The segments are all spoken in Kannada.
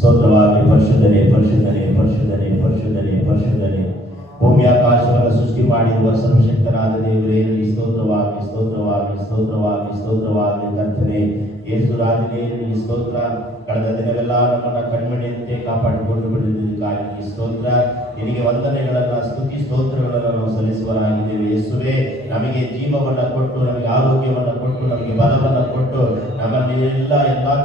ಸ್ತೋತ್ರವಾಗಿ ಪರಿಶುದ್ಧನೆ ಪರಿಶುದ್ಧನೆ ಪರಿಶುದ್ಧನೆ ಪರಿಶುದ್ಧನೆ ಪರಿಶುದ್ಧನೆ. ಭೂಮಿ ಆಕಾಶವನ್ನು ಸೃಷ್ಟಿ ಮಾಡಿರುವ ಸರ್ವಶಕ್ತನಾದ ದೇವರೇ ನಿನಗೆ ಸ್ತೋತ್ರವಾಗಿ ಸ್ತೋತ್ರವಾಗಿ ಸ್ತೋತ್ರವಾಗಿ ಸ್ತೋತ್ರವಾಗಿ ಕರ್ತನೆ. ಯೇಸು ರಾಜನೇ ನಿನಗೆ ಸ್ತೋತ್ರ. ಕಳೆದ ದಿನವೆಲ್ಲ ನಮ್ಮನ್ನ ಕಣ್ಮಣಿಯಂತೆ ಕಾಪಾಡಿಕೊಂಡು ಬಂದಿದ್ದಕ್ಕಾಗಿ ಸ್ತೋತ್ರ. ನಿನಗೆ ವಂದನೆಗಳನ್ನ ಸ್ತುತಿ ಸ್ತೋತ್ರಗಳನ್ನು ನಾವು ಸಲ್ಲಿಸುವರಾಗಿದ್ದೇವೆ. ಯೇಸುವೇ, ನಮಗೆ ಜೀವವನ್ನು ಕೊಟ್ಟು, ನಮಗೆ ಆರೋಗ್ಯವನ್ನು ಕೊಟ್ಟು, ನಮಗೆ ಬಲವನ್ನು ಕೊಟ್ಟು, ನಮ್ಮನ್ನೆಲ್ಲ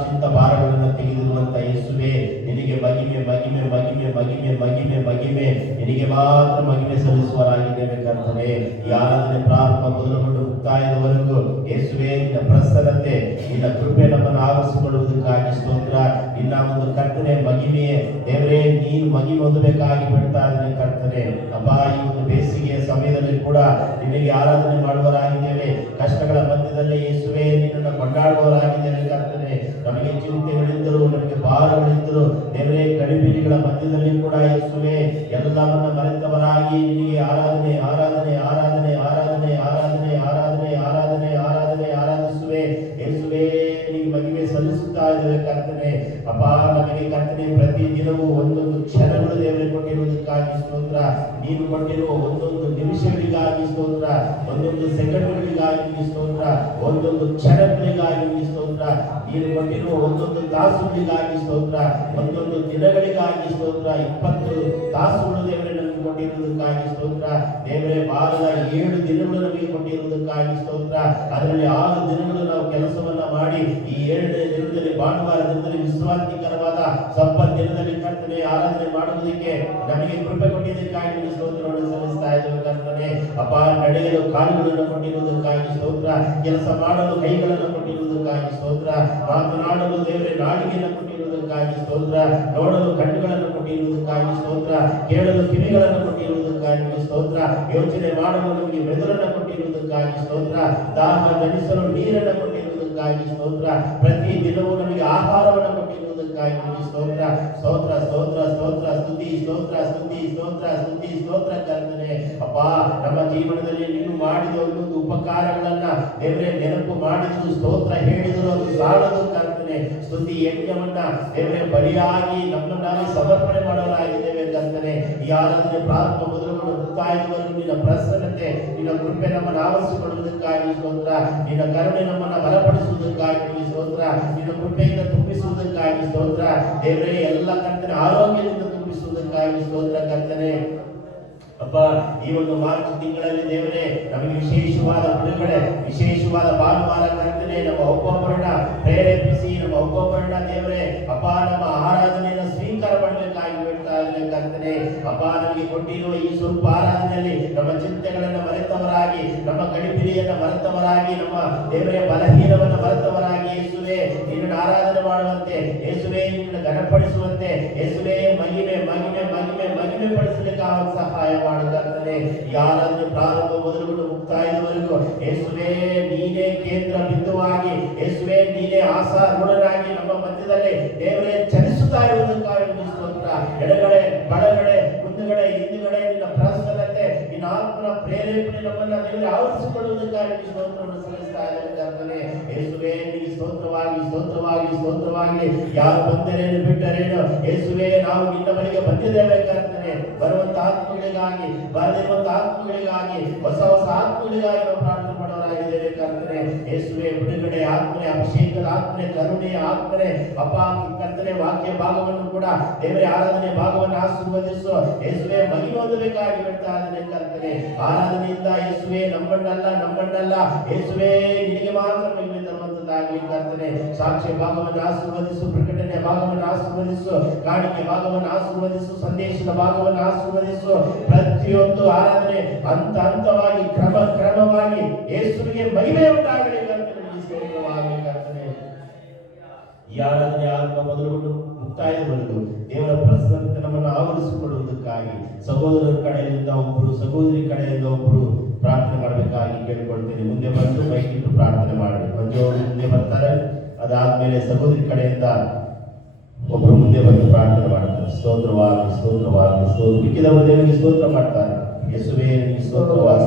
ಚಿಂತ ಭಾರಗಳನ್ನು ತೆಗೆದಿರುವಂತ ಯೇಸುವೇ, ನಿನಗೆ ಮಹಿಮೆ ಮಹಿಮೆ ಮಹಿಮೆ ಮಹಿಮೆ ಮಹಿಮೆ ಮಹಿಮೆ ನಿನಗೆ ಮಾತ್ರ ಮಹಿಮೆ ಸಲ್ಲಿಸುವರಾಗಿದ್ದೇವೆ ಕರ್ತನೆ. ಈ ಆರಾಧನೆ ಪ್ರಾರಂಭ ಮೊದಲುಗೊಂಡು ಮುಕ್ತಾಯದವರೆಗೂ ಯೇಸುವೇ, ನಿನ್ನ ಪ್ರಸನ್ನತೆ, ನಿನ್ನ ಕೃಪೆ ನಮ್ಮನ್ನು ಆವರಿಸಿಕೊಳ್ಳುವುದಕ್ಕಾಗಿ ಸ್ತೋತ್ರ. ನಿನ್ನ ಒಂದು ಕರ್ತನೆ ಮಹಿಮೆಯೇ ದೇವರೇ, ನೀನು ಮಹಿಮೆ ಹೊಂದಬೇಕಾಗಿ ಬಿಡ್ತಾ ಇದ್ದೇನೆ ಕರ್ತನೆ. ಅಪ್ಪ, ಈ ಒಂದು ಬೇಸಿಗೆಯ ಸಮಯದಲ್ಲಿ ಕೂಡ ನಿನಗೆ ಆರಾಧನೆ ಮಾಡುವರಾಗಿದ್ದೇವೆ. ಕಷ್ಟಗಳ ಮಧ್ಯದಲ್ಲಿ ಯೇಸುವೇ ನಿನ್ನನ್ನು ಕೊಂಡಾಡುವವರಾಗಿದ್ದೇವೆ ಕರ್ತನೆ. ನಮಗೆ ಚಿಂತೆಗಳಿದ್ದರು, ನಮಗೆ ಭಾರಗಳಿದ್ದರು ದೇವರೇ, ಗಡಿಬಿಡಿಗಳ ಮಧ್ಯದಲ್ಲಿ ಕೂಡ ಯೇಸುವೇ ಎಲ್ಲವನ್ನ ಮರೆತವರಾಗಿ ನಿನಗೆ ಆರಾಧನೆ ಆರಾಧನೆ ಆರಾಧನೆ ಆರಾಧನೆ ಆರಾಧನೆ ಆರಾಧನೆ ಆರಾಧನೆ ಆರಾಧನೆ ಆರಾಧಿಸುವೆ ಯೇಸುವೇ. ನಿನಗೆ ಮಹಿಮೆ ಸಲ್ಲಿಸುತ್ತಾ ಇದ್ದೇವೆ ಕರ್ತನೆ. ಅಪ್ಪ, ನಮಗೆ ಕರ್ತನೆ ಪ್ರತಿ ದಿನವೂ ಒಂದೊಂದು ಕ್ಷಣಗಳು ದೇವರೇ ಕೊಟ್ಟಿರುವುದಕ್ಕಾಗಿ ಸ್ತೋತ್ರ. ನೀನು ಕೊಟ್ಟಿರುವ ಒಂದೊಂದು ನಿಮಿಷಗಳಿಗಾಗಿ ಸ್ತೋತ್ರ, ಒಂದೊಂದು ಸೆಕೆಂಡ್ಗಳಿಗಾಗಿ ಸ್ತೋತ್ರ, ಒಂದೊಂದು ಕ್ಷಣಗಳಿಗಾಗಿ ಸ್ತೋತ್ರ. ನೀನು ಕೊಟ್ಟಿರುವ ಒಂದೊಂದು ತಾಸುಗಳಿಗಾಗಿ ಸ್ತೋತ್ರ, ಒಂದೊಂದು ದಿನಗಳಿಗಾಗಿ ಸ್ತೋತ್ರ. 20 ತಾಸುಗಳು ದೇವರೇ ನಮಗೆ ಕೊಟ್ಟಿರುವುದಕ್ಕಾಗಿ ಸ್ತೋತ್ರ. ದೇವರೇ, ವಾರದ 7 ದಿನಗಳು ನಮಗೆ ಕೊಟ್ಟಿರುವುದಕ್ಕಾಗಿ ಸ್ತೋತ್ರ. ಅದರಲ್ಲಿ 6 ದಿನಗಳು ನಾವು ಕೆಲಸವನ್ನ ಮಾಡಿ ಈ 7ನೇ ದಿನದಲ್ಲಿ ಭಾನುವಾರ ದಿನದಲ್ಲಿ ವಿಶ್ರಾಂತಿಕರವಾದ ಸಬ್ಬತ್ ದಿನದಲ್ಲಿ ಕರ್ತನೆ ಆರಾಧನೆ ಮಾಡುವುದಕ್ಕೆ ನಮಗೆ ಕೃಪೆ ಕೊಟ್ಟಿದ್ದಕ್ಕಾಗಿ ಸ್ತೋತ್ರವನ್ನು ಸಲ್ಲಿಸ್ತಾ ಇದ್ದೇವೆ ಕರ್ತನೆ. ಅಪ್ಪ, ನಡೆಯಲು ಕಾಲುಗಳನ್ನು ಕೊಟ್ಟಿರುವುದಕ್ಕಾಗಿ ಸ್ತೋತ್ರ, ಕೆಲಸ ಮಾಡಲು ಕೈಗಳನ್ನು ಕೊಟ್ಟಿರುವುದಕ್ಕಾಗಿ ಸ್ತೋತ್ರ, ಮಾತನಾಡಲು ದೇವರೇ ನಾಲಿಗೆಯನ್ನು ಕೊಟ್ಟಿರುವುದಕ್ಕಾಗಿ ಸ್ತೋತ್ರ, ನೋಡಲು ಕಣ್ಣುಗಳನ್ನು ಕೊಟ್ಟಿರುವುದಕ್ಕಾಗಿ ಸ್ತೋತ್ರ, ಕೇಳಲು ಕಿವಿಗಳನ್ನು ಕೊಟ್ಟಿರುವುದಕ್ಕಾಗಿ ಸ್ತೋತ್ರ, ಯೋಚನೆ ಮಾಡಲು ನಮಗೆ ಮೆದುಳನ್ನು ಕೊಟ್ಟಿರುವುದಕ್ಕಾಗಿ ಸ್ತೋತ್ರ, ದಾಹ ತಣಿಸಲು ನೀರನ್ನು ಕೊಟ್ಟಿರುವುದಕ್ಕಾಗಿ ಸ್ತೋತ್ರ, ಪ್ರತಿ ದಿನವೂ ನಮಗೆ ಆಹಾರವನ್ನು ಕೊಟ್ಟಿರುವುದಕ್ಕಾಗಿ ಸ್ತೋತ್ರ ಸ್ತೋತ್ರ ಸ್ತೋತ್ರ ಸ್ತೋತ್ರ ಸ್ತುತಿ ಸ್ತೋತ್ರ ಸ್ತುತಿ ಸ್ತೋತ್ರ ಸ್ತುತಿ ಸ್ತೋತ್ರ ಕರ್ತನೆ. ಅಪ್ಪ, ನಮ್ಮ ಜೀವನದಲ್ಲಿ ನೀನು ಮಾಡಿದ ಒಂದೊಂದು ಉಪಕಾರಗಳನ್ನ ದೇವರೇ ನೆನಪು ಮಾಡಿದ್ರು ಸ್ತೋತ್ರ ಹೇಳಿದ್ರು ಅದು ಸಾಲದು ಕರ್ತನೆ. ಸ್ತುತಿ ಯಜ್ಞವನ್ನ ದೇವರೇ ಬಲಿಯಾಗಿ ನಮ್ಮನ್ನಾಗಿ ಸಮರ್ಪಣೆ ಮಾಡೋರಾಗಿದ್ದೇವೆ ಕರ್ತನೆ. ಈ ಆರಾಧನೆ ಪ್ರಾರಂಭ ಮೊದಲುಗೊಂಡು ಮುಕ್ತಾಯದವರೆಗೂ ನಿನ್ನ ಪ್ರಸನ್ನತೆ, ನಿನ್ನ ಕೃಪೆ ನಮ್ಮನ್ನು ಆವರಿಸಿಕೊಳ್ಳುವುದಕ್ಕಾಗಿ ಸ್ತೋತ್ರ, ನಿನ್ನ ಕರುಣೆ ನಮ್ಮನ್ನು ಬಲಪಡಿಸುವುದಕ್ಕಾಗಿ ಸ್ತೋತ್ರ, ನಿನ್ನ ಕೃಪೆಯಿಂದ ತುಂಬಿಸುವುದಕ್ಕಾಗಿ ಸ್ತೋತ್ರ. ದೇವರೇ, ಎಲ್ಲ ಕರ್ತನೆ ಆರೋಗ್ಯದಿಂದ ತುಂಬಿಸುವುದಕ್ಕಾಗಿ ಸ್ತೋತ್ರ ಕರ್ತನೆ. ಅಪ್ಪ, ಈ ಒಂದು ಮಾರ್ಚ್ ತಿಂಗಳಲ್ಲಿ ದೇವರೇ ನಮಗೆ ವಿಶೇಷವಾದ ಬಿಡುಗಡೆ, ವಿಶೇಷವಾದ ಭಾನುವಾರ ಕರ್ತನೆ. ನಮ್ಮ ಒಬ್ಬೊಬ್ಬರನ್ನ ಪ್ರೇರೇಪಿಸಿ, ನಮ್ಮ ಒಬ್ಬೊಬ್ಬರನ್ನ ದೇವರೇ ಅಪ್ಪ ನಮ್ಮ ಆರಾಧನೆಯನ್ನು ಸ್ವೀಕಾರ ಮಾಡಬೇಕಾಗಿ ಬಿಡ್ತಾ ಇದ್ದೇವೆ ಕರ್ತನೆ. ಅಪ್ಪ, ನಮಗೆ ಕೊಟ್ಟಿರುವ ಈ ಸ್ವಲ್ಪ ಆರಾಧನೆಯಲ್ಲಿ ನಮ್ಮ ಚಿಂತೆಗಳನ್ನು ಮರೆತವರಾಗಿ, ನಮ್ಮ ಗಡಿಬಿಡಿಯನ್ನು ಮರೆತವರಾಗಿ, ನಮ್ಮ ದೇವರೇ ಬಲಹೀನವನ್ನು ಮರೆತವರಾಗಿ ಯೇಸುವೇ ನಿನ್ನನ್ನು ಆರಾಧನೆ ಮಾಡುವಂತೆ, ಯೇಸುವೇ ನಿನ್ನನ್ನು ಘನಪಡಿಸುವಂತೆ, ಯೇಸುವೇ ಮಹಿಮೆ ಮಹಿಮೆ ಮಹಿಮೆ ಮಹಿಮೆ ಪಡಿಸಲಿಕ್ಕೆ ಸಹಾಯ ಮಾಡುತ್ತಾರೆ. ಯಾರಾದ್ರೂ ಪ್ರಾರಂಭ ಮೊದಲುಗೊಂಡು ಮುಕ್ತಾಯದವರೆಗೂ ಯೇಸುವೇ ನೀನೇ ಕೇಂದ್ರ ಬಿಂದುವಾಗಿ, ಯೇಸುವೇ ನೀನೇ ಆಶಾರೂಢನಾಗಿ ನಮ್ಮ ಮಧ್ಯದಲ್ಲಿ ದೇವರೇ ಚಲಿಸುತ್ತಾ ಇರುವುದಕ್ಕಾಗಿ ಸ್ತೋತ್ರ. ಎಡಗಡೆ ಬಲಗಡೆ ಮುಂದುಗಡೆ ಹಿಂದುಗಡೆ ನಿನ್ನ ಪ್ರಸನ್ನತೆ, ನಿನ್ನ ಆತ್ಮನ ಪ್ರೇರೇಪಣೆ ನಮ್ಮನ್ನ ದೇವರೇ ಆವರಿಸಿಕೊಳ್ಳುವುದಕ್ಕಾಗಿ ಸ್ತೋತ್ರವನ್ನು ಸಲ್ಲಿಸ್ತಾ ಇದ್ದಾರೆ. ಯೇಸುವೇ ನಿನಗೆ ಸ್ತೋತ್ರವಾಗಿ ಸ್ತೋತ್ರವಾಗಿ ಸ್ತೋತ್ರವಾಗಿ. ಯಾರು ಬಂದರೇನು ಬಿಟ್ಟರೇನು ಯೇಸುವೇ ನಾವು ನಿನ್ನ ಬಳಿಗೆ ಬಂದಿದ್ದೇವೆ ಕರ್ತನೆ. ಬರುವಂತ ಆತ್ಮಗಳಿಗಾಗಿ, ಬರದಿರುವಂತ ಆತ್ಮಗಳಿಗಾಗಿ, ಹೊಸ ಹೊಸ ಆತ್ಮಗಳಿಗಾಗಿ ನಾವು ಪ್ರಾರ್ಥನೆ ಮಾಡೋರಾಗಿದ್ದೇವೆ ಕರ್ತನೆ. ಯೇಸುವೇ ಬಿಡುಗಡೆ ಆತ್ಮನೆ, ಅಭಿಷೇಕದ ಆತ್ಮನೆ, ಕರುಣೆಯ ಆತ್ಮನೆ ಅಪ್ಪ ಕರ್ತನೆ. ವಾಕ್ಯ ಭಾಗವನ್ನು ಕೂಡ ದೇವರೇ ಆರಾಧನೆ ಭಾಗವನ್ನು ಆಶೀರ್ವದಿಸು ಯೇಸುವೇ. ಮಹಿಮೆ ಹೊಂದಬೇಕಾಗಿ ಬಿಡ್ತಾ ಇದ್ದೇನೆ ಕರ್ತನೆ. ಆರಾಧನೆಯಿಂದ ಯೇಸುವೇ ನಮ್ಮನ್ನಲ್ಲ ಯೇಸುವೇ ನಿನಗೆ ಮಾತ್ರ ಮಹಿಮೆ ತರುವಂತದ್ದಾಗಲಿ ಕರ್ತನೆ. ಸಾಕ್ಷ್ಯ ಭಾಗವನ್ನು ಆಶೀರ್ವದಿಸು, ಪ್ರಕಟಣೆ ಭಾಗವನ್ನು ಆಶೀರ್ವದಿಸು, ಕಾಣಿಕೆ ಭಾಗವನ್ನು ಆಶೀರ್ವದಿಸು, ಸಂದೇಶದ ಭಾಗವನ್ನು ಆಶೀರ್ವದಿಸು. ಪ್ರತಿಯೊಂದು ಆರಾಧನೆ ಹಂತ ಹಂತವಾಗಿ ಕ್ರಮವಾಗಿ ಯೇಸುವಿಗೆ ಮಹಿಮೆ ಉಂಟಾಗಲಿ ಕರ್ತನೆ. ಈ ಆರಾಧನೆ ಆರಂಭ ಮೊದಲುಗೊಂಡು ಮುಕ್ತಾಯದವರೆಗೂ ದೇವರ ಪ್ರಸನ್ನತೆ ನಮ್ಮನ್ನು ಆವರಿಸಿಕೊಳ್ಳುವುದಕ್ಕಾಗಿ ಸಹೋದರರ ಕಡೆಯಿಂದ ಒಬ್ಬರು, ಸಹೋದರಿ ಕಡೆಯಿಂದ ಒಬ್ಬರು ಪ್ರಾರ್ಥನೆ ಮಾಡಬೇಕಾಗಿ ಕೇಳಿಕೊಳ್ತೇನೆ. ಮುಂದೆ ಬಂದು ಮೈಕಿಟ್ಟು ಪ್ರಾರ್ಥನೆ ಮಾಡಿ. ಮಂಜು ಅವರು ಮುಂದೆ ಬರ್ತಾರೆ. ಅದಾದ್ಮೇಲೆ ಸಹೋದರಿ ಕಡೆಯಿಂದ ಒಬ್ಬರು ಮುಂದೆ ಬಂದು ಪ್ರಾರ್ಥನೆ ಮಾಡ್ತಾರೆ. ಸ್ತೋತ್ರವಾಗಿ ಸ್ತೋತ್ರವಾಗಿ ಸ್ತೋತ್ರ. ಮಿಕ್ಕಿದವರು ದೇವರಿಗೆ ಸ್ತೋತ್ರ ಮಾಡ್ತಾರೆ. ಯೇಸುವೇ ನಿಮಗೆ ಸ್ತೋತ್ರವಾಗಿ.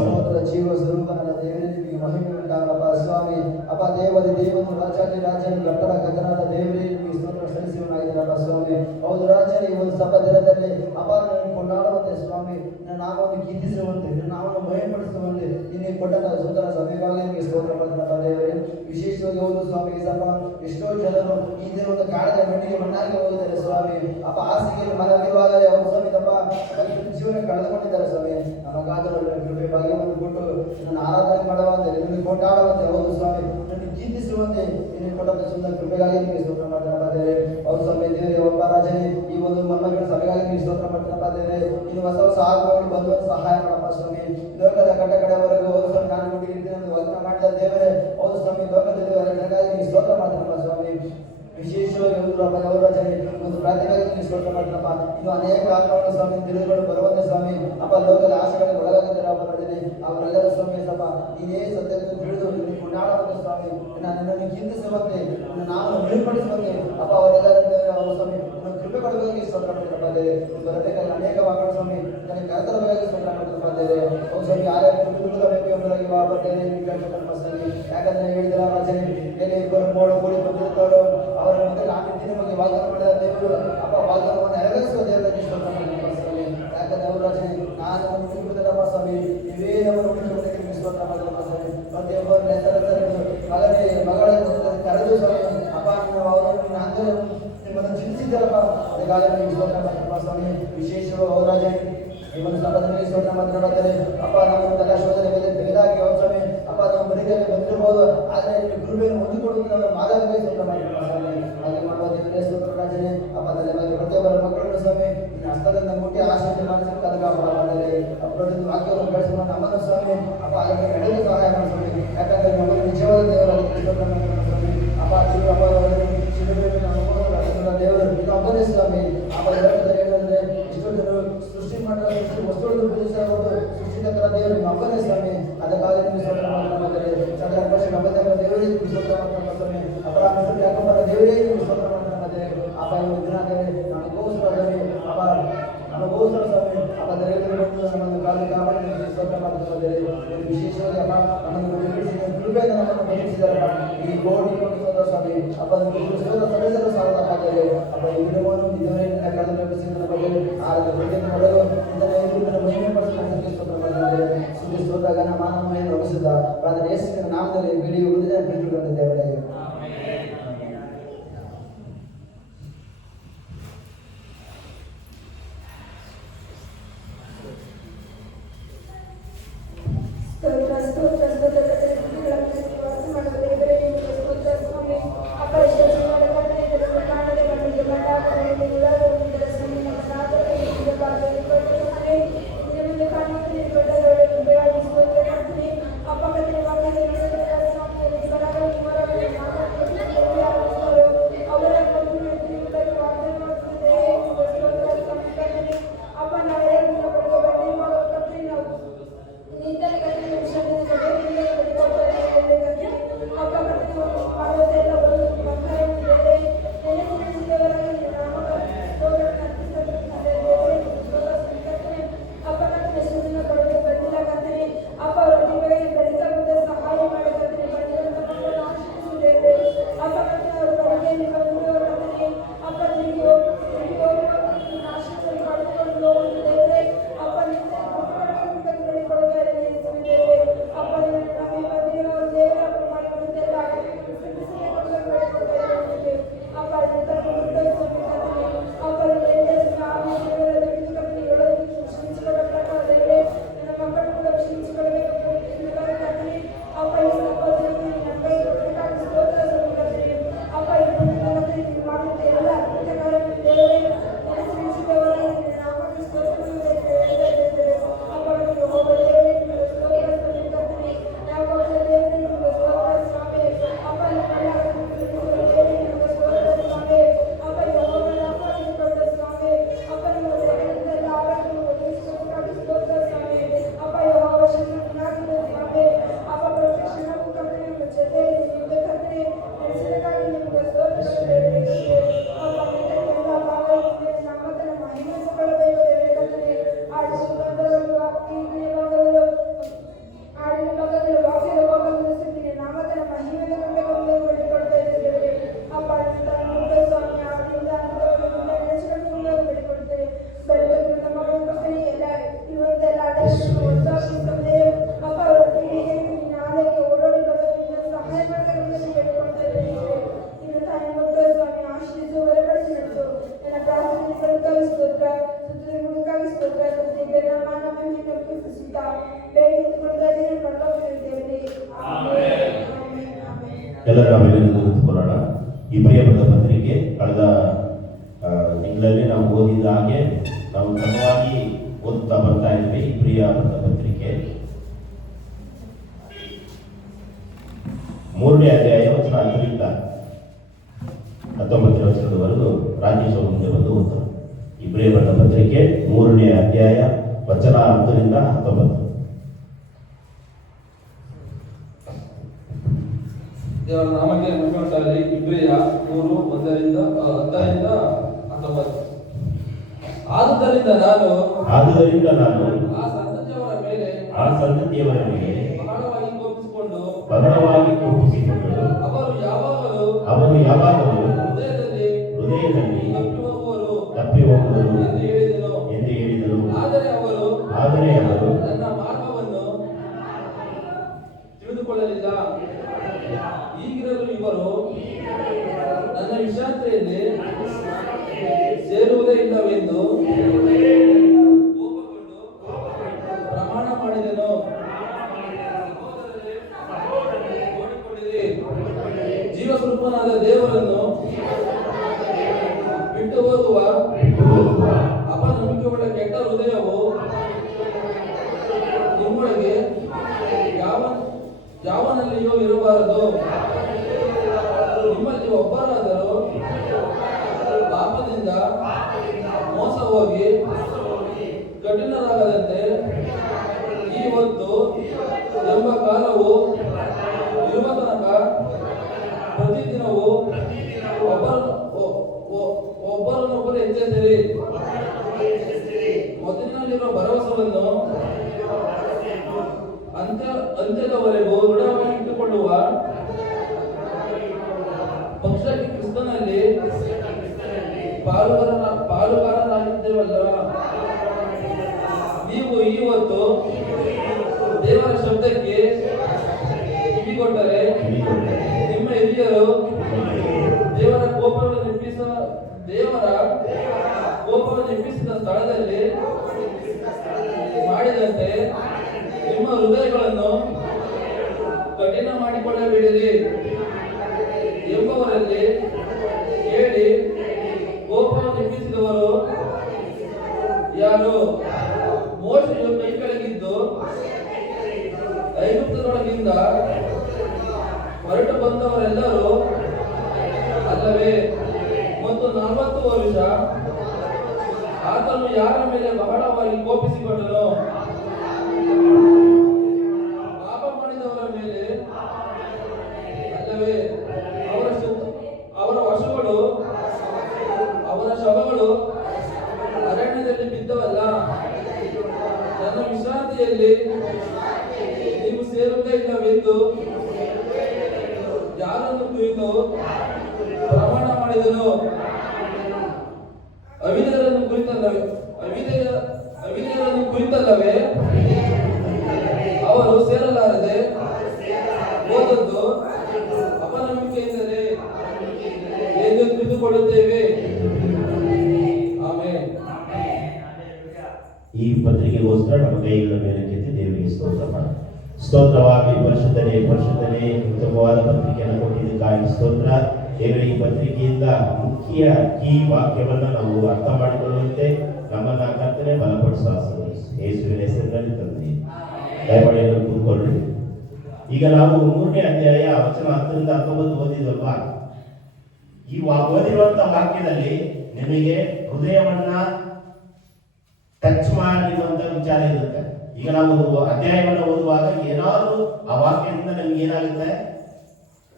ಜೀವ ಸ್ವರೂಪನಾದ ದೇವರೇ ನಿಮಗೆ ಮಹಿಮೆ ಉಂಟಾಗಪ್ಪ ಸ್ವಾಮಿ. ಅಪ್ಪ ದೇವರ ದೇವನು ರಾಜಾದಿ ರಾಜನ ಕರ್ತನ ಕರ್ತನಾದ ದೇವರೇ ನಿಮಗೆ ಸ್ತೋತ್ರ ಸಲ್ಲಿಸುವನಾಗಿದ್ದಾರಪ್ಪ ಸ್ವಾಮಿ. ಓ ರಾಜನೇ ಈ ಒಂದು ಸಭಾ ದಿನದಲ್ಲಿ ಅಪ್ಪ ನಿನ್ನನ್ನು ಕೊಂಡಾಡುವಂತೆ ಸ್ವಾಮಿ ನಿನ್ನ ನಾಮವನ್ನು ಕೀರ್ತಿಸುವಂತೆ ನಿನ್ನ ನಾಮವನ್ನು ಮಹಿಮೆಪಡಿಸುವಂತೆ ನಿನಗೆ ಕೊಟ್ಟಂತಹ ಸುಂದರ ಸಭೆಗಾಗಿ ನಿಮಗೆ ಸ್ತೋತ್ರ ಮಾಡ್ತೀನಪ್ಪ ದೇವರೇ. ವಿಶೇಷವಾಗಿ ಹೌದು ಸ್ವಾಮಿ ಈ ಸಭಾ ಎಷ್ಟೋ ಜನರು ಈ ದಿನ ಒಂದು ಕಾಣದ ಮಣ್ಣಿಗೆ ಮಣ್ಣಾಗಿ ಹೋಗಿದ್ದಾರೆ ಸ್ವಾಮಿ. ಅಪ್ಪ ಹಾಸಿಗೆಯಲ್ಲಿ ಮಲಗಿರುವಾಗಲೇ ಅವರು ಸ್ವಾಮಿ ತಮ್ಮ ಜೀವನ ಕಳೆದುಕೊಂಡಿದ್ದಾರೆ ಸ್ವಾಮಿ. ನಮಗಾದರೂ ಕೃಪೆ ಭಾಗ್ಯವನ್ನು ಕೊಟ್ಟು ನನ್ನ ಆರಾಧನೆ ಮಾಡುವಂತೆ ನಿಮಗೆ ಕೊಂಡಾಡುವಂತೆ ಹೌದು ಸ್ವಾಮಿ ನನಗೆ ಕೀರ್ತಿಸುವಂತೆ ನಿನಗೆ ಕೊಟ್ಟಂತ ಸುಂದರ ಕೃಪೆಗಾಗಿ ನಿಮಗೆ ಸ್ತೋತ್ರ ಮಾಡ್ತೀನಪ್ಪ ದೇವರೇ. ಹೌದು ಸ್ವಾಮಿ ದೇವರೇ ಒಬ್ಬ ರಾಜನೇ ಈ ಒಂದು ಮೊಮ್ಮಗಳ ಸಭೆಗಾಗಿ ನೀವು ಸ್ತೋತ್ರ ಮಾಡ್ತೀನಪ್ಪ ದೇವರೇ. ಇನ್ನು ಹೊಸ ಹೊಸ ಆಗುವವರು ಬಂದು ಸಹಾಯ ಮಾಡಪ್ಪ ಸ್ವಾಮಿ. ಲೋಕದ ಕಡೆವರೆಗೂ ಹೌದು ಸ್ವಾಮಿ ನಾನು ಹುಡುಗಿರ್ತೀನಿ ಅಂತ ವಚನ ಮಾಡಿದ ದೇವರೇ ಹೌದು ಸ್ವಾಮಿ ಲೋಕದಲ್ಲಿ ಹೊರಗಡೆಗಾಗಿ ನೀವು ಸ್ತೋತ್ರ ಮಾಡ್ತೀನಪ್ಪ ಸ್ವಾಮಿ. ವಿಶೇಷವಾಗಿ ಅವರು ರಚನೆ ಒಂದು ಪ್ರಾರ್ಥನೆಗಾಗಿ ನೀವು ಸ್ತೋತ್ರ ಮಾಡ್ತೀನಪ್ಪ. ಇನ್ನು ಅನೇಕ ಆತ್ಮಗಳ ಸ್ವಾಮಿ ತಿಳಿದುಕೊಂಡು ಬರುವಂತೆ ಸ್ವಾಮಿ ಅಪ್ಪ ಲೋಕದ ಆಶೆಗಳಿಗೆ ಒಳಗಾಗಿದ್ದಾರೆ ಅವರ ರಚನೆ ಅವರೆಲ್ಲರೂ ಸ್ವಾಮಿ ಸಪ ನೀನೇ ಸತ್ಯವನ್ನು ತಿಳಿದು ನಿಮಗೆ ಕೊಂಡಾಡುವಂತೆ ಸ್ವಾಮಿ ನಿನ್ನನ್ನು ಕೀರ್ತಿಸುವಂತೆ ನಾನು ಮೇಲ್ಪಡಿಸುವಂತೆ ಅಪ್ಪ ಅವರೆಲ್ಲರೂ ಅವರು ಸ್ವಾಮಿ ನಿಮ್ಮ ಕೃಪೆ ಕೊಡಬೇಕಾಗಿ ಸ್ತೋತ್ರ ಮಾಡ್ತಿರಪ್ಪಾದರೆ ಬರಬೇಕಾಗಿ ಅನೇಕ ವಾಕ್ಯಗಳು ಸ್ವಾಮಿ ನನಗೆ ಕರ್ತರಬೇಕಾಗಿ ಸ್ತೋತ್ರ ಮಾಡ್ತಿರಪ್ಪಾದರೆ ಅವ್ರು ಸ್ವಾಮಿ ಯಾರ್ಯಾರು ತಿಳಿದುಕೊಳ್ಳಬೇಕು ಎಂಬುದಾಗಿ ಬರ್ತೇನೆ ನೀವು ಕೇಳ್ಕೊಳ್ತಪ್ಪ ಸ್ವಾಮಿ. ಯಾಕಂದ್ರೆ ಹೇಳಿದಿರ ರಚನೆ ಮೇಲೆ ಇಬ್ಬರು ಕೂಡಿ ಬಂದಿರ್ತಾರೋ ಅವರ ಮುಂದೆ ನಾನು ನಿಮಗೆ ವಾಗ್ದಾನ ಮಾಡಿದ ದೇವರು ಅಪ್ಪ ವಾಗ್ದಾನವನ್ನು ನೆರವೇರಿಸುವ ದೇವರಿಗೆ ಸ್ತೋತ್ರ ಮಾಡ್ತಿರಪ್ಪ ಸ್ವಾಮಿ. ಯಾಕಂದ್ರೆ ಅವರು ರಚನೆ ನಾನು ಹುಡುಕಿಬಿಡ್ತೇನಪ್ಪ ಸ್ವಾಮಿ ನೀವೇ ನಮ್ಮನ್ನು ಹುಡುಕಿಬಿಡಕ್ಕೆ ನಿಮಗೆ ಸ್ತೋತ್ರ ಮಾಡ್ತಿರಪ್ಪ ಸ್ವಾಮಿ. ಪ್ರತಿಯೊಬ್ಬರು ಮಗನೇ ಮಗಳ ಕರೆದು ಸ್ವಾಮಿ ಅಪ್ಪ ನೀವು ಅವರು ನಿಮ್ಮನ್ನು ಚಿಂತಿಸಿದ್ದಾರಪ್ಪ ಅದಕ್ಕಾಗಿ ನಿಮಗೆ ಸ್ತೋತ್ರ ಮಾಡ್ತಿರಪ್ಪ ಸ್ವಾಮಿ. ವಿಶೇಷವಾಗಿ ಅವರ ರಚನೆ ನಿಮ್ಮನ್ನು ಸಭಾದಲ್ಲಿ ಸ್ತೋತ್ರ ಮಾಡ್ತಿರಬೇಕಾದರೆ ಅಪ್ಪ ನಮ್ಮ ತಲೆ ಶೋಧನೆ ಮೇಲೆ ತೆಗೆದಾಕಿ ಅವ್ರ ಸ್ವಾಮಿ ಅಪ್ಪ ನಮ್ಮ ಬದುಕಲ್ಲಿ ಬಂದಿರಬಹುದು ಆದರೆ ನಿಮ್ಮ ಕೃಪೆಯನ್ನು ಹೊಂದಿಕೊಳ್ಳುವುದು ನಮ್ಮ ಮಾದರಿಗೆ ಸ್ತೋತ್ರ ಮಾಡ್ತಿರಪ್ಪ ಸ್ವಾಮಿ. ಹಾಗೆ ಮಾಡುವ ದೇವರೇ ಸ್ತೋತ್ರ ರಾಜನೇ ಅಪ್ಪ ತಲೆ ಬಗ್ಗೆ ಪ್ರತಿಯೊಬ್ಬರ ಮಕ್ಕಳನ್ನು ಸ್ವಾಮಿ ನಿನ್ನ ಹಸ್ತದಿಂದ ಮುಟ್ಟಿ ಆಶೀರ್ವಾದ ಮಾಡಿಸಬೇಕು ಅದಕ್ಕಾಗಲಾದರೆ ಅಪ್ರತಿಯೊಂದು ವಾಕ್ಯವನ್ನು ಬೆಳೆಸುವ ನಮ್ಮನ್ನು ಸ್ವಾಮಿ ಅಪ್ಪ ಅದಕ್ಕೆ ನಡೆಯಲು ಸಹಾಯ ಮಾಡಿ ಸ್ವಾಮಿ. ಯಾಕಂದ್ರೆ ನಮಗೆ ನಿಜವಾದ ದೇವರು ಅದಕ್ಕೆ ಸ್ತೋತ್ರ ಮಾಡ್ತಿರಪ್ಪ ಸ್ವಾಮಿ. ಅಪ್ಪ ದೇವರು ಅಪ್ಪ ಶಿಲುಬೆಯಲ್ಲಿ ನಾವು ದೇವರು ಇದು ಒಬ್ಬನೇ ಸ್ವಾಮಿ. ಅಪ್ಪ ಏನಂದ್ರೆ ಎಷ್ಟೋ ಜನರು ಸೃಷ್ಟಿ ಮಾಡಿದ ವಸ್ತುಗಳನ್ನು ಪೂಜಿಸಬಹುದು ಸೃಷ್ಟಿಕರ್ತರ ದೇವರು ನಿಮ್ಮ ಒಬ್ಬನೇ ಸ್ವಾಮಿ. ಅದಕ್ಕಾಗಿ ನಿಮಗೆ ಸ್ತೋತ್ರ ಮಾಡ್ತಾರೆ ಸಕಲ ಪಕ್ಷ ನಮ್ಮದೇ ದೇವರೇ ನಿಮಗೆ ಸ್ತೋತ್ರ ಮಾಡ್ತಾರೆ ಸ್ವಾಮಿ. ಅಪರಾಧ ಯಾಕಂಬರ ದೇವರೇ ನಿಮಗೆ ಸ್ತೋತ್ರ ಮಾಡ್ತಾರೆ ಅಪ್ಪ ಒಂದು ದಿನ ನನಗೋಸ್ಕರ ಅಪ್ಪ ನನಗೋಸ್ಕರ ಸ್ವಾಮಿ ಅಪ್ಪ ದಯವಿಟ್ಟು ನಮ್ಮನ್ನು ಕಾಲು ಕಾಪಾಡಿ ನಿಮಗೆ ಸ್ತೋತ್ರ ಮಾಡ್ತಾರೆ. ವಿಶೇಷವಾಗಿ ಅಪ್ಪ ನಮ್ಮನ್ನು ಕೃಪೆಯಿಂದ ನಮ್ಮನ್ನು ಬಯಸಿದ್ದಾರೆ ಈ ಗೋಡಿ ಸ್ತೋತ್ರ ಸ್ವಾಮಿ ಅಪ್ಪ ಸದಸ್ಯರು ಸಾಲದಾಗ್ತಾರೆ ಅಪ್ಪ ಈ ವಿಧವನ್ನು ಇದುವರೆ ಕಳೆದ ವ್ಯವಸ್ಥೆಗಳ ಬಗ್ಗೆ ಆರೋಗ್ಯ ಪ್ರತಿಯನ್ನು ಹೊಡೆದು ಇದನ್ನು ಮಹಿಮೆ ಪಡಿಸಲು ಸ್ತೋತ್ರ ಮಾಡಿದ್ದಾರೆ. ಸುದ್ದಿ ಸ್ತೋತ್ರ ಘನ ಮಾನವಯನ್ನು ರಕ್ಷಿಸಿದ ಪ್ರಾರ್ಥನೆ ಯೇಸುವಿನ ನಾಮದಲ್ಲಿ ಬಿಡಿ ಉಳಿದ ಪ್ರೀತಿ ಬಂದಿದ್ದೇವೆ. ಸ್ತೋತ್ರ, ಸ್ತುತಿಯ ಗುಣಕ್ಕಾಗಿ ಸ್ತೋತ್ರ, ಸ್ತುತಿಗೆ ನಮ್ಮ ನಮ್ಮನ್ನು ಕಲ್ಪಿಸುತ್ತಾ ಬೇಡಿ ಹೊತ್ತುಕೊಳ್ಳುತ್ತಾ ಇದ್ದೇನೆ ಪರಲೋಕದಲ್ಲಿದ್ದೇವೆ. Amen, amen, amen. ಎಲ್ಲರೂ ನಾವೆಲ್ಲರೂ ನಿಂತುಕೊಳ್ಳೋಣ. ಇಬ್ರಿಯ ಬರೆದ ಪತ್ರಿಕೆ ಕಳೆದ ತಿಂಗಳಲ್ಲಿ ನಾವು ಓದಿದ ಹಾಗೆ ನಾವು ಕ್ರಮವಾಗಿ ಓದುತ್ತಾ ಬರ್ತಾ ಇದ್ವಿ. ಇಬ್ರಿಯ ಬರೆದ ಪತ್ರಿಕೆ 3ನೇ ಅಧ್ಯಾಯ ವಚನ 10ರಿಂದ 19ನೇ ವಚನದವರೆಗೂ ರಾಜೇಶ್ ಅವರು ಮುಂದೆ ಬಂದು ಓದ್ತಾರೆ. ಇಬ್ರಿಯ ಬರೆದ ಪತ್ರಿಕೆ 3ನೇ ಅಧ್ಯಾಯ ವಚನ 10ರಿಂದ 19. ದೇವರ ನಾಮಕ್ಕೆ ಮಹಿಮೆ ಉಂಟಾಗಲಿ. ಇಬ್ರಿಯ 3:1-10. ಆದುದರಿಂದ ನಾನು ಆ ಸಂತತಿಯವರ ಮೇಲೆ ಬಹಳವಾಗಿ ಕೋಪಿಸಿಕೊಂಡು ಅವರು ಯಾವಾಗಲೂ ಹೃದಯದಲ್ಲಿ ತಪ್ಪಿ ಹೋಗುವರು ಎಂದು ಹೇಳಿದರು. ಆದರೆ ಅವರು ನನ್ನ ಮಾರ್ಗವನ್ನು ತಿಳಿದುಕೊಳ್ಳಲಿಲ್ಲ. ಈಗಿರಲು ಇವರು ನನ್ನ ವಿಶ್ರಾಂತಿಯಲ್ಲಿ ಸೇರುವುದೇ ಇಲ್ಲವೆಂದು ಕೋಪಗೊಂಡು ಪ್ರಮಾಣ ಮಾಡಿದೆನು. ನೋಡಿಕೊಳ್ಳಿರಿ, ಜೀವಸ್ವರೂಪನಾದ ದೇವರನ್ನು ಬಿಟ್ಟು ಹೋಗುವ ಅಪನಂಬಿಕೆಯುಳ್ಳ ಕೆಟ್ಟ ಹೃದಯವು ನಿಮ್ಮೊಳಗೆ ಯಾವನಲ್ಲಿಯೂ ಇರಬಾರದು. ನಿಮ್ಮಲ್ಲಿ ಒಬ್ಬರಾದರೂ ಪಾಪದಿಂದ ಮೋಸ ಹೋಗಿ ಕಠಿಣರಾಗದಂತೆ ಈ ಹೊತ್ತು ಎಂಬ ಕಾಲವು ಇರುವ ತನಕ ಪ್ರತಿದಿನವೂ ಒಬ್ಬರನ್ನೊಬ್ಬರು ಎಚ್ಚರಿಸಿರಿ. ಮೊದಲಿನಲ್ಲಿರುವ ಭರವಸೆಯನ್ನು ಅಂತ್ಯದವರೆಗೂ ದೃಢವಾಗಿ ಇಟ್ಟುಕೊಳ್ಳುವ ಪಕ್ಷಕ್ಕೆ ಕ್ರಿಸ್ತನಲ್ಲಿ ಪಾಲುಗಾರರಾಗಿದ್ದೇವಲ್ಲ. ನೀವು ಇವತ್ತು ದೇವರ ಶಬ್ದಕ್ಕೆ ಕಿವಿಗೊಟ್ಟರೆ ನಿಮ್ಮ ಹಿರಿಯರು ದೇವರ ಕೋಪವನ್ನು ಎಬ್ಬಿಸಿದ ಸ್ಥಳದಲ್ಲಿ ಮಾಡಿದಂತೆ ನಿಮ್ಮ ಹೃದಯಗಳನ್ನು ಕಠಿಣ ಮಾಡಿಕೊಳ್ಳಬೇಡಿರಿ ಎಂಬವರಲ್ಲಿ ಕೇಳಿ. ಕೋಪವನ್ನು ಎಬ್ಬಿಸಿದವರು ಯಾರು? ಮೋಶೆಯು ಕೈ ಕೆಳಗಿದ್ದು ಐಗುಪ್ತದೊಳಗಿಂದ ಹೊರಟು ಬಂದವರೆಲ್ಲರೂ ಅಲ್ಲವೇ? ಮತ್ತು 40 ವರ್ಷ ಆತನು ಯಾರ ಮೇಲೆ ಬಹಳವಾಗಿ ಕೋಪಿಸಿಕೊಂಡನು? ಪಾಪ ಮಾಡಿದವರ ಮೇಲೆ ಅಲ್ಲವೇ? ಅವರ ಶವಗಳು ಅರಣ್ಯದಲ್ಲಿ ಬಿದ್ದವಲ್ಲ. ನನ್ನ ವಿಶ್ರಾಂತಿಯಲ್ಲಿ ನೀವು ಸೇರುವುದೇ ಇಲ್ಲವೆಂದು ಯಾರನ್ನು ಕುರಿತು ಪ್ರಮಾಣ ಮಾಡಿದನು? ಅವಿಧೇಯರನ್ನು ಕುರಿತಲ್ಲವೇ ಅವರು ಸೇರಲಾರದೆ ಹೋದದ್ದು ಅಪನಂಬಿಕೆಯಿಂದಲೇ ಎಂದು ತಿಳಿದುಕೊಳ್ಳುತ್ತೇವೆ. ಆಮೆನ್. ಈ ಪತ್ರಿಕೆಗೋಸ್ಕರ ನಮ್ಮ ಕೈಗಳ ಮೇಲೆ ಕೆತ್ತಿ ದೇವರಿಗೆ ಸ್ತೋತ್ರ ಮಾಡಿ. ಸ್ತೋತ್ರವಾಗಿ ಪರಿಶುದ್ಧನೇ ಉತ್ತಮವಾದ ಪತ್ರಿಕೆಯನ್ನು ಕೊಟ್ಟಿದ್ದಕ್ಕಾಗಿ ಸ್ತೋತ್ರ. ದೇವರ ಈ ಪತ್ರಿಕೆಯಿಂದ ಮುಖ್ಯ ಈ ವಾಕ್ಯವನ್ನ ನಾವು ಅರ್ಥ ಮಾಡಿಕೊಳ್ಳುವಂತೆ ನಮ್ಮನ್ನ ಕರ್ತನೆ ಬಲಪಡಿಸುವ ಯೇಸುವಿನ ಹೆಸರಿನಲ್ಲಿ ತಂದೆ ದಯಮಾಡಿ ಕೂತ್ಕೊಳ್ಳಿ. ಈಗ ನಾವು 3ನೇ ಅಧ್ಯಾಯ ವಚನ 10ರಿಂದ 19 ಓದಿದ್ವಲ್ವಾ? ಈ ಓದಿರುವಂತಹ ವಾಕ್ಯದಲ್ಲಿ ನಿಮಗೆ ಹೃದಯವನ್ನ ಟಚ್ ಮಾಡಿರುವಂತ ವಿಚಾರ ಇರುತ್ತೆ. ಈಗ ನಾವು ಅಧ್ಯಾಯವನ್ನು ಓದುವಾಗ ಏನಾದರೂ ಆ ವಾಕ್ಯದಿಂದ ನಮ್ಗೆ ಏನಾಗುತ್ತೆ?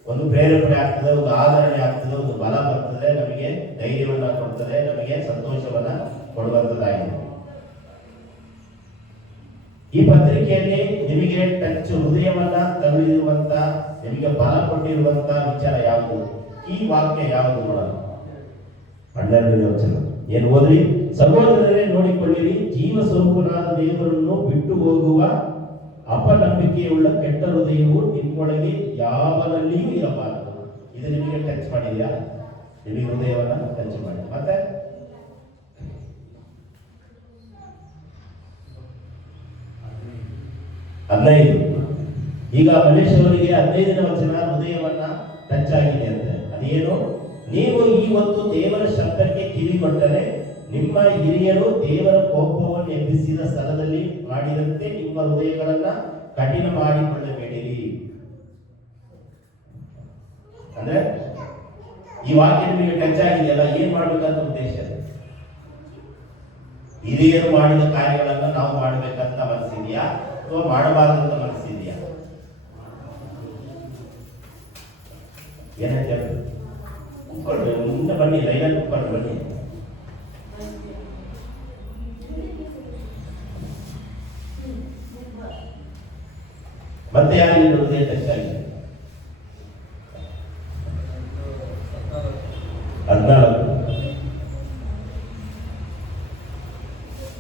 ಒಂದು ಪ್ರೇರೇಪಣೆ ಆಗ್ತದೆ, ಒಂದು ಆಧರಣೆ ಆಗ್ತದೆ, ಒಂದು ಬಲ ಬರ್ತದೆ, ನಮಗೆ ಧೈರ್ಯವನ್ನ ಕೊಡ್ತದೆ, ನಮಗೆ ಸಂತೋಷವನ್ನ ಕೊಡುವಂತದ್ದಾಗಿದೆ. ಈ ಪತ್ರಿಕೆಯಲ್ಲಿ ನಿಮಗೆ ಟಚ್ ಹೃದಯವನ್ನ ತಳ್ಳಿರುವಂತ, ನಿಮಗೆ ಬಲ ಕೊಟ್ಟಿರುವಂತ ವಿಚಾರ ಯಾವುದು? ಈ ವಾಕ್ಯ ಯಾವುದು ನೋಡೋಣ. 12ನೇ ವಚನ ಏನು ಓದ್ರಿ? ಸಹೋದರರೇ ನೋಡಿಕೊಳ್ಳಿರಿ, ಜೀವ ಸ್ವರೂಪನಾದ ದೇವರನ್ನು ಬಿಟ್ಟು ಹೋಗುವ ಅಪನಂಬಿಕೆಯುಳ್ಳ ಕೆಟ್ಟ ಹೃದಯವು ನಿಮ್ಮೊಳಗೆ ಯಾವನಲ್ಲಿಯೂ ಇರಬಾರದು. ಇದು ನಿಮಗೆ ಟಚ್ ಮಾಡಿದ್ಯಾ? ನಿಮಗೆ ಹೃದಯವನ್ನ ಟಚ್ ಮಾಡಿ. ಮತ್ತೆ 15. ಈಗ ಮಲೇಶ್ ಅವರಿಗೆ 15ನೇ ವಚನ ಹೃದಯವನ್ನ ಟಚ್ ಆಗಿದೆ ಅಂತೆ. ಅದೇನು? ನೀವು ಇವತ್ತು ದೇವರ ಶಬ್ದಕ್ಕೆ ಕಿವಿ ಕೊಟ್ಟರೆ ನಿಮ್ಮ ಹಿರಿಯರು ದೇವರ ಕೋಪವನ್ನು ಎಬ್ಬಿಸಿದ ಸ್ಥಳದಲ್ಲಿ ಮಾಡಿದಂತೆ ನಿಮ್ಮ ಹೃದಯಗಳನ್ನ ಕಠಿಣ ಮಾಡಿಕೊಳ್ಳಬೇಡಿರಿ. ಅಂದ್ರೆ ಈ ವಾಕ್ಯ ನಿಮಗೆ ಟಚ್ ಆಗಿದೆಯಲ್ಲ, ಏನ್ ಮಾಡ್ಬೇಕಂತ ಉದ್ದೇಶ? ಹಿರಿಯರು ಮಾಡಿದ ಕಾರ್ಯಗಳನ್ನ ನಾವು ಮಾಡ್ಬೇಕಂತ ಮನಸ್ಸಿದೆಯಾ ಅಥವಾ ಮಾಡಬಾರದಂತ ಮನಸ್ಸಿದೆಯಾ? ಏನಂತ ಕುತ್ಕೊಳ್ರಿ, ಮುಂದೆ ಬನ್ನಿ, ಲೈನಲ್ಲಿ ಕುತ್ಕೊಂಡು ಬನ್ನಿ. ಮತ್ತೆ ಯಾರಿಗೆ ಹೃದಯ ಟಚ್ ಆಗಿದೆ?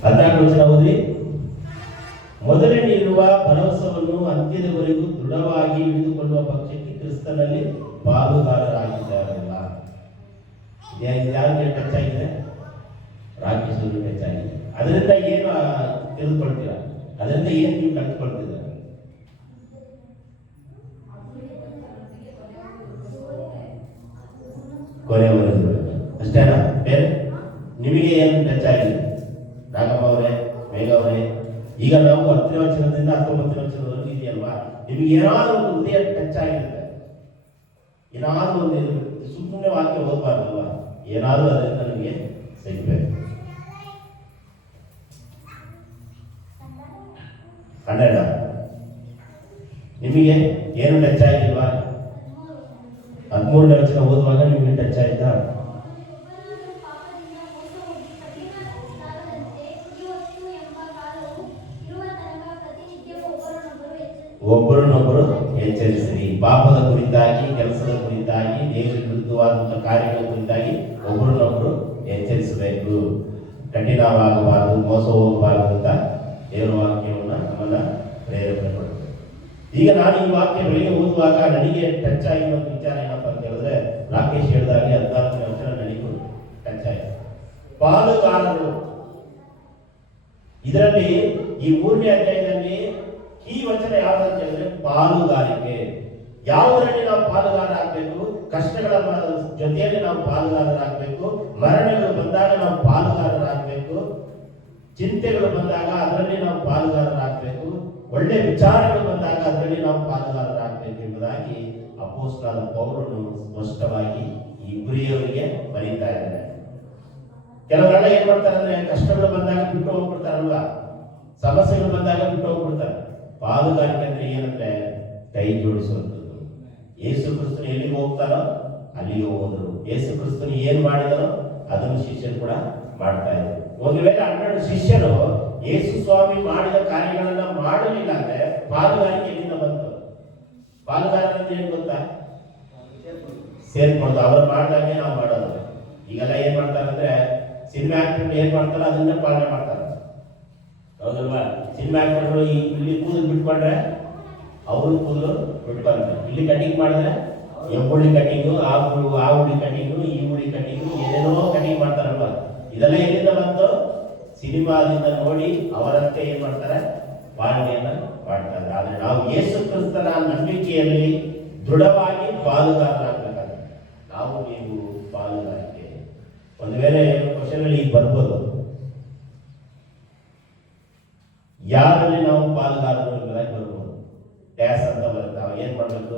14 ವಚನ ಓದಿ. ಮೊದಲೇ ನೀಡುವ ಭರವಸೆಯನ್ನು ಅಂತ್ಯದವರೆಗೂ ದೃಢವಾಗಿ ಹಿಡಿದುಕೊಳ್ಳುವ ಪಕ್ಷಕ್ಕೆ ಕ್ರಿಸ್ತನಲ್ಲಿ ಪಾಲುದಾರರಾಗಿದ್ದಾರಲ್ಲ. ಯಾರಿಗೆ ಟಚ್ ಆಗಿದೆ? ರಾಕೇಶ್ ಅವರಿಗೆ ಟಚ್ ಆಗಿದೆ. ಅದರಿಂದ ಏನು ತಿಳಿದುಕೊಳ್ತೀರಾ? ಅದರಿಂದ ಏನು ನೀವು ಕಲ್ತ್ಕೊಳ್ತೀರ? ಕೊನೆಯವರೆಗೂ ಅಷ್ಟೇನಾ? ಬೇರೆ ನಿಮಗೆ ಏನು ಟಚ್ ಆಗಿದೆ? ರಾಘವ ಅವರೇ, ಮೇಘ ಅವರೇ, ಈಗ ನಾವು 10ನೇ ವಚನದಿಂದ 19ನೇ ವಚನದವರೆಗೂ ಇದೆಯಲ್ವಾ, ನಿಮಗೆ ಏನಾದರೂ ಒಂದು ಹೃದಯ ಟಚ್ ಆಗಿರುತ್ತೆ, ಏನಾದರೂ ಒಂದು ಸುಮ್ಮನೆ ವಾಕ್ಯ ಓದಬಾರ್ದಲ್ವಾ, ಏನಾದರೂ ಅದರಿಂದ ನಿಮಗೆ ಸಿಗಬೇಕು. 12 ನಿಮಗೆ ಏನು ಟಚ್ ಆಗಿಲ್ವಾ? 13ನೇ ವಚನ ಓದುವಾಗ ನಿಮಗೆ ಟಚ್ ಆಯ್ತಾ? ಒಬ್ಬರನ್ನೊಬ್ಬರು ಎಚ್ಚರಿಸಿರಿ. ಪಾಪದ ಕುರಿತಾಗಿ, ಕೆಲಸದ ಕುರಿತಾಗಿ, ದೇವರ ವಿರುದ್ಧವಾದಂತಹ ಕಾರ್ಯಗಳ ಕುರಿತಾಗಿ ಒಬ್ಬರನ್ನೊಬ್ಬರು ಎಚ್ಚರಿಸಬೇಕು. ಕಠಿಣವಾಗಬಾರದು, ಮೋಸ ಹೋಗಬಾರದು ಅಂತ ದೇವರ ವಾಕ್ಯವನ್ನ ನಮ್ಮನ್ನ ಪ್ರೇರೇಪಣೆ ಕೊಡುತ್ತೆ. ಈಗ ನಾನು ಈ ವಾಕ್ಯ ಬೆಳಿಗ್ಗೆ ಓದುವಾಗ ನನಗೆ ಟಚ್ ಆಗಿರೋ ವಿಚಾರ ಏನಪ್ಪ ಅಂತ ಹೇಳಿದ್ರೆ, ರಾಕೇಶ್ ಹೇಳಿದಾಗೆ 14ನೇ ವಚನ ನನಗೂ ಟಚ್ ಆಯಿತು. ಪಾಲುಗಾರರು, ಇದರಲ್ಲಿ ಈ 3ನೇ ಅಧ್ಯಾಯದಲ್ಲಿ ಈ ವಚನ ಯಾವ್ದಂತ ಹೇಳಿದ್ರೆ ಪಾಲುಗಾರಿಕೆ. ಯಾವುದರಲ್ಲಿ ನಾವು ಪಾಲುಗಾರರಾಗಬೇಕು? ಕಷ್ಟಗಳ ಜೊತೆಯಲ್ಲಿ ನಾವು ಪಾಲುಗಾರರಾಗಬೇಕು. ಮರಣಗಳು ಬಂದಾಗ ನಾವು ಪಾಲುಗಾರರಾಗಬೇಕು. ಚಿಂತೆಗಳು ಬಂದಾಗ ಅದರಲ್ಲಿ ನಾವು ಪಾಲುಗಾರರಾಗಬೇಕು. ಒಳ್ಳೆ ವಿಚಾರಗಳು ಬಂದಾಗ ಅದರಲ್ಲಿ ನಾವು ಪಾಲುಗಾರರಾಗಬೇಕು ಎಂಬುದಾಗಿ ಅಪೊಸ್ತಲನಾದ ಪೌಲನು ಸ್ಪಷ್ಟವಾಗಿ ಇಬ್ರಿಯರಿಗೆ ಬರೀತಾ ಇದ್ದಾರೆ. ಕೆಲವರೆಲ್ಲ ಏನ್ ಮಾಡ್ತಾರೆ ಅಂದ್ರೆ, ಕಷ್ಟಗಳು ಬಂದಾಗ ಬಿಟ್ಟು ಹೋಗ್ಬಿಡ್ತಾರಲ್ವಾ, ಸಮಸ್ಯೆಗಳು ಬಂದಾಗ ಬಿಟ್ಟು ಹೋಗ್ಬಿಡ್ತಾರೆ. ಪಾಲುಗಾರಿಕೆ ಅಂದ್ರೆ ಏನಂದ್ರೆ ಕೈ ಜೋಡಿಸುವಂಥದ್ದು. ಯೇಸು ಕ್ರಿಸ್ತನು ಎಲ್ಲಿಗೆ ಹೋಗ್ತಾನೋ ಅಲ್ಲಿಗೆ ಹೋದ್ರು. ಯೇಸು ಕ್ರಿಸ್ತನು ಏನ್ ಮಾಡಿದನೋ ಅದನ್ನು ಶಿಷ್ಯರು ಕೂಡ ಮಾಡ್ತಾ ಇದ್ರು. ಒಂದು ವೇಳೆ 12 ಶಿಷ್ಯರು ಯೇಸು ಸ್ವಾಮಿ ಮಾಡಿದ ಕಾರ್ಯಗಳನ್ನ ಮಾಡಲಿಲ್ಲ ಅಂದ್ರೆ ಪಾಲುಗಾರಿಕೆ ಎಲ್ಲಿಂದ ಬಂತು? ಪಾಲುಗಾರ ಅಂದ್ರೆ ಏನ್ ಗೊತ್ತಾ? ಸೇರ್ಕೊಂಡು ಅವ್ರು ಮಾಡಿದಾಗೆ ನಾವು ಮಾಡೋದು. ಈಗೆಲ್ಲ ಏನ್ ಮಾಡ್ತಾರೆ ಅಂದ್ರೆ, ಸಿನಿಮಾ ಆಕ್ಟರ್ ಏನ್ ಮಾಡ್ತಾರೋ ಅದನ್ನೇ ಪಾಲನೆ ಮಾಡ್ತಾರೆ, ಹೌದಲ್ವಾ? ಸಿನಿಮಾ ಆಕ್ಟರ್ಗಳು ಇಲ್ಲಿ ಕೂದಲು ಬಿಟ್ಕೊಂಡ್ರೆ ಅವರು ಕೂದಲು ಬಿಟ್ಕೊಂಡ್ರೆ, ಇಲ್ಲಿ ಕಟಿಂಗ್ ಮಾಡಿದ್ರೆ ಎಬ್ಬುಳಿ ಕಟಿಂಗು, ಆ ಹುಳಿ ಕಟಿಂಗು, ಈ ಹುಳಿ ಕಟಿಂಗು, ಏನೇನೋ ಕಟಿಂಗ್ ಮಾಡ್ತಾರಲ್ವಾ. ಇದೆಲ್ಲ ಎಲ್ಲಿಂದ ಬಂತು? ಸಿನಿಮಾದಿಂದ ನೋಡಿ ಅವರಂತೆ ಏನ್ ಮಾಡ್ತಾರೆ? ಪಾಲನೆಯನ್ನ ಮಾಡ್ತಾರೆ. ಆದ್ರೆ ನಾವು ಯೇಸು ಕ್ರಿಸ್ತನ ನಂಬಿಕೆಯಲ್ಲಿ ದೃಢವಾಗಿ ಪಾಲುಗಾರರಾಗಬೇಕಾದ್ರೆ ನಾವು ನೀವು ಪಾಲುಗಾರಿಕೆ. ಒಂದು ವೇಳೆ ಕ್ವಶನ್ಗಳು ಈಗ ಬರ್ಬೋದು, ಯಾರಲ್ಲಿ ನಾವು ಪಾಲುಗಾರರು ಎಂಬುದಾಗಿ ಬರ್ಬೋದು. ಡ್ಯಾಸ್ ಅಂತ ಬರುತ್ತೆ, ನಾವು ಏನ್ ಮಾಡಬೇಕು?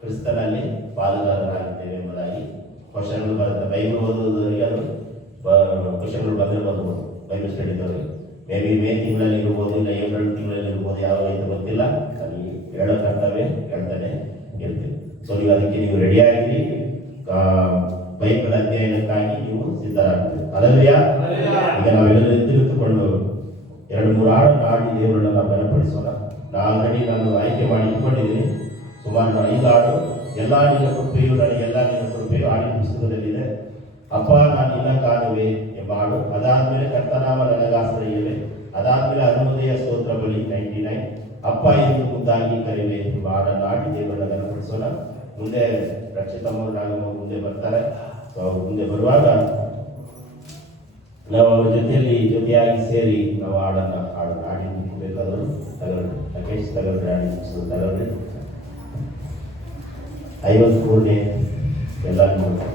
ಕ್ರಿಸ್ತನಲ್ಲಿ ಪಾಲುಗಾರರಾಗಿದ್ದೇವೆ ಎಂಬುದಾಗಿ ಕ್ವಶನ್ಗಳು ಬರುತ್ತೆ. ಬೈಬಲ್ ಓದುವುದವರಿಗೆ ಅದು ಕ್ವಶನ್ಗಳು ಬಂದಿರ್ಬೋದು. ಬೈಬಲ್ ಸ್ಟಡಿದವರಿಗೆ ಮೇ ಬಿ ಮೇ ತಿಂಗಳಲ್ಲಿ ಇರ್ಬೋದು, ಇಲ್ಲ ಏಪ್ರಿಲ್ ತಿಂಗಳಲ್ಲಿ ಇರ್ಬೋದು, ಯಾವ ಇದು ಗೊತ್ತಿಲ್ಲ. ಅದು ಹೇಳೋ ಕರ್ತವ್ಯ ಹೇಳ್ತಾನೆ ಇರ್ತೀವಿ. ಸೊ ನೀವು ಅದಕ್ಕೆ ನೀವು ರೆಡಿ ಆಗಿರಿ. ಬೈಬಲ್ ಅಧ್ಯಯನಕ್ಕಾಗಿ ನೀವು ಸಿದ್ಧರಾಗ್ತೀವಿ. ಅಲ್ಲಲ್ಯಾ? ಈಗ ನಾವೆಲ್ಲರೂ ಎದ್ದಿರುತ್ತುಕೊಂಡು 2-3 ಹಾಡನ್ನು ಹಾಡಿ ದೇವರನ್ನ ನಾವು ಬಲಪಡಿಸೋಣ. ನಾನು ಆಯ್ಕೆ ಮಾಡಿ ಇಟ್ಕೊಂಡಿದ್ದೀನಿ ಸುಮಾರು 5 ಹಾಡು. ಎಲ್ಲ ನಿನ್ನ ಕೃಪೆಯು ನನಗೆ, ಎಲ್ಲ ನಿನ್ನ ಕೃಪೆಯು ಹಾಡಿನ ಪುಸ್ತಕದಲ್ಲಿದೆ. ಅಪ್ಪ ನಾನು ನಿನ್ನ ಕಾಣುವೆ ಎಂಬ ಹಾಡು. ಅದಾದ್ಮೇಲೆ ಕರ್ತನಾಮ ನನಗಾಶ್ರಯವೇ, ಅದಾದ್ಮೇಲೆ ಅನುಮೋದಯ ಸ್ತೋತ್ರ ಬಲಿ 99, ಅಪ್ಪ ಎಂದು ಮುದ್ದಾಗಿ ಕರಿವೆ ಎಂಬ ಹಾಡನ್ನು ಹಾಡಿ ದೇವರನ್ನ ಬಲಪಡಿಸೋಣ. ಮುಂದೆ ರಕ್ಷಿತಮ್ಮ ನಾಗಮ್ಮ ಮುಂದೆ ಬರ್ತಾರೆ. ಸೊ ಅವ್ರು ಮುಂದೆ ಬರುವಾಗ ನಾವು ಅವ್ರ ಜೊತೆಯಾಗಿ ಸೇರಿ ನಾವು ಹಾಡಿ ಬೇಕಾದವರು ತಗೊಳ್ಳಿ. ಕೇಸ್ ತಗೊಳ್ರಿ, ತಗೊಳ್ರಿ. 53ನೇ ಎಲ್ಲ ನೋಡ್ತಾರೆ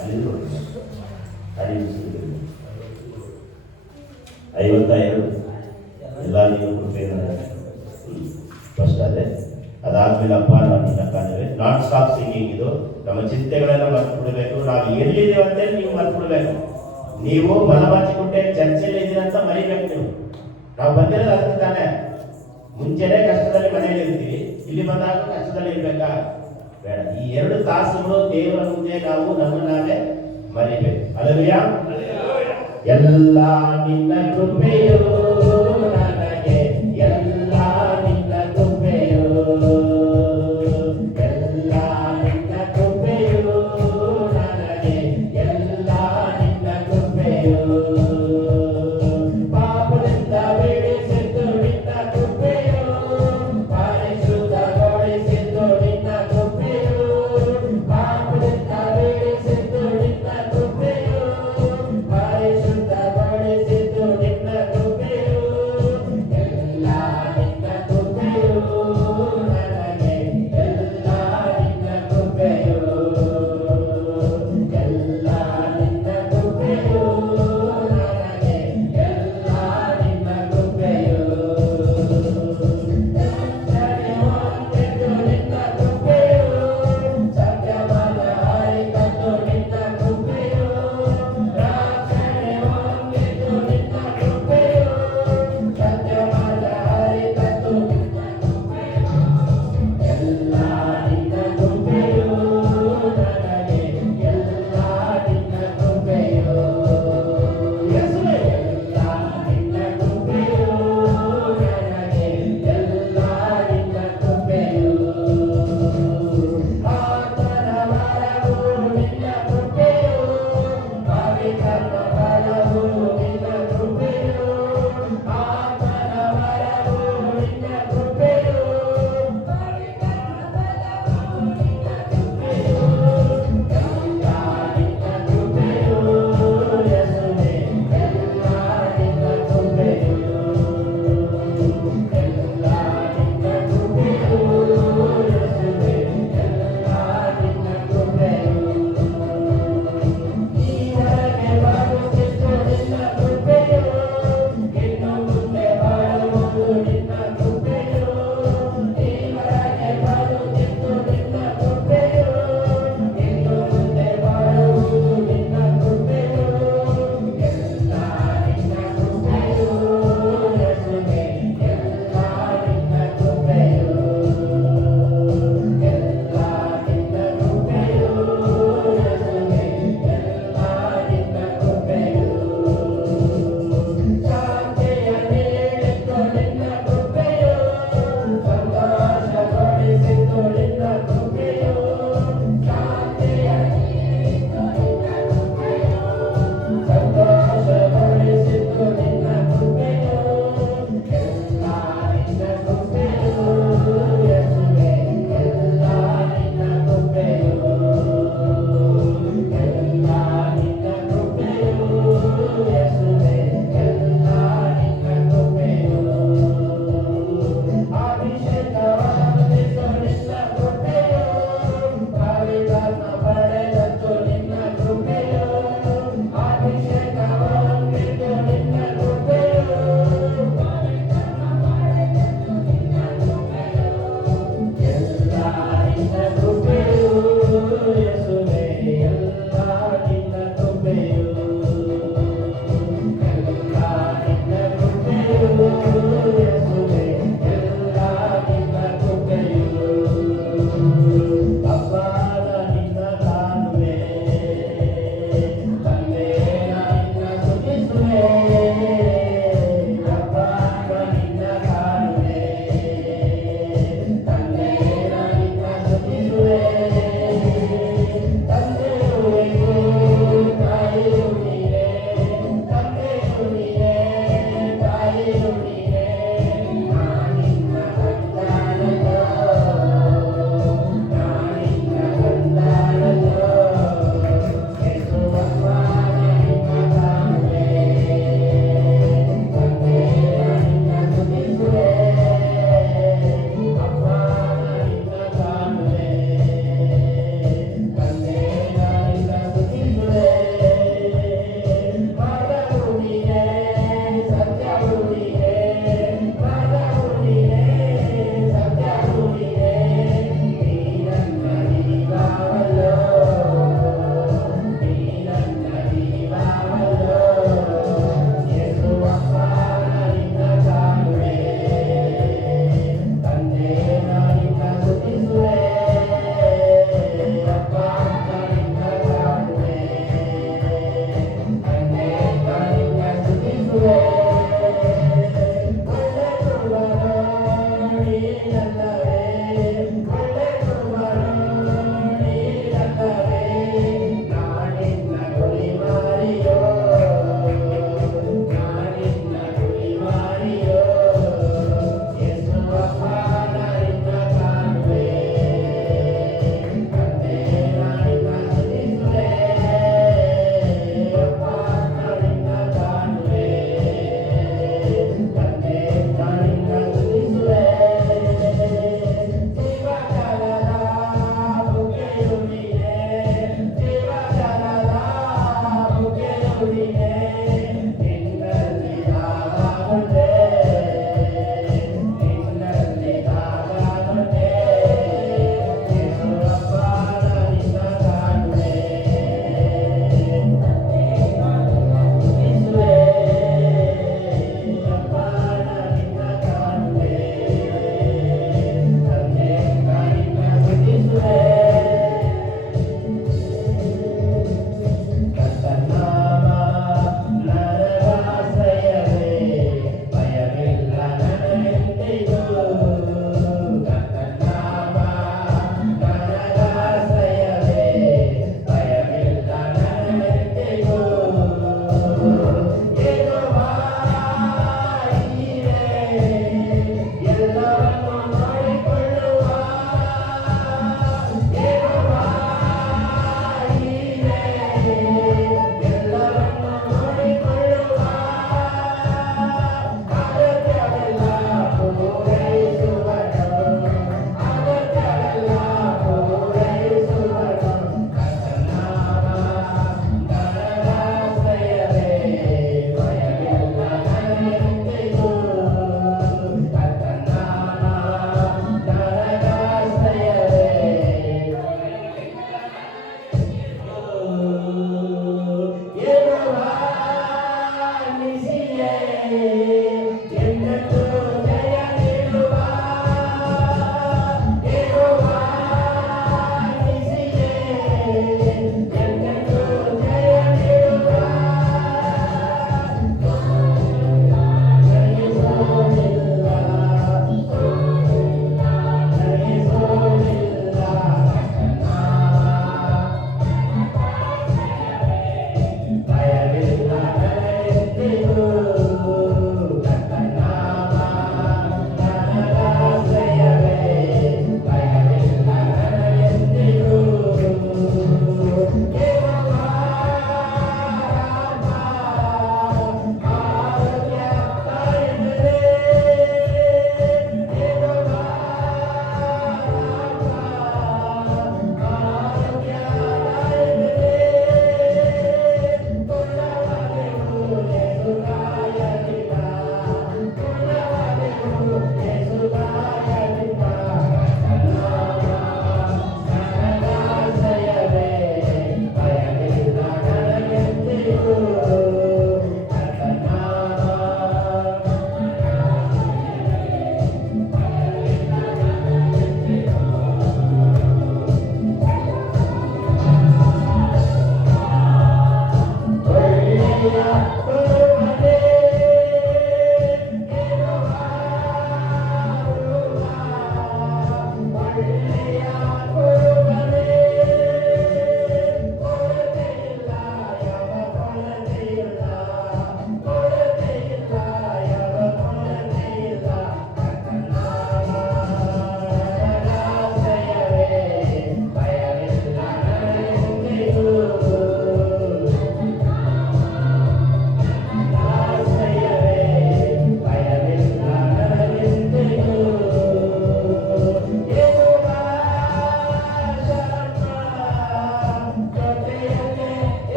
ಅಲ್ಲಿ ನೋಡಿ, ಅಲ್ಲಿ 52 ಎಲ್ಲ ನೀವು ಕೃಪೆ ಫಸ್ಟ್ ಅದೇ. ಅದಾದ್ಮೇಲೆ ಅಪ್ಪ ನಾವು ನಿನ್ನ ಕಾಣುವೆ. Not stop singing. ಇದು ನಮ್ಮ ಚಿಂತೆಗಳೆಲ್ಲ ಮರ್ತು ಬಿಡಬೇಕು. ನಾವು ಎಲ್ಲಿದ್ದೇವೆ ಅಂತೇಳಿ ನೀವು ಮರ್ತು ಬಿಡಬೇಕು. ನೀವು ಬಲಬಾಚಿಕೊಂಡೆ ಚರ್ಚೆಯಲ್ಲಿ ಇದ್ದೀರ ಅಂತ ಮರಿಬೇಕು. ನಾವು ಬಂದಿರೋದು ಅದಕ್ಕೆ ತಾನೇ. ಮುಂಚೆನೆ ಕಷ್ಟದಲ್ಲಿ ಮನೆಯಲ್ಲಿ ಇರ್ತೀವಿ, ಇಲ್ಲಿ ಬಂದಾಗ ಕಷ್ಟದಲ್ಲಿ ಇರ್ಬೇಕಾ? ಬೇಡ. ಈ 2 ತಾಸುಗಳು ದೇವರ ಮುಂದೆ ನಾವು ನಮ್ಮನ್ನಾಗೆ ಮರಿಬೇಕು. ಅಲ್ಲೂಯ ಎಲ್ಲ ನಿನ್ನ ಕೃಪೆಯೋ ನನಗೆ, ಎಲ್ಲ ನಿನ್ನ ಕೃಪೆಯೋ, ಎಲ್ಲ ನಿನ್ನ ಕೃಪೆಯೋ ನನಗೆ, ಎಲ್ಲ ನಿನ್ನ ಕೃಪೆಯೋ. ಪಾಪದಿಂದ ಬಿಡಿಸಿದ್ದು ನಿನ್ನ ಕೃಪೆಯೋ, ಪರಿಶುದ್ಧಗೊಳಿಸಿದ್ದು ನಿನ್ನ ಕೃಪೆಯೋ. ಪಾಪದಿಂದ ಬಿಡಿಸಿದ್ದು ನಿನ್ನ ಕೃಪೆಯೋ, ಪರಿಶುದ್ಧಗೊಳಿಸಿದ್ದು ನಿನ್ನ ಕೃಪೆಯೋ.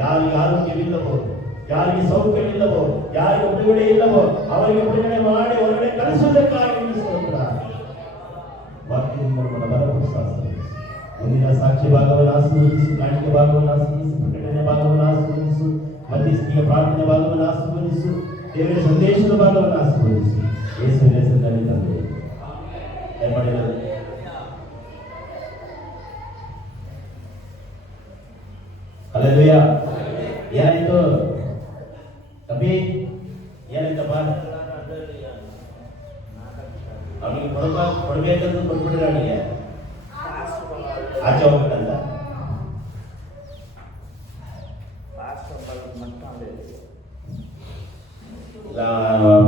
ಯಾರಿಗೆ ಆರೋಗ್ಯವಿಲ್ಲವೋ, ಯಾರಿಗೆ ಸೌಖ್ಯವಿಲ್ಲವೋ, ಯಾರಿಗೆ ಬಿಡುಗಡೆ ಇಲ್ಲವೋ ಅವರಿಗೆ ಬಿಡುಗಡೆ ಮಾಡಿ ಹೊರಗಡೆ ಕಳಿಸುವುದಕ್ಕಾಗಿ ನಿನ್ನ ಸ್ತೋತ್ರ. ವಾಕ್ಯದಿಂದ ನಮ್ಮನ್ನು ಬಲಪಡಿಸು. ಮುಂದಿನ ಸಾಕ್ಷಿ ಭಾಗವನ್ನು ಆಶೀರ್ವದಿಸು, ಕಾಣಿಕೆ ಭಾಗವನ್ನು ಆಶೀರ್ವದಿಸು, ಪ್ರಕಟಣೆ ಭಾಗವನ್ನು ಆಶೀರ್ವದಿಸು, ಮಧ್ಯಸ್ಥಿಯ ಪ್ರಾರ್ಥನೆ ಭಾಗವನ್ನು ಆಶೀರ್ವದಿಸು, ದೇವರ ಸಂದೇಶದ ಭಾಗವನ್ನು ಆಶೀರ್ವದಿಸು. ಯೇಸುವಿನ ಹೆಸರಿನಲ್ಲಿ ತಂದೆ ಮಾಡಿದರು. ಹಲ್ಲೆಲೂಯಾ. ಏನಾಯ್ತು ಕಪಿ? ಏನಾಯ್ತಪ್ಪ? ಅವನಿಗೆ ಕೊಡ್ಬೇಕಂತ ಕೊಟ್ಬಿಟ್ರೆ ಅವನಿಗೆ ಆಚೆ ಹೋಗ್ಬೇಕಂತ.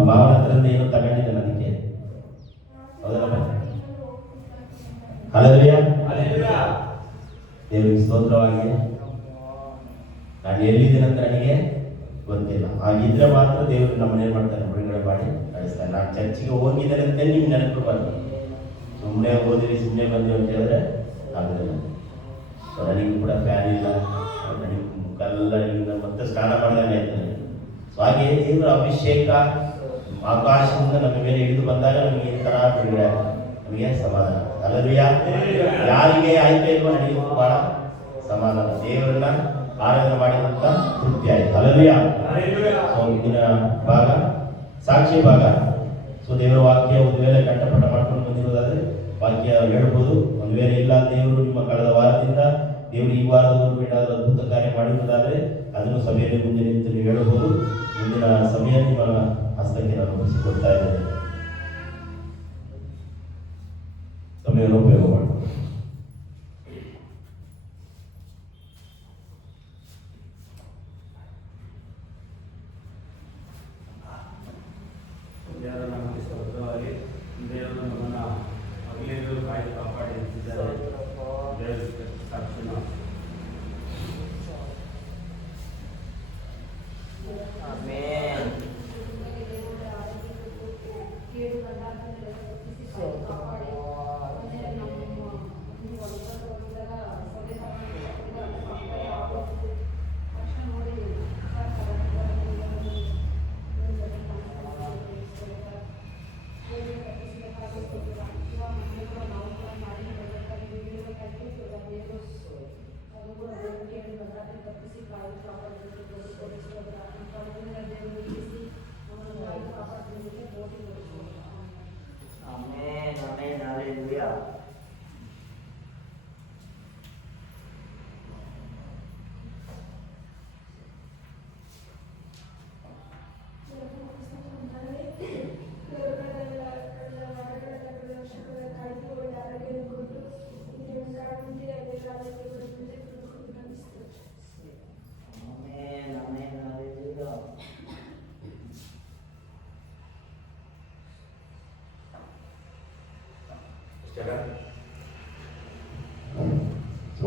ಮಾವನ ಹತ್ರದಿಂದ ಏನೋ ತಗೊಂಡಿದ್ದಾನೆ ಅದಕ್ಕೆ. ಹೌದಲ್ಲಪ್ಪ? ಹಲ್ಲೆಲೂಯಾ. ದೇವರಿಗೆ ಸ್ತೋತ್ರವಾಗಿ. ನಾನು ಎಲ್ಲಿದ್ದೀನಂತ ನನಗೆ ಗೊತ್ತಿಲ್ಲ. ಹಾಗಿದ್ರೆ ಮಾತ್ರ ದೇವರು ನಮ್ಮನ್ನೇನು ಮಾಡ್ತಾನೆ, ಬಿಡುಗಡೆ ಮಾಡಿ ಕಳಿಸ್ತಾನೆ. ನಾನು ಚರ್ಚಿಗೆ ಹೋಗಿದ್ದೇನೆ ಅಂತ ನಿಮ್ಗೆ ನೆನಪಿರಬಾರ್ದು. ಸುಮ್ಮನೆ ಓದಿರಿ, ಸುಮ್ಮನೆ ಬಂದ್ವಿ ಅಂತ ಹೇಳಿದ್ರೆ ಆಗೋದಿಲ್ಲ. ನನಗೆ ಕೂಡ ಫ್ಯಾನ್ ಇಲ್ಲ, ನನಗೆ ಮುಖೆಲ್ಲ ಈಗ ಮತ್ತೆ ಸ್ನಾನ ಮಾಡಿದಾನೆ ಹೇಳ್ತಾನೆ. ಸೊ ಹಾಗೆ ದೇವರ ಅಭಿಷೇಕ ಆಕಾಶದಿಂದ ನಮ್ಮ ಮೇಲೆ ಇಳಿದು ಬಂದಾಗ ನಮಗೆ ಈ ಥರ ಬಿಡುಗಡೆ, ನಮಗೆ ಸಮಾಧಾನ. ಹಲ್ಲೆಲೂಯಾ. ಯಾರಿಗೆ ಆಯ್ಕೆ ಇಲ್ವೋ ನನಗೆ ಬಹಳ ಸಮಾಧಾನ. ದೇವರನ್ನ ಆರಾಧನೆ ಮಾಡಿದಂತ ತೃಪ್ತಿ ಆಯ್ತು. ಹಲ್ಲೆಲೂಯಾ. ಸೊ ಇಂದಿನ ಭಾಗ ಸಾಕ್ಷಿ ಭಾಗ. ಸೊ ದೇವರ ವಾಕ್ಯ ಒಂದು ವೇಳೆ ಕಂಠಪಟ ಮಾಡ್ಕೊಂಡು ಬಂದಿರೋದಾದ್ರೆ ವಾಕ್ಯ ಹೇಳ್ಬೋದು. ಒಂದು ವೇಳೆ ಇಲ್ಲ, ದೇವರು ನಿಮ್ಮ ಕಳೆದ ವಾರದಿಂದ ದೇವರು ಈ ವಾರದವರೆಗೂ ಏನಾದರೂ ಅದ್ಭುತ ಕಾರ್ಯ ಮಾಡಿರುವುದಾದ್ರೆ ಅದನ್ನು ಸಭೆಯಲ್ಲಿ ಮುಂದೆ ನಿಂತು ನೀವು ಹೇಳ್ಬೋದು. ಮುಂದಿನ ಸಮಯ ನಿಮ್ಮ ಹಸ್ತಕ್ಕೆ ನಾನು ಒಪ್ಪಿಸಿಕೊಡ್ತಾ ಇದ್ದೇನೆ. ಸಮಯವನ್ನು ಉಪಯೋಗ ಮಾಡಿ. ದೇವರ ನಮಗೆ ಸ್ತೋತ್ರವಾಗಿ. ದೇವರು ನಮ್ಮನ್ನು ಹಗಲಿರುಳು ಕಾಯ್ದು ಕಾಪಾಡಿ ಇಟ್ಟಿದ್ದಾರೆ. ದೇವರ ಸಾಕ್ಷಿನ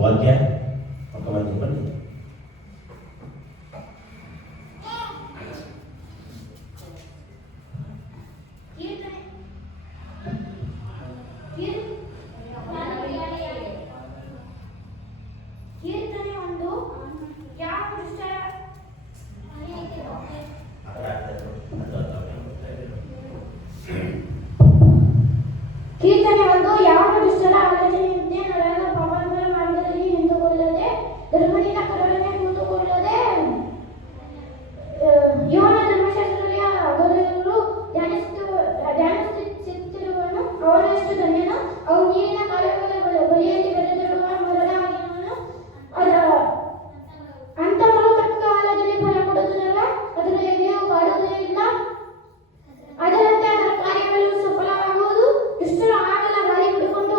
ವಾಕ್ಯ ಮಂದಿ ಬನ್ನಿ. ಕೀರ್ತನೆ ಒಂದು ಯಾವ ದುಷ್ಟರ ಕೀರ್ತನೆ ಒಂದು ಯಾವ ದುಷ್ಟರ ಆಲೋಚನೆಯಂತೆ ನಡೆದ ಪಾಪಗಳ ಮಾರ್ಗದಲ್ಲಿ ನಿಂತುಕೊಳ್ಳದೆ ಧರ್ಮದಿಂದ ಕರುಣೆ ಕೂತುಕೊಳ್ಳದೆ ಯೋನ ಧರ್ಮಶಾಸ್ತ್ರದಲ್ಲಿ ಅಗಲರು ಧ್ಯಾನಿಸುತ್ತಿರುವನು ಅವನಷ್ಟು ಧನ್ಯನು. ಅವು ನೀರಿನ ಕಾಲುಗಳ ಬಳಿಯಲ್ಲಿ ಬೆರೆತಿರುವ ಮರಳಾಗಿರುವನು. ಅಂತವರು ತಕ್ಕ ಕಾಲದಲ್ಲಿ ಫಲ ಕೊಡುವುದಿಲ್ಲ, ಅದರ ಎಲೆಯು ಬಾಡುವುದೇ ಇಲ್ಲ. ಅದರಂತೆ ಅದರ ಕಾರ್ಯಗಳು ಸಫಲವಾಗುವುದು. ದುಷ್ಟರು ಆಗಲ ಗಾಳಿ ಬಡಿಕೊಂಡು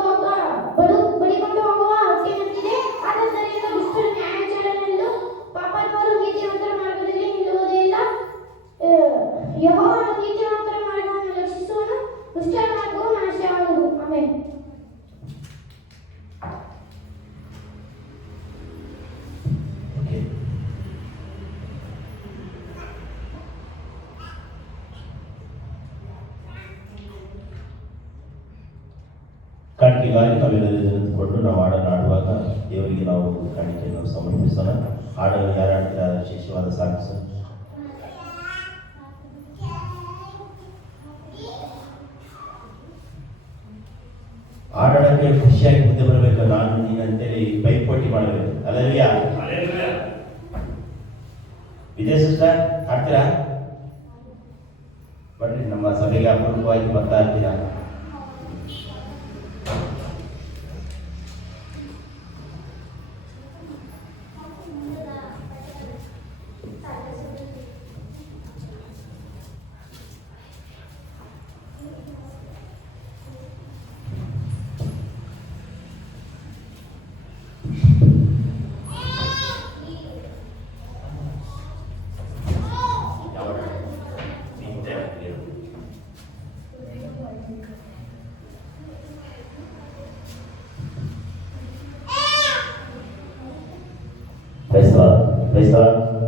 ಹೋಗುವ ಹಕ್ಕಿನಂತಿದೆ. ಆದ್ದರಿಂದ ದುಷ್ಟರು ನ್ಯಾಯವಿಚಾರಣೆಯಲ್ಲೂ ಪಾಪಾತ್ಮರು ನೀತಿವಂತರ ಮಾರ್ಗದಲ್ಲಿ ನಿಲ್ಲುವುದೇ ಇಲ್ಲ. ಯೆಹೋವನು ನೀತಿವಂತರ ಮಾರ್ಗವನ್ನು ರಕ್ಷಿಸುವನು, ದುಷ್ಟರ ಮಾರ್ಗವು ನಾಶವಾಗುವುದು. ಆಮೆನ್. ಕಾಣಿಕೆಗಾಗಿ ನಾವೆಲ್ಲರೂ ನಿಂತುಕೊಂಡು ನಾವು ಹಾಡನ್ನು ಆಡುವಾಗ ದೇವರಿಗೆ ನಾವು ಕಾಣಿಕೆಯನ್ನು ಸಮರ್ಪಿಸೋಣ. ಹಾಡನ್ನು ಯಾರು ಹಾಡ್ತಾರೆ ವಿಶೇಷವಾದ ಸಾಂಗ್ಸ್? ಹಾಡೋಕ್ಕೆ ಖುಷಿಯಾಗಿ ಮುಂದೆ ಬರಬೇಕು. ನಾನು ನೀನು ಅಂತೇಳಿ ಪೈಪೋಟಿ ಮಾಡಬೇಕು. ಅಲ್ಲಲ್ಯಾ? ವಿಜಯ್ ಸಿಸ್ಟರ್ ಹಾಡ್ತೀರಾ? ಬನ್ನಿ, ನಮ್ಮ ಸಭೆಗೆ ಅಪರೂಪವಾಗಿ ಬರ್ತಾ ಇರ್ತೀರಾ?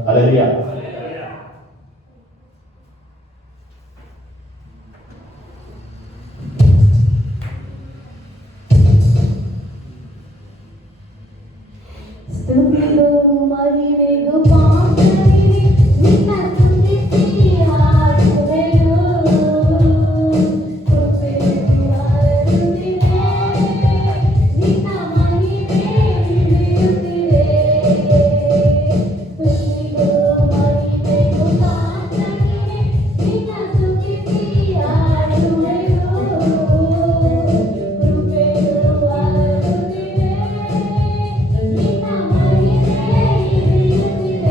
Haleluya. ಸ್ತುತಿಯು ಮಹಿಮೆಗೂ ಪಾತ್ರನಿಗೆ ನಿನ್ನ ಸ್ತುತಿಸಿ ಹಾಡುವೆನು. ಕೃಪೆಯು ಹರಡುತ್ತಿದೆ, ನಿನ್ನ ಮಹಿಮೆ ಇಳಿಯುತ್ತಿದೆ. ಸ್ತುತಿಯು ಮಹಿಮೆಗೂ ಪಾತ್ರನಿಗೆ ನಿನ್ನ ಸ್ತುತಿಸಿ ಹಾಡುವೆನು. ಕೃಪೆಯು ಹರಡುತ್ತಿದೆ, ನಿನ್ನ ಮಹಿಮೆ ಇಳಿಯುತ್ತಿದೆ.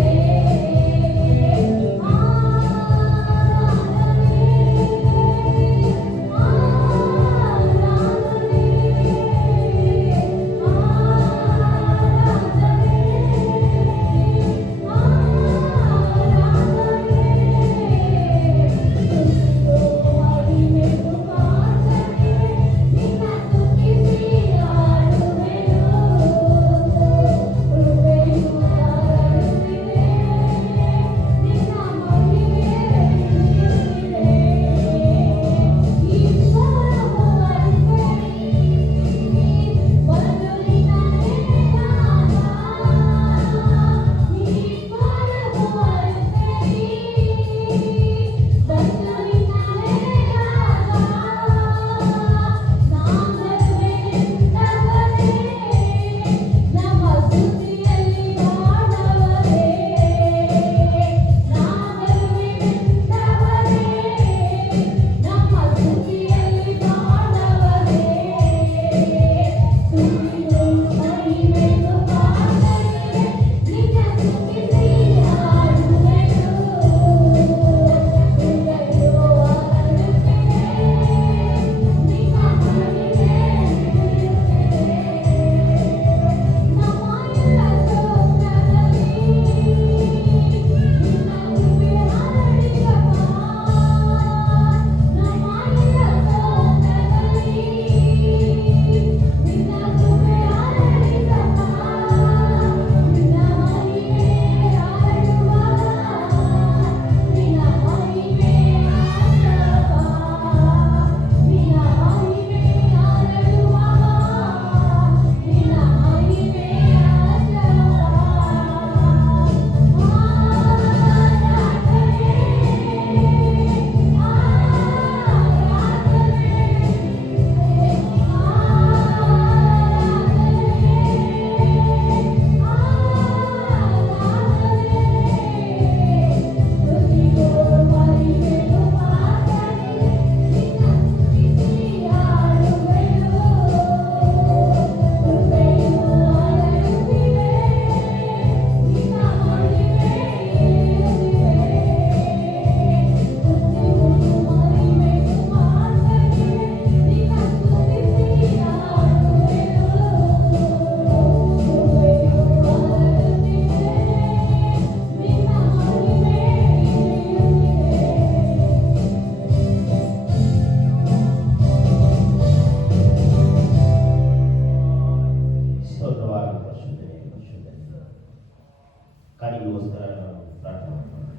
ಕಾರ್ಯಕ್ಕೋಸ್ಕರ ನಾವು ಪ್ರಾರ್ಥನೆ ಮಾಡೋಣ.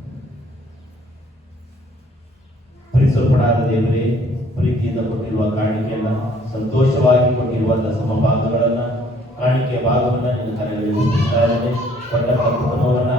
ಪರಿಸರಪಡಾದ ದೇವರೇ, ಪ್ರೀತಿಯಿಂದ ಕೊಟ್ಟಿರುವ ಕಾಣಿಕೆಯನ್ನ, ಸಂತೋಷವಾಗಿ ಕೊಟ್ಟಿರುವಂತಹ ಸಮಭಾಗಗಳನ್ನ ಕಾಣಿಕೆ ಭಾಗವನ್ನ ನಿನ್ನ ಕರೆಗಳಿಗೆ ಒಪ್ಪಿಸ್ತಾ ಇದ್ದೇನೆ. ಕೊಟ್ಟಂತ ಕುಟುಂಬವನ್ನ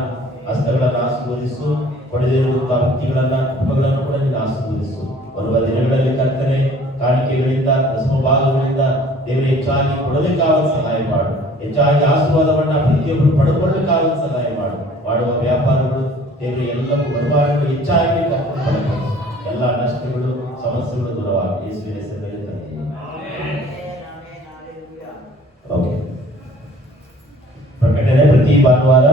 ಹಸ್ತಗಳನ್ನು ಆಶೀರ್ವದಿಸು, ಕೊಡದಿರುವಂತಹ ವ್ಯಕ್ತಿಗಳನ್ನ ಕುಟುಂಬಗಳನ್ನು ಕೂಡ ನೀನು ಆಶೀರ್ವದಿಸು. ಬರುವ ದಿನಗಳಲ್ಲಿ ಕರ್ತನೆ ಕಾಣಿಕೆಗಳಿಂದ ದಶಮ ಭಾಗಗಳಿಂದ ದೇವರ ಹೆಚ್ಚಾಗಿ ಕೊಡಲಿಕ್ಕಾಗದ ಸಹಾಯ ಮಾಡು. ಹೆಚ್ಚಾಗಿ ಆಶೀರ್ವಾದವನ್ನ ಪ್ರತಿಯೊಬ್ಬರು ಪಡ್ಕೊಳ್ಳಿಕ್ಕಾಗದ ಸಹಾಯ ಮಾಡು. ಮಾಡುವ ವ್ಯಾಪಾರಗಳು ದೇವರ ಎಲ್ಲವೂ ಬರುವಾಗಲೂ ಹೆಚ್ಚಾಗಿ ಕರ್ತನೆ ಎಲ್ಲ ನಷ್ಟಗಳು ಸಮಸ್ಯೆಗಳು ದೂರವಾಗಿ ಯೇಸುವಿನ ಹೆಸರಿನಲ್ಲಿ ತಂದೆಯೇ. ಓಕೆ. ಪ್ರಕಟಣೆ ಪ್ರತಿ ಭಾನುವಾರ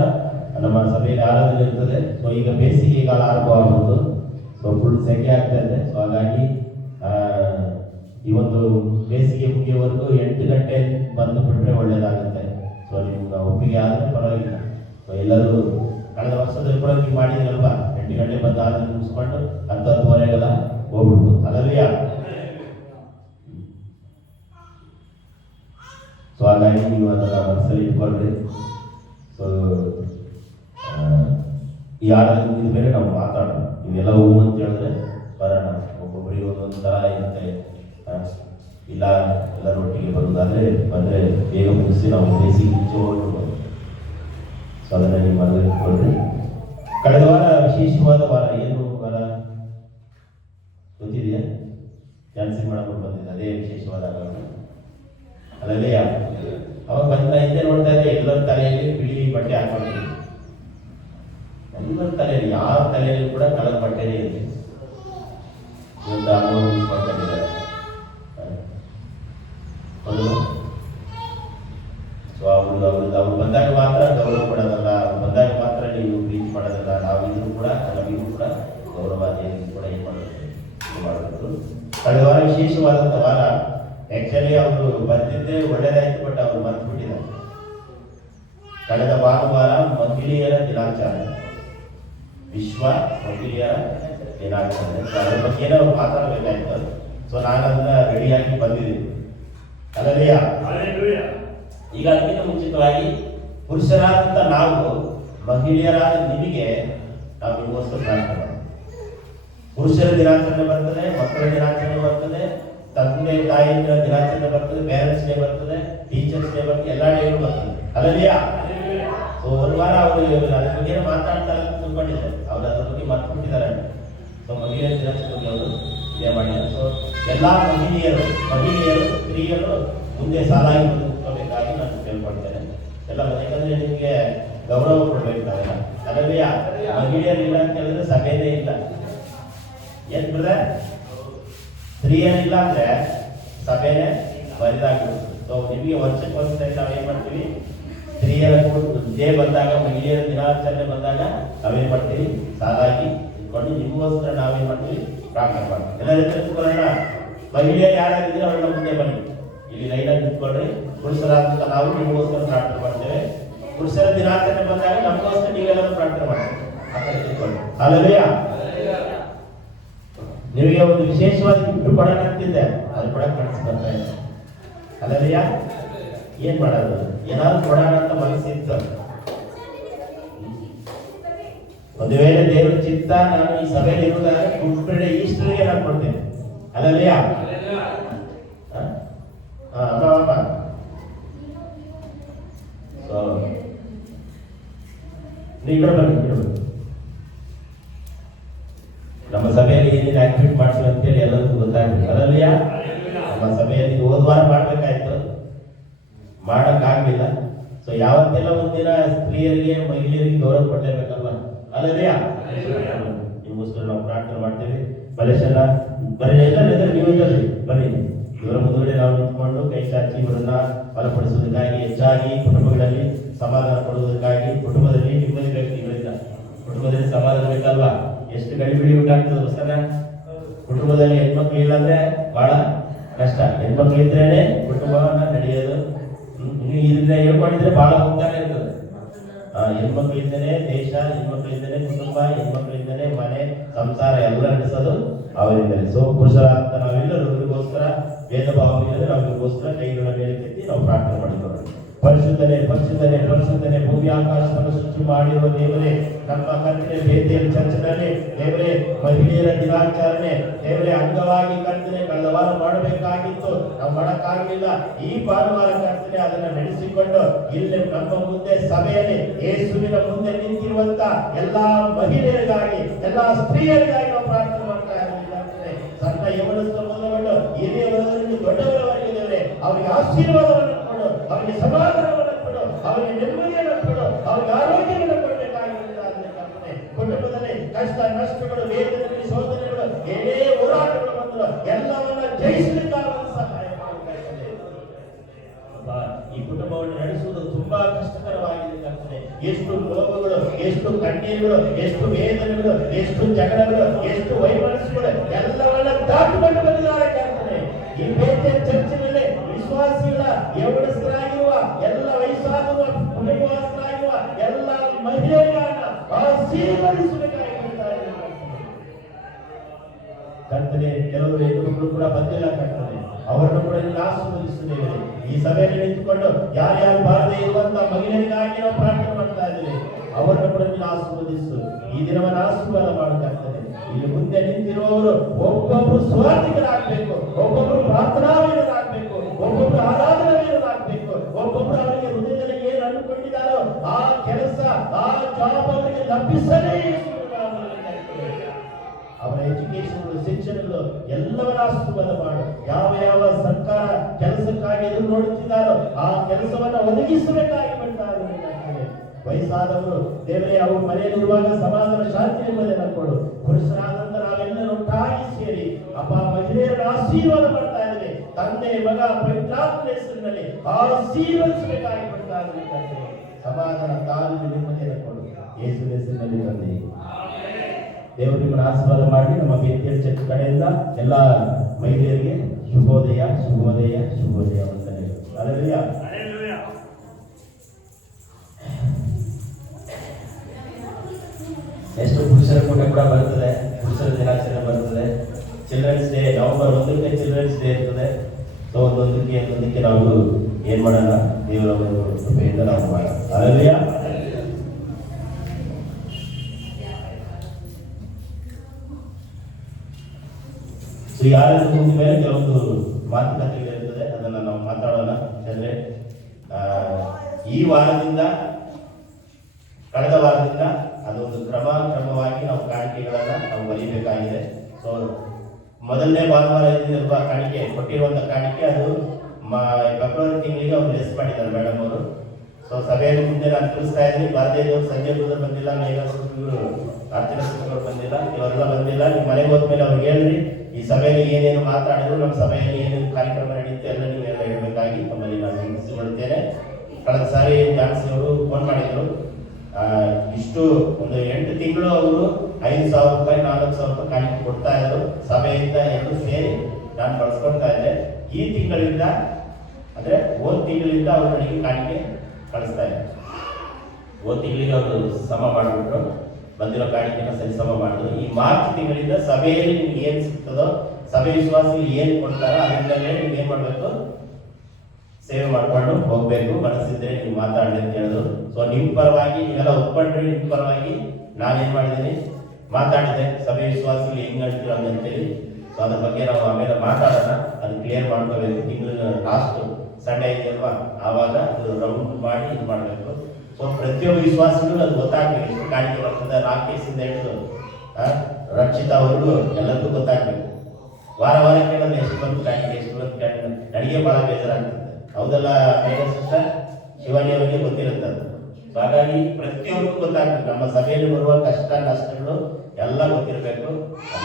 ನಮ್ಮ ಸಭೆಯಲ್ಲಿ ಆರಾಧನೆ ಇರ್ತದೆ. ಸೊ ಈಗ ಬೇಸಿಗೆ ಕಾಲ ಆರಂಭ ಆಗುವುದು. ಸೊ ಫುಲ್ ಸೆಕೆ ಆಗ್ತಾ ಇದೆ. ಸೊ ಹಾಗಾಗಿ ಈ ಒಂದು ಬೇಸಿಗೆ ಮುಗಿಯುವವರೆಗೂ 8 ಗಂಟೆ ಬಂದು ಬಿಟ್ಟರೆ ಒಳ್ಳೇದಾಗುತ್ತೆ. ಸೊ ನಿಮ್ಗೆ ಒಪ್ಪಿಗೆ ಆದರೆ ಪರವಾಗಿಲ್ಲ. ಸೊ ಎಲ್ಲರೂ ಕಳೆದ ವರ್ಷದಲ್ಲಿ ಕೂಡ ನೀವು ಮಾಡಿದಿರಲ್ವಾ, 8 ಗಂಟೆ ಬಂದು ಆರಾಧನೆ ಮುಗಿಸ್ಕೊಂಡು 10-10:30 ಹೋಗ್ಬಿಡ್ಬೋದು. ಅದರಲ್ಲಿ ಸೊ ಹಾಗಾಗಿ ನೀವು ಅದನ್ನ ಮನಸ್ಸಲ್ಲಿ ಇಟ್ಕೊಳ್ರಿ. ಸೊ ಈ ಆರಾಧನೆ ಮುಗಿದ ಮೇಲೆ ನಾವು ಮಾತಾಡೋಣ. ನೀವೆಲ್ಲ ಹೂ ಅಂತ ಹೇಳಿದ್ರೆ ಬರೋಣ. ಒಬ್ಬೊಬ್ಬರಿಗೆ ಒಂದೊಂದು ಥರ ಇರುತ್ತೆ. ಇಲ್ಲ ಎಲ್ಲರೊಟ್ಟಿಗೆ ಬರೋದಾದ್ರೆ ಬಂದರೆ ಬೇಗ ಮುಗಿಸಿ ನಾವು ಬೇಸಿಗೆ ಮುಂಚೆ ಹೋಗ್ಬಿಡ್ಬೋದು. ಸೊ ಅದನ್ನು ನೀವು ಮನದಲ್ಲಿ ಇಟ್ಕೊಳ್ರಿ. ಕಳೆದ ವಾರ ವಿಶೇಷವಾದ ವಾರ. ಏನು ವಾರ ಗೊತ್ತಿದೆಯಾ? ಜಾನ್ಸಿ ಮಾಡಕೊಂಡು ಬಂದಿದ್ದೆ. ಅದೇ ವಿಶೇಷವಾದ ಅಲ್ಲೇ ಅವಾಗ ಬಂದ ಹಿಂದೆ ನೋಡ್ತಾ ಇದ್ರೆ ಎಲ್ಲರ ತಲೆಯಲ್ಲಿ ಬಿಳಿ ಬಟ್ಟೆ ಹಾಕೊಂಡಿದ್ವಿ. ಎಲ್ಲರ ತಲೆಯಲ್ಲಿ, ಯಾರ ತಲೆಯಲ್ಲಿ ಕೂಡ ಕಲರ್ ಬಟ್ಟೆನೇ ಇದೆ. ಮಾಡ್ಕೊಂಡಿದ್ದಾರೆ. ಸೊ ಅವ್ರು ಬಂದಾಗ ಮಾತ್ರ ಗೌರವ ಕೊಡೋದಲ್ಲ, ಅವ್ರು ಬಂದಾಗ ಮಾತ್ರ ನೀವು ಪ್ರೀತಿ ಮಾಡೋದಲ್ಲ. ನಾವಿದ್ರು ಕೂಡ ನಮಗೂ ಕೂಡ ಗೌರವ ಕೂಡ ಏನು ಮಾಡಬೇಕು. ಕಳೆದ ವಾರ ವಿಶೇಷವಾದಂಥ ವಾರ. ಆಕ್ಚುಲಿ ಅವರು ಬಂದಿದ್ದೇ ಒಳ್ಳೇದಾಯ್ತು, ಬಟ್ ಅವರು ಮರ್ತ್ಬಿಟ್ಟಿದ್ದಾರೆ. ಕಳೆದ ಭಾನುವಾರ ಮಹಿಳೆಯರ ದಿನಾಚರಣೆ, ವಿಶ್ವ ಮಹಿಳೆಯರ ದಿನಾಚರಣೆ. ಅದ್ರ ಬಗ್ಗೆ ನಾವು ಮಾತಾಡಬೇಕಾಯ್ತು. ಸೊ ನಾನು ಅದನ್ನ ರೆಡಿಯಾಗಿ ಬಂದಿದ್ದೀನಿ. ಅಲ್ಲಯ್ಯ, ಈಗ ಅದಕ್ಕಿಂತ ಮುಂಚಿತವಾಗಿ ಪುರುಷರಾದಂಥ ನಾವು ಮಹಿಳೆಯರಾದ ನಿಮಗೆ ನಾವು ನಿಮಗೋಸ್ಕರ ಪ್ರಾರ್ಥನೆ. ಪುರುಷರ ದಿನಾಚರಣೆ ಬರ್ತದೆ, ಮಕ್ಕಳ ದಿನಾಚರಣೆ ಬರ್ತದೆ, ತಂದೆ ತಾಯಿಯ ದಿನಾಚರಣೆ ಬರ್ತದೆ, ಪೇರೆಂಟ್ಸ್ ಡೇ ಬರ್ತದೆ, ಟೀಚರ್ಸ್ ಡೇ ಬರ್ತದೆ, ಎಲ್ಲ ಡೇಗಳು ಬರ್ತದೆ. ಅಲ್ಲಯ್ಯ, ಸೊ ಒಂದು ವಾರ ಅವರು ಅದ್ರ ಬಗ್ಗೆ ಮಾತಾಡ್ತಾರೆ ಅಂತ ತಿಳ್ಕೊಂಡಿದ್ದಾರೆ. ಅವ್ರು ಅದ್ರ ಬಗ್ಗೆ ಮಾತಾಡ್ಬಿಟ್ಟಿದ್ದಾರೆ. ಸೊ ಮಹಿಳೆಯರ ದಿನಾಚರಣೆ ಅವರು ಇದೇ ಮಾಡಿದ್ದಾರೆ. ಸೊ ಎಲ್ಲ ಮಹಿಳೆಯರು ಸ್ತ್ರೀಯರು ಮುಂದೆ ಸಾಲಾಗಿ ನಿಂತ್ಕೋಬೇಕಾಗಿ ನಾನು ಕೇಳ್ಕೊಳ್ತೇನೆ. ಎಲ್ಲ ಯಾಕಂದ್ರೆ ನಿಮಗೆ ಗೌರವ ಕೊಡ್ಬೇಕು ನಾವೆಲ್ಲ. ಅಲ್ಲಯ್ಯ, ಮಹಿಳೆಯರು ಇಲ್ಲ ಅಂತ ಹೇಳಿದ್ರೆ ಸಭೆನೇ ಇಲ್ಲ. ಏನ್ ಬ್ರದರ್? ಸ್ತ್ರೀಯರಿಲ್ಲ ಅಂದ್ರೆ ಸಭೆನೇ ಬರಿದಾಗ್ಬಿಡುತ್ತೆ. ಸೊ ನಿಮಗೆ ವರ್ಷಕ್ಕೆ ಒಂದ್ಸರಿ ನಾವೇನ್ ಮಾಡ್ತೀವಿ, ಸ್ತ್ರೀಯರ ಡೇ ಬಂದಾಗ, ಮಹಿಳೆಯರ ದಿನಾಚರಣೆ ಬಂದಾಗ ನಾವೇನ್ ಮಾಡ್ತೀವಿ, ಸಾಲಾಗಿ ಇಟ್ಕೊಂಡು ನಿಮಗೋಸ್ಕರ ನಾವೇನ್ ಮಾಡ್ತೀವಿ, ಪ್ರಾರ್ಥನೆ ಮಾಡ್ತೀವಿ. ಎಲ್ಲ ನಿಂತ್ಕೊಳ್ಳೋಣ. ಮಹಿಳೆಯರು ಯಾರಾಗಿದ್ರೆ ಅವಳ ಮುಂದೆ ಬನ್ನಿ, ಇಲ್ಲಿ ಲೈನಾಗಿ ನಿಂತ್ಕೊಂಡ್ರಿ. ಪುರುಷರಾದಂತ ನಾವು ನಿಮಗೋಸ್ಕರ ಪ್ರಾರ್ಥನೆ ಮಾಡ್ತೇವೆ. ಪುರುಷರ ದಿನಾಚರಣೆ ಬಂದಾಗ ನಮಗೋಸ್ಕರ ನೀವೆಲ್ಲರೂ ಪ್ರಾರ್ಥನೆ ಮಾಡ್ತೀವಿ. ಆ ಕಡೆ ನಿಂತ್ಕೊಳ್ಳಿ. ಅಲ್ಲವೇ? ನಿಮಗೆ ಒಂದು ವಿಶೇಷವಾದ ಗಿಫ್ಟ್ ಕೊಡೋಣ ಅಂತಿದ್ದೆ, ಅದು ಕೂಡ ಕಾಣಿಸ್ಕೊಳ್ತಾ ಇದೆ. ಅಲ್ಲವೇ? ಏನ್ ಮಾಡೋದು? ಏನಾದ್ರು ಕೊಡೋಣ ಅಂತ ಮನಸ್ಸಿತ್ತು. ಒಂದು ವೇಳೆ ದೇವರ ಚಿತ್ತ ನಾನು ಈ ಸಭೆಯಲ್ಲಿ ಇರುವುದಾದ್ರೆ ಗುಡ್ ಫ್ರೈಡೆ ಈಸ್ಟರ್ಗೆ ನಾನು ಕೊಡ್ತೇನೆ. ಅಲ್ಲವೇ? ನಮ್ಮ ಸಭೆಯಲ್ಲಿ ಏನೇನು ಆಕ್ಟಿವಿಟಿ ಮಾಡ್ತೀವಿ ಅಂತೇಳಿ ಎಲ್ಲರಿಗೂ ಗೊತ್ತಾಗ್ತದೆ. ಅದರಲ್ಲಿಯ ನಮ್ಮ ಸಭೆಯಲ್ಲಿ ಹೋದ ವಾರ ಮಾಡ್ಬೇಕಾಯ್ತು, ಮಾಡಕ್ಕಾಗ್ಲಿಲ್ಲ. ಸೊ ಯಾವತ್ತೆಲ್ಲ ಒಂದಿನ ಸ್ತ್ರೀಯರಿಗೆ ಮಹಿಳೆಯರಿಗೆ ಗೌರವ ಕೊಡ್ಲೇಬೇಕಲ್ವಾ? ಅಲ್ಲವೇ? ನಿಮಗೋಸ್ಕರ ನಾವು ಪ್ರಾರ್ಥನೆ ಮಾಡ್ತೇವೆ. ಮಲೇಶನ ಬರೀ ನೀವು ಬನ್ನಿ. ಇವರ ಮುಂದುಗಡೆ ನಾವು ನಿಂತ್ಕೊಂಡು ಕೈ ಚಾಚಿ ಇವರನ್ನ ಬಲಪಡಿಸುವುದಕ್ಕಾಗಿ, ಹೆಚ್ಚಾಗಿ ಕುಟುಂಬಗಳಲ್ಲಿ ಸಮಾಧಾನ ಕೊಡುವುದಕ್ಕಾಗಿ, ಕುಟುಂಬದಲ್ಲಿ ನೆಮ್ಮದಿ ಬೇಕು. ಇವರಿಂದ ಕುಟುಂಬದಲ್ಲಿ ಸಮಾಧಾನ ಬೇಕಲ್ವಾ? ಎಷ್ಟು ಗಡಿಬಿಡಿ ಉಂಟಾಗ್ತದೆ ಹೊಸನ ಕುಟುಂಬದಲ್ಲಿ. ಹೆಣ್ಮಕ್ಳು ಇಲ್ಲ ಅಂದ್ರೆ ಬಹಳ ಕಷ್ಟ. ಹೆಣ್ಮಕ್ಳು ಇದ್ರೇನೆ ಕುಟುಂಬವನ್ನ ನಡೆಯೋದು. ಇದನ್ನ ಹೇಳ್ಕೊಂಡಿದ್ರೆ ಬಹಳ ಹೋಗ್ತಾನೆ ಇರ್ತದೆ. ಹೆಣ್ಮಕ್ಳು ಇದ್ದೇನೆ ದೇಶ, ಹೆಣ್ಮಕ್ಳು ಇದ್ದೇನೆ ಕುಟುಂಬ, ಹೆಣ್ಮಕ್ಳು ಇದ್ದೇನೆ ಮನೆ ಸಂಸಾರ ಎಲ್ಲ ನಡೆಸೋದು ಅವರಿಂದಲೇ. ಸೊ ಪುರುಷರಾದಂತ ನಾವೆಲ್ಲರೂ ಇವರಿಗೋಸ್ಕರ ಭೇದ ಭಾವ ಇಲ್ಲದೆ ನಾವು ಇವರಿಗೋಸ್ಕರ ಕೈಗಳ ಮೇಲೆ ಕೆತ್ತಿ ನಾವು ಪ್ರಾರ್ಥನೆ ಮಾಡಿಕೊಳ್ಳೋಣ. ಪರಿಶುದ್ಧನೇ ಪರಿಶುದ್ಧನೇ ಪರಿಶುದ್ಧನೇ ಭೂಮಿ ಆಕಾಶವನ್ನು ಸೃಷ್ಟಿ ಮಾಡಿರುವ ದೇವರೇ, ನಮ್ಮ ಕರ್ತನೆ ಬೇತೇಲ್ ಚರ್ಚ್ನಲ್ಲಿ ದೇವರೇ ಮಹಿಳೆಯರ ದಿನಾಚರಣೆ ದೇವರೇ ಅಂಗವಾಗಿ ಕರ್ತನೆ ಕಳೆದ ವಾರ ಮಾಡಬೇಕಾಗಿತ್ತು, ನಾವು ಮಾಡಕ್ಕಾಗಲಿಲ್ಲ. ಈ ಭಾನುವಾರ ಕರ್ತನೆ ಅದನ್ನ ನಡೆಸಿಕೊಂಡು ಇಲ್ಲಿ ನಮ್ಮ ಮುಂದೆ ಸಭೆಯಲ್ಲಿ ಯೇಸುವಿನ ಮುಂದೆ ನಿಂತಿರುವಂತ ಎಲ್ಲಾ ಮಹಿಳೆಯರಿಗಾಗಿ ಎಲ್ಲಾ ಸ್ತ್ರೀಯರಿಗಾಗಿ ನಾವು ಪ್ರಾರ್ಥನೆ ಮಾಡ್ತಾ ಇದ್ದೀವಿ ಕರ್ತನೆ. ಸಣ್ಣ ಯವನಸ್ಥ ಮೊದಲುಗೊಂಡು ಹಿರಿಯವರವರೆಗೂ ದೊಡ್ಡವರವರೆಗೆ ದೇವರೇ ಅವರಿಗೆ ಆಶೀರ್ವಾದವನ್ನು ಕೊಡು, ಅವರಿಗೆ ಸಮಾಧಾನವನ್ನು ಕೊಡು, ಅವರಿಗೆ ನೆಮ್ಮದಿಯನ್ನು ಕೊಡು, ಅವರಿಗೆ ಆರೋಗ್ಯವನ್ನು ಕೊಡಬೇಕಾಗಿರುತ್ತದೆ ಕರ್ತನೆ. ಕುಟುಂಬದಲ್ಲಿ ಕಷ್ಟ ನಷ್ಟಗಳು, ವೇದನೆಗಳು, ಶೋಧನೆಗಳು, ಏನೇ ಹೋರಾಟಗಳು ಬಂದರೂ ಎಲ್ಲವನ್ನ ಜಯಿಸಲಿಕ್ಕಾಗುವ ಸಹಾಯ ಮಾಡಬೇಕಾಗಿದೆ. ಈ ಕುಟುಂಬವನ್ನು ನಡೆಸುವುದು ತುಂಬಾ ಕಷ್ಟಕರವಾಗಿದೆ ಕರ್ತನೆ. ಎಷ್ಟು ರೋಗಗಳು, ಎಷ್ಟು ಕಣ್ಣೀರುಗಳು, ಎಷ್ಟು ವೇದನೆಗಳು, ಎಷ್ಟು ಜಗಳಗಳು, ಎಷ್ಟು ವೈಮನಸ್ಸುಗಳು ಎಲ್ಲವನ್ನ ದಾಟಿಕೊಂಡು ಬಂದಿದ್ದಾರೆ ಕರ್ತನೆ. ಈ ಬೇತೇಲ್ ಚರ್ಚಿನಲ್ಲಿ ವಿಶ್ವಾಸಿಗಳ ಯೌವನಸ್ಥರಾಗಿರುವ ಎಲ್ಲ ವಯಸ್ಸಾಗುವ ಕುಟುಂಬಸ್ಥರಾಗಿರುವ ಎಲ್ಲ ಮಹಿಳೆಯರನ್ನ ಆಶೀರ್ವದಿಸಬೇಕಾಗಿ ಕರ್ತನೆ. ಕೆಲವರು ಹೆಣ್ಣುಮಕ್ಕಳು ಕೂಡ ಬಂದಿಲ್ಲ ಕರ್ತನೆ, ಅವರನ್ನು ಕೂಡ ನೀವು ಆಶೀರ್ವದಿಸುತ್ತೇವೆ. ಈ ಸಭೆಯಲ್ಲಿ ನಿಂತುಕೊಂಡು ಯಾರ್ಯಾರು ಬಾರದೆ ಇರುವಂತ ಮಹಿಳೆಯರಿಗಾಗಿ ನಾವು ಪ್ರಾರ್ಥನೆ ಮಾಡ್ತಾ ಇದ್ದೇವೆ, ಅವರನ್ನು ಕೂಡ ನೀವು ಆಶೀರ್ವದಿಸು. ಈ ದಿನವನ್ನು ಆಶೀರ್ವಾದ ಮಾಡುತ್ತಾರೆ. ಇಲ್ಲಿ ಮುಂದೆ ನಿಂತಿರುವವರು ಒಬ್ಬೊಬ್ರು ಸ್ವಾರ್ಥಿಕರಾಗಬೇಕು, ಒಬ್ಬೊಬ್ರು ಪ್ರಾರ್ಥನಾವೀರರಾಗಬೇಕು, ಒಬ್ಬೊಬ್ರು ಆರಾಧನಾವೀರರಾಗಬೇಕು, ಒಬ್ಬೊಬ್ರು ಅವರಿಗೆ ಹೃದಯದಲ್ಲಿ ಏನು ಅಂದುಕೊಂಡಿದ್ದಾರೋ ಆ ಕೆಲಸ ಆ ಜಾಬ್ ಅವರಿಗೆ ಲಭಿಸಲೇ ಅವರ ಎಜುಕೇಶನ್ಗಳು, ಶಿಕ್ಷಣಗಳು ಎಲ್ಲವನ್ನ ಆಶೀರ್ವಾದ ಮಾಡು. ಯಾವ ಯಾವ ಸರ್ಕಾರ ಕೆಲಸಕ್ಕಾಗಿ ಎದುರು ನೋಡುತ್ತಿದ್ದಾರೋ ಆ ಕೆಲಸವನ್ನ ಒದಗಿಸಬೇಕಾಗಿ ಬರ್ತಾ ಇದ್ದಾರೆ. ವಯಸ್ಸಾದವರು ದೇವರೇ ಅವ್ರ ಮನೆಯಲ್ಲಿರುವಾಗ ಸಮಾಧಾನ ಶಾಂತಿ ಎಂಬುದನ್ನು ಕೊಡು. ಪುರುಷರಾದಂತ ನಾವೆಲ್ಲರೂ ಒಟ್ಟಾಗಿ ಸೇರಿ ಅಪ್ಪ ಮಹಿಳೆಯರ ಆಶೀರ್ವಾದ ಮಾಡ್ತಾ ಇದ್ದೇವೆ. ತಂದೆ ಮಗ ಪವಿತ್ರಾತ್ಮ ಹೆಸರಿನಲ್ಲಿ ಆಶೀರ್ವದಿಸಬೇಕಾಗಿ ಬರ್ತಾ ಇದ್ದಾರೆ. ಸಮಾಧಾನ ತಾಳ್ಮೆ ನೆಮ್ಮದಿಯನ್ನು ಕೊಡು ಯೇಸುವಿನ ಹೆಸರಿನಲ್ಲಿ ತಂದೆ. ದೇವರು ನಿಮ್ಮನ್ನು ಆಶೀರ್ವಾದ ಮಾಡಿ ನಮ್ಮ ಬೇತೇಲ್ ಚರ್ಚ್ ಕಡೆಯಿಂದ ಎಲ್ಲ ಮಹಿಳೆಯರಿಗೆ ಶುಭೋದಯ ಶುಭೋದಯ ಶುಭೋದಯ ಅಂತಾನೆ. ಹಲ್ಲೆಲೂಯಾ. ಎಷ್ಟು ಪುರುಷರ ಕೂಟ ಕೂಡ ಬರ್ತದೆ, ಪುರುಷರ ದಿನಾಚರಣೆ ಬರ್ತದೆ. ಚಿಲ್ಡ್ರನ್ಸ್ ಡೇ ನವೆಂಬರ್ 1ಕ್ಕೆ ಚಿಲ್ಡ್ರನ್ಸ್ ಡೇ ಇರ್ತದೆ. ಸೊ ಒಂದೊಂದಕ್ಕೆ ನಾವು ಏನ್ ಮಾಡೋಣ, ದೇವರ ಕೃಪೆಯಿಂದ ನಾವು ಮಾಡೋಣ. ಹಲ್ಲೆಲೂಯಾ. ಸೊ ಯಾರು ಮುಗಿದ ಮೇಲೆ ಕೆಲವೊಂದು ಮಾತುಕತೆಗಳಿರ್ತದೆ, ಅದನ್ನ ನಾವು ಮಾತಾಡೋಣ. ಯಾಕಂದ್ರೆ ಈ ವಾರದಿಂದ ಕಳೆದ ವಾರದಿಂದ ಅದೊಂದು ಕ್ರಮವಾಗಿ ನಾವು ಕಾಣಿಕೆಗಳನ್ನ ನಾವು ಬರೀಬೇಕಾಗಿದೆ. ಸೊ ಮೊದಲನೇ ಭಾನುವಾರ ಇರುವ ಕಾಣಿಕೆ ಕೊಟ್ಟಿರುವಂತ ಕಾಣಿಕೆ ಅದು ಫೆಬ್ರವರಿ ತಿಂಗಳಿಗೆ ಅವ್ರು ಲಿಸ್ಟ್ ಮಾಡಿದ್ದಾರೆ ಮೇಡಮ್ ಅವರು. ಸೊ ಸಭೆಯಲ್ಲಿ ಮುಂದೆ ನಾನು ತಿಳಿಸ್ತಾ ಇದ್ದೀನಿ. ಬಾರದೇವರು ಸಂಜಯ್ ಬ್ರದರ್ ಬಂದಿಲ್ಲ, ಮೇಘರು ಆರ್ತಿನ ಸುಖರು ಬಂದಿಲ್ಲ, ಇವರೆಲ್ಲ ಬಂದಿಲ್ಲ. ನೀವು ಮನೆಗೆ ಹೋದ್ಮೇಲೆ ಅವ್ರಿಗೆ ಹೇಳ್ರಿ ಈ ಸಭೆಯಲ್ಲಿ ಏನೇನು ಮಾತಾಡಿದ್ರು, ನಮ್ಮ ಸಭೆಯಲ್ಲಿ ಏನೇನು ಕಾರ್ಯಕ್ರಮ ನಡೆಯುತ್ತೆ ಎಲ್ಲ ನೀವೆಲ್ಲ ಹೇಳಬೇಕಾಗಿ ತಮ್ಮಲ್ಲಿ ನಾನು ವಿನಂತಿಸಿಕೊಳ್ಳುತ್ತೇನೆ. ಕಳೆದ ಸಾರಿ ಜಾನ್ಸಿ ಅವರು ಫೋನ್ ಮಾಡಿದ್ರು. ಇಷ್ಟು ಒಂದು 8 ತಿಂಗಳು ಅವರು 5,000 ರೂಪಾಯಿ 4,000 ರೂಪಾಯಿ ಕಾಣಿಕೆ ಕೊಡ್ತಾ ಇದ್ರು. ಸಭೆಯಿಂದ ಎಲ್ಲರೂ ಸೇರಿ ನಾನು ಬಳಸ್ಕೊಳ್ತಾ ಇದ್ದೆ. ಈ ತಿಂಗಳಿಂದ ಅಂದ್ರೆ ಹೋದ ತಿಂಗಳಿಂದ ಅವರು ನನಗೆ ಕಾಣಿಕೆ ಕಳಿಸ್ತಾ ಇದ್ದಾರೆ. ಹೋದ ತಿಂಗಳಿಗೆ ಅವರು ಸಮ ಮಾಡಿಬಿಟ್ರು, ಬಂದಿರೋ ಕಾಣಿಕೆನ ಸರಿ ಸಮ ಮಾಡಿದ್ರು. ಈ ಮಾರ್ಚ್ ತಿಂಗಳಿಂದ ಸಭೆಯಲ್ಲಿ ನಿಮ್ಗೆ ಏನ್ ಸಿಗ್ತದೋ, ಸಭೆ ವಿಶ್ವಾಸಿಗಳು ಏನ್ ಕೊಡ್ತಾರೋ ಅದರಿಂದಲೇ ನೀವು ಏನ್ ಮಾಡ್ಬೇಕು, ಸೇವೆ ಮಾಡ್ಕೊಂಡು ಹೋಗ್ಬೇಕು. ಮನಸ್ಸಿದ್ರೆ ನೀವು ಮಾತಾಡಲಿ ಅಂತ ಹೇಳಿದ್ರು. ಸೊ ನಿಮ್ ಪರವಾಗಿ ನೀವೆಲ್ಲ ಒಪ್ಕೊಂಡ್ರೆ ನಿಮ್ ಪರವಾಗಿ ನಾನೇನ್ ಮಾಡಿದ್ದೀನಿ, ಮಾತಾಡಿದೆ. ಸಭೆ ವಿಶ್ವಾಸಿಗಳು ಹೆಂಗ್ ಹೇಳ್ತೀರ ಅಂತೇಳಿ. ಸೊ ಅದ್ರ ಬಗ್ಗೆ ನಾವು ಆಮೇಲೆ ಮಾತಾಡೋಣ, ಅದು ಕ್ಲಿಯರ್ ಮಾಡ್ಕೋಬೇಕು. ತಿಂಗಳ ಲಾಸ್ಟ್ ಸಂಡೇ ಐತಲ್ವಾ, ಆವಾಗ ಅದು ರೌಂಡ್ ಮಾಡಿ ಇದು ಮಾಡಬೇಕು. ಸೊ ಪ್ರತಿಯೊಬ್ಬ ವಿಶ್ವಾಸಿಗಳು ಅದು ಗೊತ್ತಾಗ್ಬೇಕು, ಎಷ್ಟು ಕಾಣಿಕೆ ಬರ್ತದೆ. ರಾಕೇಶಿಂದ ಹಿಡಿದು ರಕ್ಷಿತಾವರೆಗೂ ಎಲ್ಲರಿಗೂ ಗೊತ್ತಾಗ್ಬೇಕು. ವಾರ ಕೇಳಿದ್ರೆ ಎಷ್ಟು ಬಂತು ಕಾಣಿಕೆ, ಎಷ್ಟು ಬಂತು ಕಾಣಿಕೆ. ನನಗೆ ಬಹಳ ಬೇಜಾರಾಗ್ತದೆ. ಹೌದಲ್ಲ ಸಿಸ್ಟರ್, ಶಿವಾನಿ ಅವರಿಗೆ ಗೊತ್ತಿರುತ್ತದೆ. ಹಾಗಾಗಿ ಪ್ರತಿಯೊಬ್ಬರಿಗೂ ಗೊತ್ತಾಗ್ಬೇಕು. ನಮ್ಮ ಸಭೆಯಲ್ಲಿ ಬರುವ ಕಷ್ಟ ನಷ್ಟಗಳು ಎಲ್ಲ ಗೊತ್ತಿರಬೇಕು.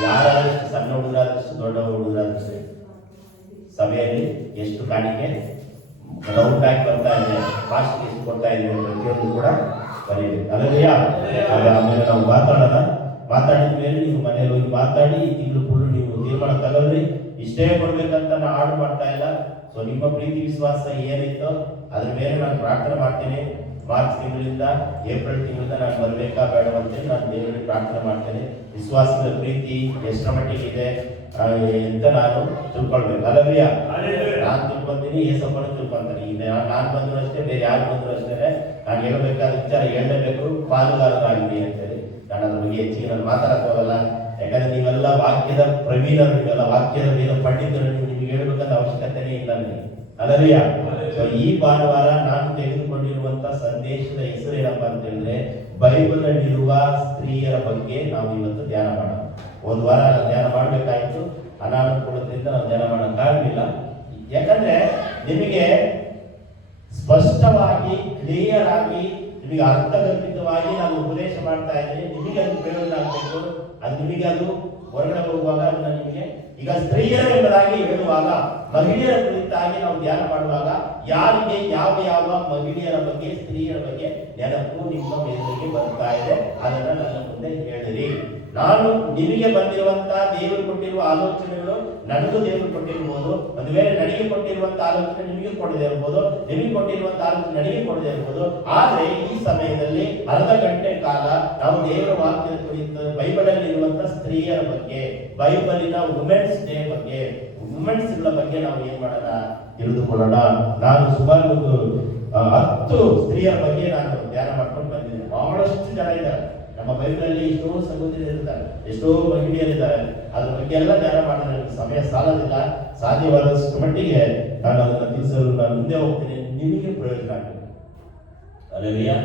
ಯಾರಾದಷ್ಟು ಸಣ್ಣ ಹುಡುಗರಾದಷ್ಟು ದೊಡ್ಡ ಹುಡುಗರಾದಷ್ಟು ಸಭೆಯಲ್ಲಿ ಎಷ್ಟು ಕಾಣಿಕೆ ರೌಂಡ್ ಆಗಿ ಬರ್ತಾ ಇದೆ, ಫಾಸ್ಟ್ ಎಷ್ಟು ಕೊಡ್ತಾ ಇದ್ದೀವಿ ಪ್ರತಿಯೊಂದು ಕೂಡ ಬರೀಬೇಕು. ಅಲ್ಲದೆಯಾ ಆಮೇಲೆ ನಾವು ಮಾತಾಡೋಣ. ಮಾತಾಡಿದ ಮೇಲೆ ನೀವು ಮನೇಲಿ ಹೋಗಿ ಮಾತಾಡಿ ಈ ತಿಂಗಳು ಫುಲ್ ನೀವು ತೀರ್ಮಾನ ತಗೊಳ್ರಿ. ಇಷ್ಟೇ ಕೊಡ್ಬೇಕಂತ ನಾನು ಆರ್ಡರ್ ಮಾಡ್ತಾ ಇಲ್ಲ. ಸೊ ನಿಮ್ಮ ಪ್ರೀತಿ ವಿಶ್ವಾಸ ಏನಿತ್ತೋ ಅದ್ರ ಮೇಲೆ ನಾನು ಪ್ರಾರ್ಥನೆ ಮಾಡ್ತೇನೆ. ಮಾರ್ಚ್ ತಿಂಗಳಿಂದ ಏಪ್ರಿಲ್ ತಿಂಗಳಿಂದ ನಾನು ಬರಬೇಕಾ ಬೇಡ ಅಂತೇಳಿ ನಾನು ದೇವರಿಗೆ ಪ್ರಾರ್ಥನೆ ಮಾಡ್ತೇನೆ. ವಿಶ್ವಾಸದ ಪ್ರೀತಿ ಎಷ್ಟರ ಮಟ್ಟಿಗೆ ಇದೆ ಅಂತ ನಾನು ತಿಳ್ಕೊಳ್ಬೇಕು. ಅಲ್ಲವೇ ನಾನು ತಿಳ್ಕೊಂತೀನಿ, ಏಸಪ್ಪನ ತಿಳ್ಕೊಂತಾನೆ. ಈ ನಾನು ಬಂದ್ರು ಅಷ್ಟೇ, ಬೇರೆ ಯಾರು ಬಂದ್ರು ಅಷ್ಟೇ, ನಾನು ಹೇಳಬೇಕಾದ ವಿಚಾರ ಹೇಳಲೇಬೇಕು, ಪಾಲುಗಾರರಾಗಲಿ ಅಂತೇಳಿ ನಾನು ಅದ್ರ ಬಗ್ಗೆ ಹೆಚ್ಚಿಗೆ ನಾನು ಮಾತಾಡಕ್ ಹೋಗಲ್ಲ. ಯಾಕಂದ್ರೆ ನೀವೆಲ್ಲ ವಾಕ್ಯದ ಪ್ರವೀಣರು, ನೀವೆಲ್ಲ ವಾಕ್ಯದ ವೇದ ಪಂಡಿತರು, ನಿಮ್ಗೆ ಹೇಳ್ಬೇಕಂತ ಅವಶ್ಯಕತೆನೇ ಇಲ್ಲ ನನಗೆ. ಅಲ್ಲರಿಯ ಈ ಭಾನುವಾರ ನಾನು ತೆಗೆದುಕೊಂಡಿರುವಂತ ಸಂದೇಶದ ಹೆಸರು ಏನಪ್ಪ ಅಂತ ಹೇಳಿದ್ರೆ, ಬೈಬಲ್ ಅಲ್ಲಿರುವ ಸ್ತ್ರೀಯರ ಬಗ್ಗೆ ನಾವು ಇವತ್ತು ಧ್ಯಾನ ಮಾಡೋಣ. ಒಂದು ವಾರ ಧ್ಯಾನ ಮಾಡ್ಬೇಕಾಯ್ತು, ಅನಾನುಕೂಲದಿಂದ ನಾವು ಧ್ಯಾನ ಮಾಡೋಕ್ಕಾಗಲಿಲ್ಲ. ಯಾಕಂದ್ರೆ ನಿಮಗೆ ಸ್ಪಷ್ಟವಾಗಿ ಕ್ಲಿಯರ್ ಆಗಿ ನಿಮಗೆ ಅರ್ಥಗರ್ಭಿತವಾಗಿ ನಾನು ಉಪದೇಶ ಮಾಡ್ತಾ ಇದ್ದೀನಿ. ನಿಮಗೆ ಅದು ಪ್ರಯೋಜನ ಆಗಬೇಕು. ಅದು ನಿಮಗೆ ಅದು ಹೊರಗಡೆ ಹೋಗುವಾಗ ಅದನ್ನ ನಿಮಗೆ ಈಗ ಸ್ತ್ರೀಯರು ಎಂಬುದಾಗಿ ಹೇಳುವಾಗ, ಮಹಿಳೆಯರ ಕುರಿತಾಗಿ ನಾವು ಧ್ಯಾನ ಮಾಡುವಾಗ ಯಾರಿಗೆ ಯಾವ ಯಾವ ಮಹಿಳೆಯರ ಬಗ್ಗೆ, ಸ್ತ್ರೀಯರ ಬಗ್ಗೆ ನೆನಪು ನಿಮ್ಮ ಮೇಲಿಗೆ ಬರ್ತಾ ಇದೆ ಅದನ್ನ ನನ್ನ ಮುಂದೆ ಹೇಳಿರಿ. ನಾನು ನಿಮಗೆ ಬಂದಿರುವಂತಹ ದೇವರು ಕೊಟ್ಟಿರುವ ಆಲೋಚನೆಗಳು ನನಗೂ ದೇವರು ಕೊಟ್ಟಿರ್ಬೋದು. ಒಂದು ವೇಳೆ ನನಗೆ ಕೊಟ್ಟಿರುವಂತ ಆಲೋಚನೆ ನಿಮಗೆ ಕೊಡದೇ ಇರ್ಬೋದು, ನಿಮಗೆ ಕೊಟ್ಟಿರುವಂತ ಆಲೋಚನೆ ನನಗೆ ಕೊಡದೇ ಇರ್ಬೋದು. ಆದ್ರೆ ಈ ಸಮಯದಲ್ಲಿ ಅರ್ಧ ಗಂಟೆ ಕಾಲ ನಾವು ದೇವರ ವಾಕ್ಯದ ಕುರಿತು ಬೈಬಲ್ ಅಲ್ಲಿ ಇರುವಂತಹ ಸ್ತ್ರೀಯರ ಬಗ್ಗೆ, ಬೈಬಲಿನ ವುಮೆನ್ಸ್ ಡೇ ಬಗ್ಗೆ, ವುಮೆನ್ಸ್ ಗಳ ಬಗ್ಗೆ ನಾವು ಏನ್ ಮಾಡೋಣ, ತಿಳಿದುಕೊಳ್ಳೋಣ. ನಾನು ಸುಮಾರು 10 ಸ್ತ್ರೀಯರ ಬಗ್ಗೆ ನಾನು ಧ್ಯಾನ ಮಾಡ್ಕೊಂಡು ಬಂದಿದ್ದೇನೆ. ಬಹಳಷ್ಟು ಜನ ಇದ್ದಾರೆ ನಮ್ಮ ಬೈಬಲಲ್ಲಿ, ಎಷ್ಟೋ ಸಹೋದರಿಯರು ಇರ್ತಾರೆ, ಎಷ್ಟೋ ಮಹಿಳೆಯರಿದ್ದಾರೆ. ಅದ್ರ ಬಗ್ಗೆ ಎಲ್ಲ ಧ್ಯಾನ ಮಾಡಿದ್ರೆ ಸಮಯ ಸಾಲದಿಲ್ಲ. ಸಾಧ್ಯವಾದಷ್ಟು ಮಟ್ಟಿಗೆ ನಾನು ಅದನ್ನು ತಿಳಿಸಲು ನಾನು ಮುಂದೆ ಹೋಗ್ತೀನಿ, ನಿಮಗೆ ಪ್ರಯೋಜನ ಆಗಬೇಕು. ಅಲ್ಲೆಲ್ಲಾ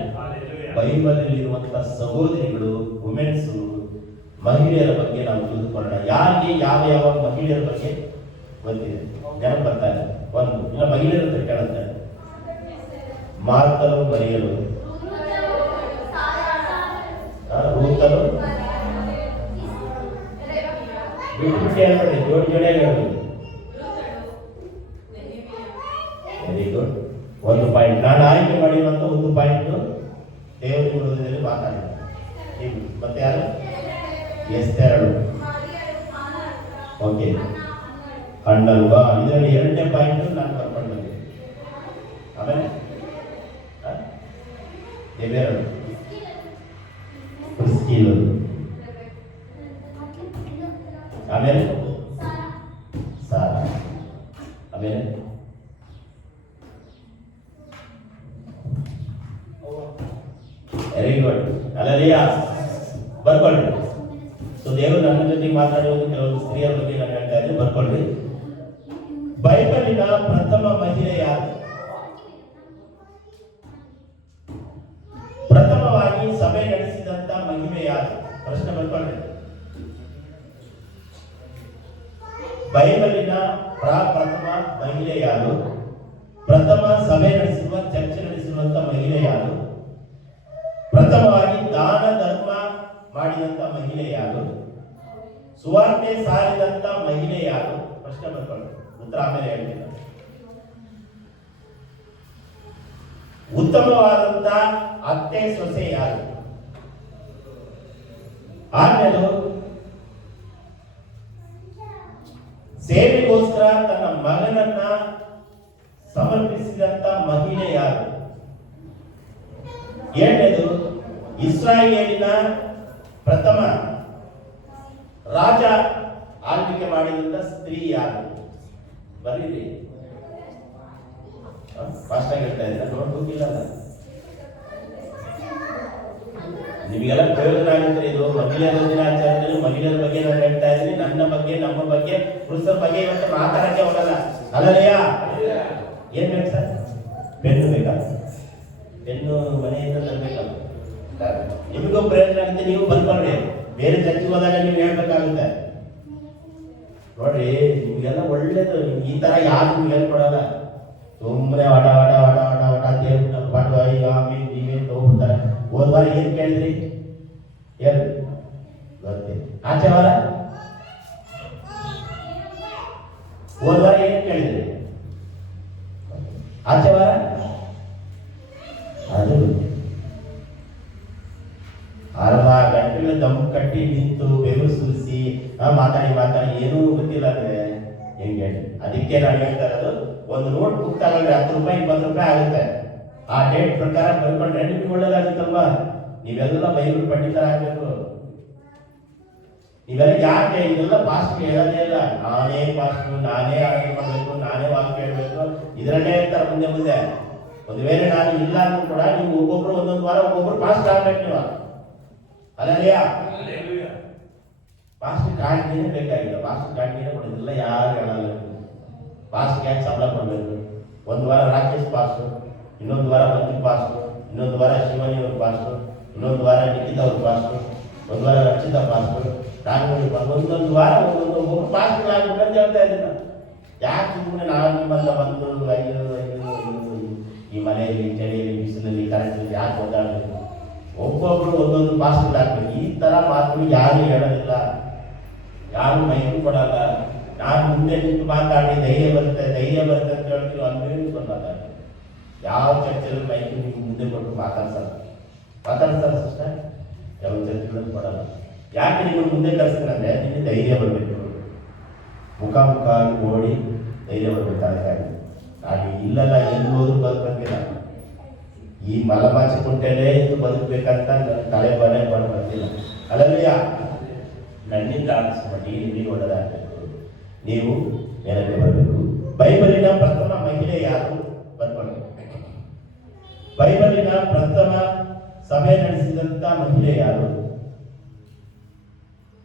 ಬೈಬಲ್ ಇರುವಂತಹ ಸಹೋದರಿಗಳು, ವುಮೆನ್ಸ್, ಮಹಿಳೆಯರ ಬಗ್ಗೆ ನಾವು ತಿಳಿದುಕೊಳ್ಳೋಣ. ಯಾರಿಗೆ ಯಾವ ಯಾವ ಮಹಿಳೆಯರ ಬಗ್ಗೆ ಗೊತ್ತಿದೆ ನೆನಪು ಬರ್ತಾ ಇದೆ? ಒಂದು ಇಲ್ಲ ಮಹಿಳೆಯರ ಹತ್ರ ಕೇಳುತ್ತೆ, ಮಾರ್ತಲು ಮರಿಯಲು, ರೂತಲು, ಬಿಟ್ಟು ಹೇಳ್ಬೇಡಿ, ಜೋಡಿ ಹೇಳ್ಬೇಡಿ. Very good. ಒಂದು ಪಾಯಿಂಟ್ ನಾನು ಆಯ್ಕೆ ಮಾಡಿರುವಂತ ಒಂದು ಪಾಯಿಂಟ್ ದೇವರ ವಿರೋಧದಲ್ಲಿ ಮಾತಾಡಿದೆ. ಮತ್ತೆ ಯಾರು? ಎಸ್ತೆರಳು. ಓಕೆ, ಹಣ್ಣಲ್ವಾ? ಇದರಲ್ಲಿ 2ನೇ ಪಾಯಿಂಟ್ ನಾನು ಕರ್ಕೊಂಡು ಬಂದೆ. ಆಮೇಲೆ ದೇವೇರಳು, ಪ್ರಿಸ್ಕಿಲಳು, ಆಮೇಲೆ ಸಾರಾ, ಆಮೇಲೆ ವೆರಿ ಗುಡ್. ಅಲ್ಲಲ್ಲಿಯ ಬರ್ಕೊಳ್ಳಿ. ಸೊ ದೇವರು ನನ್ನ ಜೊತೆಗೆ ಮಾತಾಡುವುದು ಕೆಲವೊಂದು ಸ್ತ್ರೀಯರ ಬಗ್ಗೆ ನಾನು ಹೇಳ್ತಾ ಇದ್ದೀನಿ, ಬರ್ಕೊಳ್ಳಿ. ಬೈಬಲಿನ ಪ್ರಥಮ ಮಹಿಳೆ ಯಾರು? ಪ್ರಥಮವಾಗಿ ಸಭೆ ನಡೆಸಿದಂತ ಮಹಿಮೆ ಯಾರು? ಪ್ರಶ್ನೆ ಬರ್ಕೊಳ್ಳಿ. ಬೈಬಲಿನ ಪ್ರಥಮ ಮಹಿಳೆ ಯಾರು? ಪ್ರಥಮ ಸಭೆ ನಡೆಸುವ, ಚರ್ಚೆ ನಡೆಸಿರುವಂತ ಮಹಿಳೆ ಯಾರು? ಪ್ರಥಮವಾಗಿ ದಾನ ಧರ್ಮ ಮಾಡಿದಂತ ಮಹಿಳೆ ಯಾರು? ಸುವಾರ್ತೆ ಸಾರಿದಂತ ಮಹಿಳೆ ಯಾರು? ಪ್ರಶ್ನೆ ಬರ್ಕೊಳ್ಳಿ, ಉತ್ತರ ಆಮೇಲೆ ಹೇಳ್ತೀನಿ. ಉತ್ತಮವಾದಂತ ಅತ್ತೆ ಸೊಸೆ ಯಾರು? ಆಮೇಲೆ ಸೇವೆಗೋಸ್ಕರ ತನ್ನ ಮಗನನ್ನ ಸಮರ್ಪಿಸಿದಂತ ಮಹಿಳೆ ಯಾರು? 7ನೇದು ಇಸ್ರಾಯೇಲಿನ ಪ್ರಥಮ ರಾಜ ಆಳ್ವಿಕೆ ಮಾಡಿದಂತ ಸ್ತ್ರೀ ಯಾರು? ಬರೀರಿ, ಫಾಸ್ಟ್ ಆಗಿ ಹೇಳ್ತಾ ಇದ್ದೀರಾ, ನೋಡ್ಬೋದಿಲ್ಲ. ನಿಮಗೆಲ್ಲ ಪ್ರಯೋಜನ ಆಗುತ್ತೆ. ಇದು ಮಹಿಳೆಯರ ದಿನಾಚರಣೆ, ಮಹಿಳೆಯರ ಬಗ್ಗೆ ನಾನು ಹೇಳ್ತಾ ಇದ್ದೀನಿ. ನನ್ನ ಬಗ್ಗೆ, ನಮ್ಮ ಬಗ್ಗೆ, ಪುರುಷರ ಬಗ್ಗೆ ಇವತ್ತು ಮಾತಾಡಕ್ಕೆ ಹೋಗಲ್ಲ. ಅಲ್ಲಯ್ಯ, ಏನ್ ಬೇಕು ಸರ್? ಪೆನ್ನು ಬೇಕಾ? ಪೆನ್ನು ಮನೆಯಿಂದ ತರಬೇಕಲ್ಲ. ನಿಮಗೂ ಪ್ರಯೋಜನ ಆಗುತ್ತೆ, ನೀವು ಬರ್ಕೊಳ್ಳಿ. ಬೇರೆ ಚರ್ಚೆ ಹೋದಾಗ ನೀವು ಹೇಳ್ಬೇಕಾಗುತ್ತೆ. ನೋಡ್ರಿ, ನಿಮ್ಗೆಲ್ಲ ಒಳ್ಳೇದು. ಈ ತರ ಯಾರು ನಿಮ್ಗೆ ಹೇಳ್ಕೊಡಲ್ಲ. ಸುಮ್ಮನೆ ಆಟ ಆಟ ಆಟ ಆಟ ಆಟ ಅಂತ ಹೇಳ್ಬಿಟ್ಟು ಪಾಠ ಆಮೇಲೆ ನೀವೇನು ತಗೋಬಿಡ್ತಾರೆ. ಹೋದ ವಾರ ಏನ್ ಕೇಳಿದ್ರಿ? ಏನು ಗೊತ್ತೇ? ಆಚೆ ವಾರ ಹೋದ ವಾರ ಏನ್ ಕೇಳಿದ್ರಿ? ಆಚೆ ವಾರ ಅದು ಅರ್ಧ ಗಂಟೆಗಳ ದಮ್ ಕಟ್ಟಿ ನಿಂತು ಬೆವರು ಸುರಿಸಿ ಮಾತಾಡಿ ಮಾತಾಡಿ ಏನೂ ಗೊತ್ತಿಲ್ಲ ಅಂದ್ರೆ ಹೆಂಗೆ? ಅದಕ್ಕೆ ನಾನು ಹೇಳ್ತಾ ಇರೋದು, ಒಂದು ನೋಟ್ ಬುಕ್ ತಗೊಂಡ್ರೆ 10 ರೂಪಾಯಿ 20 ರೂಪಾಯಿ ಆಗುತ್ತೆ. ಆ ಡೇಟ್ ಪ್ರಕಾರ ಬರ್ಕೊಂಡ್ರೆ ನಿಮ್ಗೆ ಒಳ್ಳೇದಾಗುತ್ತಲ್ವಾ? ನೀವೆಲ್ಲ ಬೈಬಲ್ ಪಂಡಿತರಾಗಬೇಕು. ನೀವೆಲ್ಲ ಯಾಕೆ ಇದೆಲ್ಲ ಪಾಸ್ಟ್ ಹೇಳೋದೇ ಇಲ್ಲ. ನಾನೇ ಪಾಸ್ಟ್, ನಾನೇ ಆರಾಧನೆ ಮಾಡಬೇಕು, ನಾನೇ ವಾಕ್ಯ ಹೇಳ್ಬೇಕು, ಇದರಲ್ಲೇ ಇರ್ತಾರೆ ಮುಂದೆ ಮುಂದೆ. ಒಂದು ವೇಳೆ ನಾನು ಇಲ್ಲ ಅಂದ್ರೂ ಕೂಡ ನೀವು ಒಬ್ಬೊಬ್ರು ಒಂದೊಂದು ವಾರ ಒಬ್ಬೊಬ್ರು ಪಾಸ್ಟ್ ಆಗ್ಬೇಕು ನೀವು. ಅಲ್ಲಯ್ಯ, ಪಾಸ್ಟ್ ಕಾಣಿಕೆನೇ ಬೇಕಾಗಿಲ್ಲ. ಪಾಸ್ಟ್ ಕಾಣಿಕೆನೇ ಕೊಡೋದಿಲ್ಲ, ಯಾರು ಹೇಳಲ್ಲ. ಪಾಸ್ಟ್ ಯಾಕೆ ಸಂಬಳ ಕೊಡಬೇಕು? ಒಂದು ವಾರ ರಾಕೇಶ್ ಪಾಸ್ಟು, ಇನ್ನೊಂದು ವಾರ ಮಂಜು ಪಾಸ್ಟು, ಇನ್ನೊಂದು ವಾರ ಶಿವಾನಿ ಅವ್ರ ಪಾಸ್ಟು, ಇನ್ನೊಂದು ವಾರ ನಿಖಿತಾ ಅವ್ರ ಪಾಸ್ಟು, ಒಂದು ವಾರ ರಕ್ಷಿತಾ ಪಾಸ್ಟು, ಒಂದೊಂದು ವಾರ ಒಬ್ಬೊಬ್ರು ಪಾಸ್ಟ್ಗಳಾಗ್ಬೇಕು ಅಂತ ಹೇಳ್ತಾ ಇದ್ದೀನಿ ನಾನು. ಯಾಕೆ ಸುಮ್ಮನೆ ನಾನು ನಿಮ್ಮಲ್ಲ ಬಂದು ಐದು ಈ ಮನೆಯಲ್ಲಿ ಚಳಿಯಲ್ಲಿ ಬಿಸಿಲಲ್ಲಿ ಕರೆಂಟಲ್ಲಿ ಯಾಕೆ ಓದಾಡಬೇಕು? ಒಬ್ಬೊಬ್ರು ಒಂದೊಂದು ಪಾಸ್ಟ್ಗಳಾಗ್ಬೇಕು. ಈ ಥರ ಮಾತುಗಳು ಯಾರು ಹೇಳೋದಿಲ್ಲ, ಯಾರು ಮೈಕು ಕೊಡಲ್ಲ. ನಾನು ಮುಂದೆ ನಿಂತು ಮಾತಾಡಿ ಧೈರ್ಯ ಬರುತ್ತೆ ಅಂತ ಹೇಳ್ತೀವಿ, ಅಲ್ಲಿ ನಿಂತ್ಕೊಂಡು ಮಾತಾಡಿ. ಯಾವ ಚರ್ಚೆಯಲ್ಲಿ ಮೈಕು ನೀವು ಮುಂದೆ ಕೊಟ್ಟು ಮಾತಾಡ್ತಾರೆ ಸಿಸ್ಟರ್, ಯಾವ ಚರ್ಚೆಗಳನ್ನು ಕೊಡಲ್ಲ. ಯಾಕೆ ನೀವು ಮುಂದೆ ಕಳಿಸ್ತೀರಂದ್ರೆ ನಿಮಗೆ ಧೈರ್ಯ ಬರಬೇಕು, ಮುಖಾಮುಖ ನೋಡಿ ಧೈರ್ಯ ಬರಬೇಕಾಗಿ. ನಾನು ಇಲ್ಲೆಲ್ಲ ಎಲ್ಲಿ ಹೋದ್ರೂ ಬದುಕಂಗಿಲ್ಲ. ಈ ಮಲಮಾಚಿ ಕುಂಟೆಲೇ ಇದು ಬದುಕಬೇಕಂತ ನನ್ನ ತಲೆ ಬಂದಿಲ್ಲ. ಅಲ್ಲಲ್ಲಿಯ ನನ್ನಿಂದ ಆಡಿಸ್ಕೊಂಡು ನೀವು ಒಳ್ಳೆದಾಗಬೇಕು, ನೀವು ನೆನಪೆ ಬರಬೇಕು. ಬೈಬಲಿನ ಪ್ರಥಮ ಮಹಿಳೆ ಯಾರು ಬರ್ಕೊಂಡು? ಬೈಬಲಿನ ಪ್ರಥಮ ಸಭೆ ನಡೆಸಿದಂತ ಮಹಿಳೆ ಯಾರು?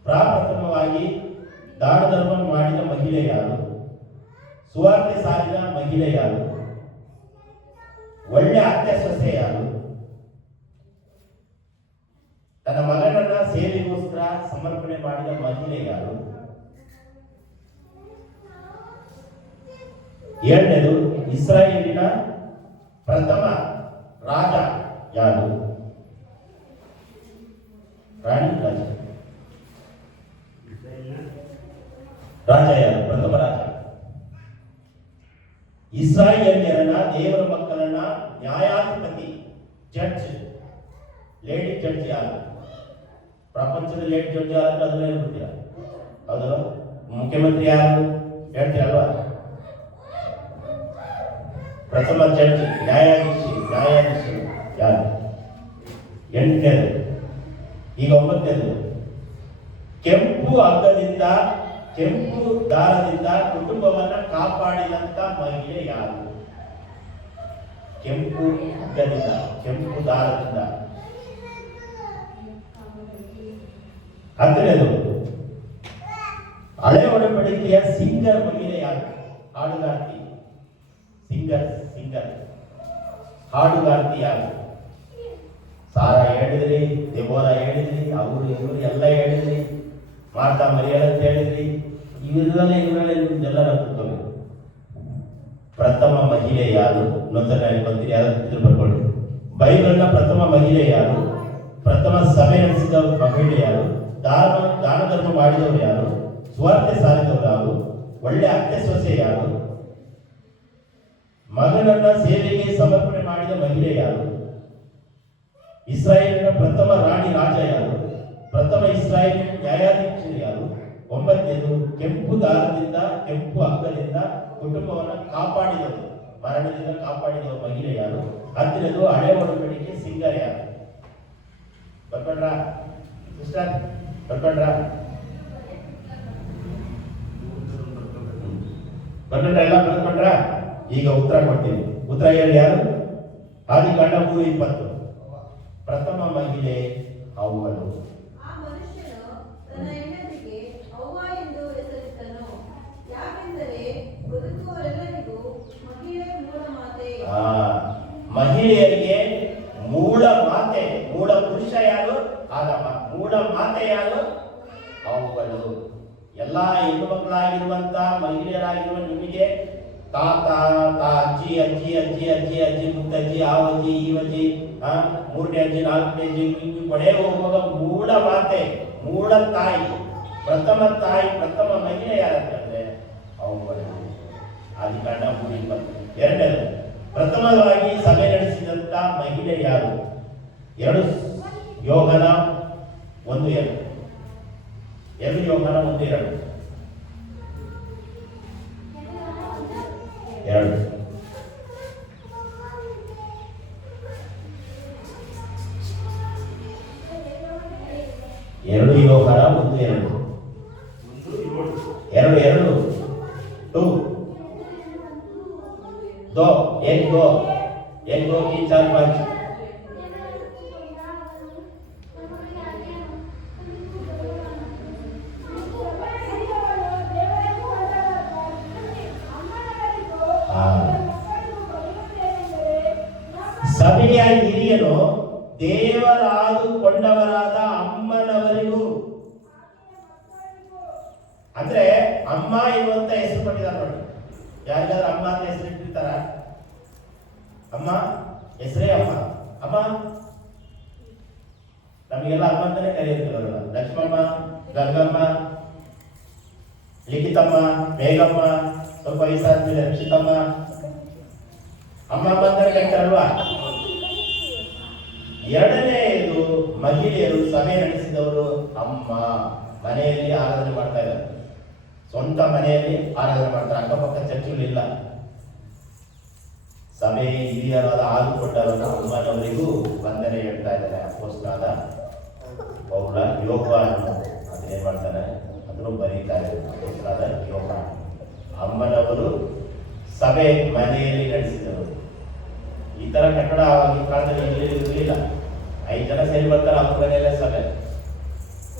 ಪ್ರಪ್ರಥಮವಾಗಿ ದಾನ ಧರ್ಮ ಮಾಡಿದ ಮಹಿಳೆ ಯಾರು? ಸುವಾರ್ತೆ ಸಾರಿದ ಮಹಿಳೆ ಯಾರು? ಒಳ್ಳೆ ಅತ್ತೆ ಸೊಸೆ ಯಾರು? ತನ್ನ ಮಗನನ್ನ ಸೇವೆಗೋಸ್ಕರ ಸಮರ್ಪಣೆ ಮಾಡಿದ ಮಹಿಳೆ ಯಾರು? ಎರಡನೇದು, ಇಸ್ರಾಯೇಲಿನ ಪ್ರಥಮ ರಾಜ ಯಾರು? ರಾಣಿ ರಾಜ ಯಾರು? ಪ್ರಥಮ ರಾಜ. ಇಸ್ರಾಯೇಲ್ಯರನ್ನ, ದೇವರ ಮಕ್ಕಳನ್ನ ನ್ಯಾಯಾಧಿಪತಿ, ಜಡ್ಜ್, ಲೇಡಿ ಜಡ್ಜ್ ಯಾರು? ಪ್ರಪಂಚದ ಲೇಡಿ ಜಡ್ಜ್ ಯಾರು ಅದನ್ನ ಹೇಳ್ಬಿಡ್ತೀರ? ಹೌದಲ್ಲ? ಮುಖ್ಯಮಂತ್ರಿ ಯಾರು ಹೇಳ್ತೀರಲ್ವಾ? ಪ್ರಥಮ ಜಡ್ಜ್, ನ್ಯಾಯಾಧೀಶರು ಯಾರು? ಎಂಟನೇದು. ಈಗ ಒಂಬತ್ತನೇದು, ಕೆಂಪು ದಾರದಿಂದ ಕುಟುಂಬವನ್ನ ಕಾಪಾಡಿದಂತ ಮಹಿಳೆ ಯಾರು? ಕೆಂಪು ದಾರದಿಂದ. ಹತ್ತನೇದು, ಹಳೆ ಒಡಂಬಡಿಕೆಯ ಸಿಂಗರ್ ಮಹಿಳೆ ಯಾರು? ಹಾಡುಗಾರ್ತಿ. ಸಿಂಗರ್ ಹಾಡುಗಾರ್ತಿ ಯಾರು? ಸಾರಾ ಹೇಳಿದ್ರಿ, ದೇಬೋರ ಹೇಳಿದ್ರಿ, ಅವರು ಇವರು ಎಲ್ಲ ಹೇಳಿದ್ರಿ, ಮಾರ್ತಾ ಮರಿಯಲ್ ಅಂತ ಹೇಳಿದ್ರಿ. ಇವರಲ್ಲೇ ನಿಮ್ದೆಲ್ಲ ತಿಳ್ಕೋಬೇಕು. ಪ್ರಥಮ ಮಹಿಳೆ ಯಾರು? ಇನ್ನೊಂದ್ಸಲ ಬಂದಿರಿ, ಯಾರು ಬರ್ಕೊಳ್ಳಿ. ಬೈಬಲ್ನ ಪ್ರಥಮ ಮಹಿಳೆ ಯಾರು? ಪ್ರಥಮ ಸಭೆ ನಡೆಸಿದ ಮಹಿಳೆ ಯಾರು? ದಾನ ಧರ್ಮ ಮಾಡಿದವರು ಯಾರು? ಸ್ವಾರ್ಥ ಸಾರಿದವರು ಯಾರು? ಒಳ್ಳೆ ಅತ್ತೆ ಸೊಸೆ ಯಾರು? ಮಗನನ್ನ ಸೇವೆಗೆ ಸಮರ್ಪಣೆ ಮಾಡಿದ ಮಹಿಳೆ ಯಾರು? ಇಸ್ರಾಯೇಲಿನ ಪ್ರಥಮ ರಾಜ ಯಾರು? ಪ್ರಥಮ ಇಸ್ರಾಯೇಲಿನ ನ್ಯಾಯಾಧೀಶರು ಯಾರು? ಒಂಬತ್ತನೇದು, ಕೆಂಪು ಹಗ್ಗದಿಂದ ಕುಟುಂಬವನ್ನು ಕಾಪಾಡಿದವರು, ಮರಣದಿಂದ ಕಾಪಾಡಿದವ ಮಹಿಳೆ ಯಾರು? ಹತ್ತನೇದು, ಹಳೆ ಒಡಂಬಡಿಕೆ ಸಿಂಗರ್ ಯಾರು? ಬರ್ಕೊಂಡ್ರ ಸಿಸ್ಟರ್? ಬರ್ಕೊಂಡ್ರ? ಎಲ್ಲ ಬರ್ಕೊಂಡ್ರ? ಈಗ ಉತ್ತರ ಕೊಡ್ತೀನಿ. ಉತ್ತರ ಹೇಳಿ ಯಾರು? ಆದಿಕಾಂಡ 3:20. ಪ್ರಥಮ ಮಹಿಳೆ ಅವ್ವಳು. ಆ ಮನುಷ್ಯನು ತನ್ನ ಹೆಂಡತಿಗೆ ಅವ್ವ ಎಂದು ಹೆಸರಿಟ್ಟನು, ಯಾಕೆಂದರೆ ಬದುಕುವವರೆಲ್ಲರಿಗೂ ಮಹಿಳೆ ಮೂಲ ಮಾತೆ. ಮಹಿಳೆಯರಿಗೆ ಮೂಲ ಮಾತೆ, ಮೂಲ ಪುರುಷ ಯಾರು? ಆದಮ. ಮೂಲ ಮಾತೆ ಯಾರು? ಅವ್ವಳು. ಎಲ್ಲಾ ಹೆಣ್ಣು ಮಕ್ಕಳಾಗಿರುವಂತ ಮಹಿಳೆಯರಾಗಿರುವ ನಿಮಗೆ ತಾತ, ಅಜ್ಜಿ, ಮುತ್ತಜ್ಜಿ, ಆವಜ್ಜಿ, ಈವಜ್ಜಿ, ಮೂರನೇ ಅಜ್ಜಿ, ನಾಲ್ಕನೇ ಅಜ್ಜಿ, ಕೊನೆ ಹೋಗುವಾಗ ಮೂಲ ಮಾತೆ, ಮೂಲ ತಾಯಿ, ಪ್ರಥಮ ತಾಯಿ, ಪ್ರಥಮ ಮಹಿಳೆ ಯಾರಂತಂದ್ರೆ ಅವ್ವಳು. ಆದಿಕಾಂಡ 3:20. ಎರಡನೇದು, ಪ್ರಥಮವಾಗಿ ಸಭೆ ನಡೆಸಿದಂತ ಮಹಿಳೆ ಯಾರು? 2 ಯೋಹನ 1:2. 2 ಯೋಹನ 1:2. 2 ಯೋಹನ 1:2. एक दो 3 4 5 ಸಭೆಯ ಹಿರಿಯರು ದೇವರಾದುಕೊಂಡವರಾದ ಅಮ್ಮನವರಿಗೂ, ಅಂದ್ರೆ ಅಮ್ಮ ಎನ್ನುವಂತ ಹೆಸರು ಕೊಟ್ಟಿದ್ದಾರೆ ನೋಡಿ. ಯಾರಿಗಾದ್ರೂ ಅಮ್ಮ ಅಂತ ಹೆಸರು ಇಟ್ಟಿರ್ತಾರ? ಅಮ್ಮ ಹೆಸರೇ ಅಮ್ಮ. ಅಮ್ಮ ನಮಗೆಲ್ಲ ಅಮ್ಮ ಅಂತಾನೆ ಕರೆಯುತ್ತಿರೋಲ್ಲ. ಲಕ್ಷ್ಮಮ್ಮ, ಗಂಗಮ್ಮ, ಲಿಖಿತಮ್ಮ, ಮೇಘಮ್ಮ, ಸ್ವಲ್ಪ ವಯಸ್ಸಾದ್ಮೇಲೆ ರಕ್ಷಿತಮ್ಮ, ಅಮ್ಮ ಅಂತಾನೆ ಕರೀತಾರಲ್ವಾ? ಎರಡನೆಯದು ಮಹಿಳೆಯರು ಸಭೆ ನಡೆಸಿದವರು ಅಮ್ಮ. ಮನೆಯಲ್ಲಿ ಆರಾಧನೆ ಮಾಡ್ತಾ ಇದ್ದಾರೆ, ಸ್ವಂತ ಮನೆಯಲ್ಲಿ ಆರಾಧನೆ ಮಾಡ್ತಾರೆ, ಅಕ್ಕಪಕ್ಕ ಚರ್ಚುಗಳಿಲ್ಲ. ಸಭೆ ಹಿರಿಯರಾದ ಆದುಕೊಂಡವರ ಅಮ್ಮನವರಿಗೂ ವಂದನೆ ಹೇಳ್ತಾ ಇದ್ದಾರೆ. ಅಪೊಸ್ತಲನಾದ ಪೌಲ ಯೋಹಾನನು ಅದನ್ನೇನ್ ಮಾಡ್ತಾನೆ, ಅದನ್ನು ಬರೀತಾರೆ. ಅಪೊಸ್ತಲನಾದ ಯೋಹಾನ ಅಮ್ಮನವರು ಸಭೆ ಮನೆಯಲ್ಲಿ ನಡೆಸಿದವರು. ಈ ತರ ಕಟ್ಟಡ ಆವಾಗಿನ ಕಾಲದಲ್ಲಿ ಇರಲಿಲ್ಲ. 5 ಜನ ಸೇರಿ ಬರ್ತಾರೆ, ಅವ್ರ ಮನೆಯಲ್ಲೇ ಸಭೆ.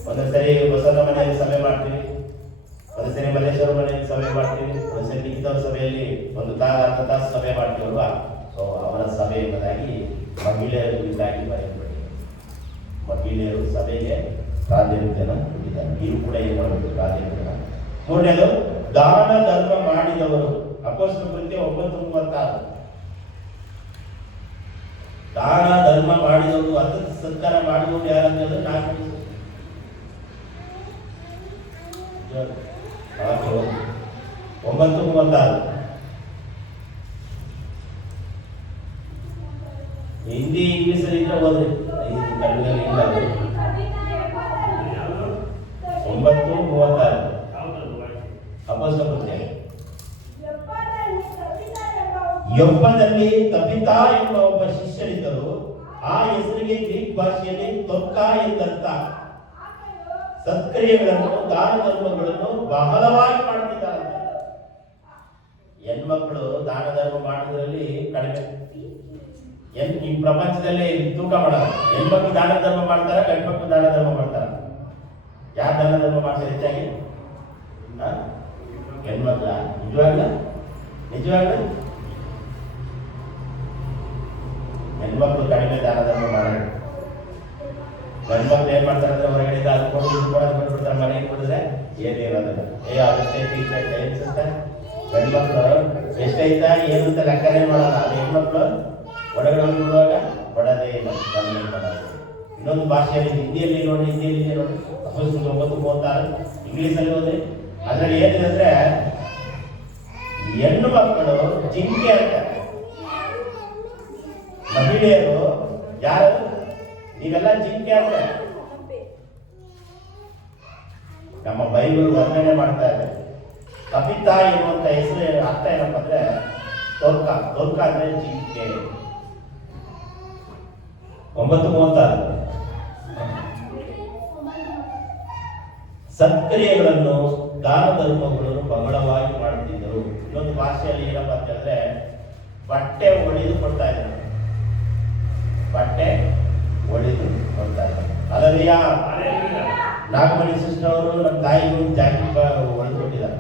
ಒಂದೊಂದ್ಸರಿ ಬಸವನ ಮನೆಯಲ್ಲಿ ಸಭೆ ಮಾಡ್ತೀವಿ, ಒಂದ್ಸರಿ ಮಲ್ಲೇಶ್ವರ ಮನೆಯಲ್ಲಿ ಸಭೆ ಮಾಡ್ತೀವಿ, ಒಂದ್ಸರಿ ಲಿಖಿತವ್ರ ಸಭೆಯಲ್ಲಿ 1 ತಾಸು 1/2 ತಾಸು ಸಭೆ ಮಾಡ್ತೀವಲ್ವಾ. ಸೊ ಅವರ ಸಭೆ ಎಂಬುದಾಗಿ ಮಹಿಳೆಯರು ಇದ್ದಾಗಿ ಬರೆಯಲ್ಪಟ್ಟಿದೆ. ಮಹಿಳೆಯರು ಸಭೆಗೆ ಪ್ರಾಧಾನ್ಯತೆಯನ್ನು ಕೊಟ್ಟಿದ್ದಾರೆ. ನೀವು ಕೂಡ ಏನು ಮಾಡಬೇಕು? ಪ್ರಾಧಾನ್ಯತೆಯನ್ನು. ಮೂರನೇದು ದಾನ ಧರ್ಮ ಮಾಡಿದವರು. ಅಪೊಸ್ತಲರ ಕೃತ್ಯ 9:36. ದಾನ ಧರ್ಮ ಮಾಡಿದವರು, ಅತಿಥಿ ಸತ್ಕಾರ ಮಾಡುವವರು ಯಾರಂದ್ರೆ 4 9:36. ಹಿಂದಿ ಇಂಗ್ಲಿಷ್ ಅಲ್ಲಿ ಇದ್ರೆ ಹೋದ್ರಿ, ಕನ್ನಡದಲ್ಲಿ ಇಲ್ಲ. 9:36 ಅಪೊಸ್ತಲರ ಕೃತ್ಯ. ಯೊಪ್ಪದಲ್ಲಿ ತಬಿತಾ ಎಂಬ ಒಬ್ಬ ಶಿಷ್ಯರಿದ್ದರು. ಆ ಹೆಸರಿಗೆ ಗ್ರೀಕ್ ಭಾಷೆಯಲ್ಲಿ ತೊಕ್ಕ ಎಂದರ್ಥ. ಸತ್ಕ್ರಿಯೆಗಳನ್ನು ದಾನ ಧರ್ಮಗಳನ್ನು ಬಹಳವಾಗಿ ಮಾಡುತ್ತಿದ್ದಾರೆ. ಹೆಣ್ಮಕ್ಳು ದಾನ ಧರ್ಮ ಮಾಡೋದ್ರಲ್ಲಿ ಕಡಿಮೆ. ಈ ಪ್ರಪಂಚದಲ್ಲಿ ತೂಕ ಮಾಡೋದು. ಹೆಣ್ಮಕ್ಳು ದಾನ ಧರ್ಮ ಮಾಡ್ತಾರ, ಗಂಡ್ಮಕ್ಳು ದಾನ ಧರ್ಮ ಮಾಡ್ತಾರ? ಯಾರು ದಾನ ಧರ್ಮ ಮಾಡ್ತಾರೆ ಹೆಚ್ಚಾಗಿ? ಹೆಣ್ಮಕ್ಳ? ನಿಜವಾಗ್ಲ ಹೆಣ್ಮಕ್ಳು ಕಡಿಮೆ ದಾನ ಧರ್ಮ ಮಾಡೋದು. ಗಂಡ್ಮಕ್ಳು ಏನ್ ಮಾಡ್ತಾರೆ ಅಂದ್ರೆ ಹೊರಗಡೆ ಅದು ಕೊಡ್ಬಿಡ್ತಾರೆ, ಮನೆಗೆ ಕೊಡಿದ್ರೆ ಏನಿರೋದಿಲ್ಲ. ಅದಷ್ಟೇ ಗಂಡ್ಮಕ್ಳು ಎಷ್ಟೈತಾ ಏನಂತ ಲೆಕ್ಕನೇ ಮಾಡಲ್ಲ. ಅದು ಹೆಣ್ಮಕ್ಳು ಒಳಗಡೆ ಹೋಗುವಾಗ ಕೊಡೋದೇ ಇಲ್ಲ, ಗಮನ ಮಾಡೋದು. ಇನ್ನೊಂದು ಭಾಷೆಯಲ್ಲಿ ಹಿಂದಿಯಲ್ಲಿ ನೋಡಿ, 9:36. ಇಂಗ್ಲಿಷಲ್ಲಿ ಹೋದ್ರೆ ಅದ್ರಲ್ಲಿ ಏನಿದೆ ಅಂದ್ರೆ ಹೆಣ್ಣು ಮಕ್ಕಳು ಜಿಂಕೆ ಅಂತ, ಮಹಿಳೆಯರು ಯಾರು? ನೀವೆಲ್ಲ ಜಿಂಕೆ ಅಂದ್ರೆ ನಮ್ಮ ಬೈಬಲ್ ವರ್ಣನೆ ಮಾಡ್ತಾ ಇದೆ. ಕಪಿತಾ ಎನ್ನುವಂತ ಹೆಸರು ಅರ್ಥ ಏನಪ್ಪ ಅಂದ್ರೆ ತೊರ್ಕ ಅಂದ್ರೆ ಜಿಂಕೆ. 9:36. ಸತ್ಕ್ರಿಯೆಗಳನ್ನು ದಾನ ಧರ್ಮಗಳನ್ನು ಬಹಳವಾಗಿ ಮಾಡುತ್ತಿದ್ದರು. ಇನ್ನೊಂದು ಭಾಷೆಯಲ್ಲಿ ಏನಪ್ಪ ಅಂತ ಹೇಳಿದ್ರೆ ಬಟ್ಟೆ ಒಡೆದು ಕೊಡ್ತಾ ಇದ್ದಾರೆ. ಬಟ್ಟೆ ಒಡೆದು ಕೊಡ್ತಾ ಇದ್ದಾರೆ. ಅದರಲ್ಲಿ ನಾಗಮಣಿ ಸಿಸ್ಟರ್ ಅವರು ನಮ್ಮ ತಾಯಿಗೂ ಜಾಕೆಟ್ ಒಡೆದು ಕೊಟ್ಟಿದ್ದಾರೆ.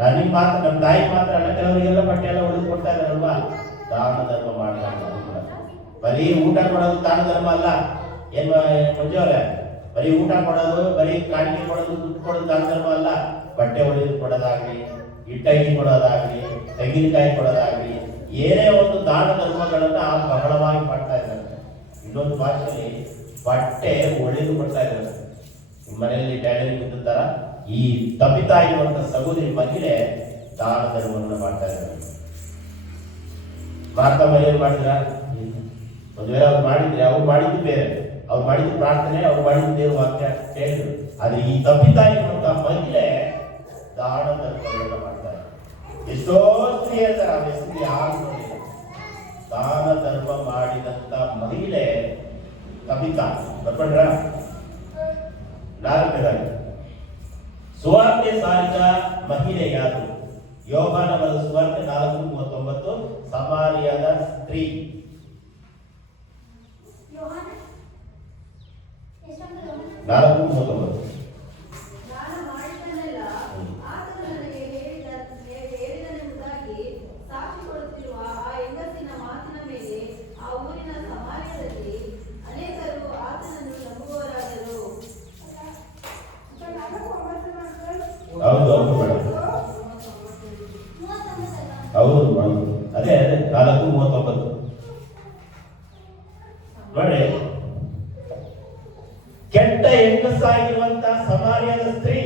ನನಗೆ ಮಾತ್ರ, ನಮ್ಮ ತಾಯಿ ಮಾತ್ರ ಅಲ್ಲ, ಕೆಲವರಿಗೆಲ್ಲ ಬಟ್ಟೆ ಎಲ್ಲ ಒಡೆದು ಕೊಡ್ತಾ ಇದ್ದಾರಲ್ವಾ. ದಾನ ಧರ್ಮ ಮಾಡ್ತಾ ಇದ್ದಾರೆ. ಬರೀ ಊಟ ಕೊಡೋದು ದಾನ ಧರ್ಮ ಅಲ್ಲ. ಏನ್ ಮುಂಜಾನೆ ಬರೀ ಊಟ ಕೊಡೋದು, ಬರೀ ಕಾಣಿಕೆ ಕೊಡೋದು, ದುಡ್ಡು ಕೊಡೋದು ದಾನ ಧರ್ಮ ಅಲ್ಲ. ಬಟ್ಟೆ ಒಡೆದು ಕೊಡೋದಾಗ್ಲಿ, ಇಟ್ಟಗಿ ಕೊಡೋದಾಗ್ಲಿ, ತೆಂಗಿನಕಾಯಿ ಕೊಡೋದಾಗ್ಲಿ, ಏನೇ ಒಂದು ದಾನ ಧರ್ಮಗಳನ್ನ ಬಹಳವಾಗಿ ಮಾಡ್ತಾ ಇದ್ದಾರೆ. ಇನ್ನೊಂದು ಭಾಷೆಯಲ್ಲಿ ಬಟ್ಟೆ ಒಡೆದು ಕೊಡ್ತಾ ಇದ್ದಾರೆ. ನಿಮ್ಮ ಮನೆಯಲ್ಲಿ ಟೈಲರಿಂಗ್ ಇದ್ದಂತಾರ ಈ ತಪಿತಾ ಇರುವಂತ ಸಹೋದರಿ ಮಹಿಳೆ ದಾನ ಧರ್ಮವನ್ನು ಮಾಡ್ತಾ ಇದ್ದಾರೆ. ಮಾರ್ತಾ ಮಹಿಳೆಯರು ಮಾಡಿದ್ರ? ಒಂದು ವೇಳೆ ಅವ್ರು ಮಾಡಿದ್ರೆ, ಅವ್ರು ಮಾಡಿದ್ದು ಬೇರೆ, ಅವ್ರು ಮಾಡಿದ್ದು ಪ್ರಾರ್ಥನೆ, ಅವ್ರು ಮಾಡಿದ್ದು ದೇವ್ರ ವಾಕ್ಯ ಹೇಳಿದ್ರು. ಆದ್ರೆ ಈ ತಪಿತಾ ಇರುವಂತ ಮಹಿಳೆ ದಾನ ಧರ್ಮಗಳನ್ನ ಮಾಡ್ತಾರೆ. ಎಷ್ಟೋ ಸ್ತ್ರೀ ಹೇಳ್ತಾರೆ, ಆ ಹೆಸರು ಯಾರು ದಾನ ಧರ್ಮ ಮಾಡಿದಂತ ಮಹಿಳೆ ತಪಿತಾ. ಬರ್ಕೊಂಡ್ರ? 4ನೇದಾಗಿ ಸುವಾರ್ತೆ ಸಾರಿದ ಮಹಿಳೆ ಯಾರು? ಯೋಹಾನ ಬರೆದ ಸುವಾರ್ತೆ 4:39. ಸಮಾರ್ಯದ ಸ್ತ್ರೀ. ನಾಲ್ಕು ಮೂವತ್ತೊಂಬತ್ತು. ನಾನು ಮಾಡಿದ್ದನ್ನೆಲ್ಲ ಆತನು ನನಗೆ ಹೇಳಿದನೆಂಬುದಾಗಿ ಸಾಕ್ಷಿ ಕೊಡುತ್ತಿರುವ ಆ ಹೆಂಗಸಿನ ಮಾತಿನ ಮೇಲೆ ಆ ಊರಿನ ಸಮಾರ್ಯದಲ್ಲಿ ಅನೇಕರು ಆತನನ್ನು ನಂಬುವವರಾದರು. ಹೌದು ಹೌದು ಮೇಡಮ್, ಹೌದು ಹೌದು, ಅದೇ 4:39 ನೋಡಿ. ಕೆಟ್ಟ ಹೆಂಗಸಾಗಿರುವಂತ ಸಮಾರ್ಯದ ಸ್ತ್ರೀ,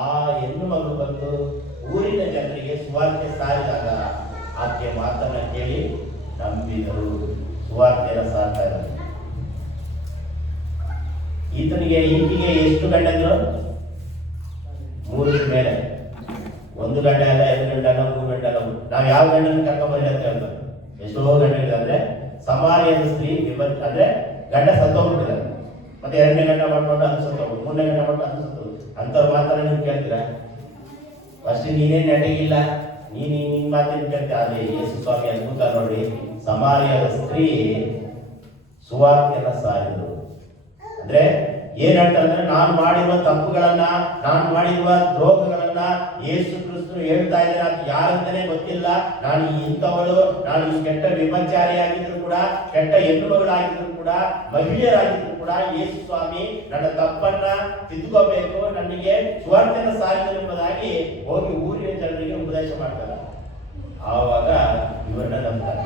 ಆ ಹೆಣ್ಣು ಮಗಳು ಬಂದು ಊರಿನ ಜನರಿಗೆ ಸುವಾರ್ತೆ ಸಾರಿದಾಗ ಆಕೆ ಮಾತನ್ನ ಕೇಳಿ ನಂಬಿದರು, ಸುವಾರ್ತೆಯನ್ನು ಸಾರ್ತಾ ಇದ್ದಾರೆ. ಈಕೆಗೆ ಎಷ್ಟು ಗಂಡಂದ್ರು? 3 ಮೇಲೆ. 1 ಗಂಡ ಅಲ್ಲ, 2 ಗಂಡ ಅಲ್ಲ, 3 ಗಂಡ ಅಲ್ಲ. ನಾವು ಯಾವ ಗಂಡನ ಕರ್ಕೊಂಬರ್ಲಿ ಅಂತ ಹೇಳ್ತಾರೆ. ಎಷ್ಟೋ ಗಂಡಗಳಿದ್ರೆ ಸಮಾರ್ಯದ ಸ್ತ್ರೀ ಅಂದ್ರೆ ಗಂಡ ಸತ್ತೋಗ್ಬಿಟ್ಟಿದ್ದಾರೆ, ಮತ್ತೆ 2ನೇ ಗಂಡ ಮಾಡ್ಕೊಂಡು ಅದು ಸತ್ತೋಗ್ಬಿಟ್ಟು, 3ನೇ ಗಂಡ ಮಾಡ್ಕೊಂಡು ಅದು ಸತ್ತೋಗ್ಬಿಟ್ಟು, ಅಂಥವ್ರ ಮಾತನ್ನ ನೀವು ಕೇಳ್ತೀರಾ? ಫಸ್ಟ್ ನೀನೇನು ನಡೆಯಿಲ್ಲ, ನಿನ್ ಮಾತೇನು ಕೇಳ್ತೀರ? ಅದೇ ಯೇಸು ಸ್ವಾಮಿ ಅದ್ಭುತ ನೋಡಿ. ಸಮಾರ್ಯದ ಸ್ತ್ರೀ ಸುವಾರ್ತೆಯನ್ನ ಸಾರಿದರು. ಅಂದ್ರೆ ಏನ್ ಹೇಳ್ತಾರೆ? ನಾನು ಮಾಡಿರುವ ತಪ್ಪುಗಳನ್ನ, ನಾನು ಮಾಡಿರುವ ದ್ರೋಹಗಳನ್ನ ಯೇಸು ಕ್ರಿಸ್ತನು ಹೇಳ್ತಾ ಇದ್ದಾರೆ. ಅದು ಯಾರಂತಾನೆ ಗೊತ್ತಿಲ್ಲ. ನಾನು ಇಂಥವಳು, ನಾನು ಈ ಕೆಟ್ಟ ವಿಭಚಾರಿಯಾಗಿದ್ರು ಕೂಡ, ಕೆಟ್ಟ ಹೆಣ್ಣುಮಗಳಾಗಿದ್ರು ಕೂಡ, ಮಹಿಳೆಯರಾಗಿದ್ರು ಕೂಡ ಯೇಸು ಸ್ವಾಮಿ ನನ್ನ ತಪ್ಪನ್ನ ತಿದ್ದುಕೋಬೇಕು, ನನಗೆ ಸುವಾರ್ತೆಯನ್ನು ಸಾರಿದರು ಎಂಬುದಾಗಿ ಹೋಗಿ ಊರಿನ ಜನರಿಗೆ ಉಪದೇಶ ಮಾಡ್ತಾರೆ. ಆವಾಗ ಇವರನ್ನ ನಂಬ್ತಾರೆ.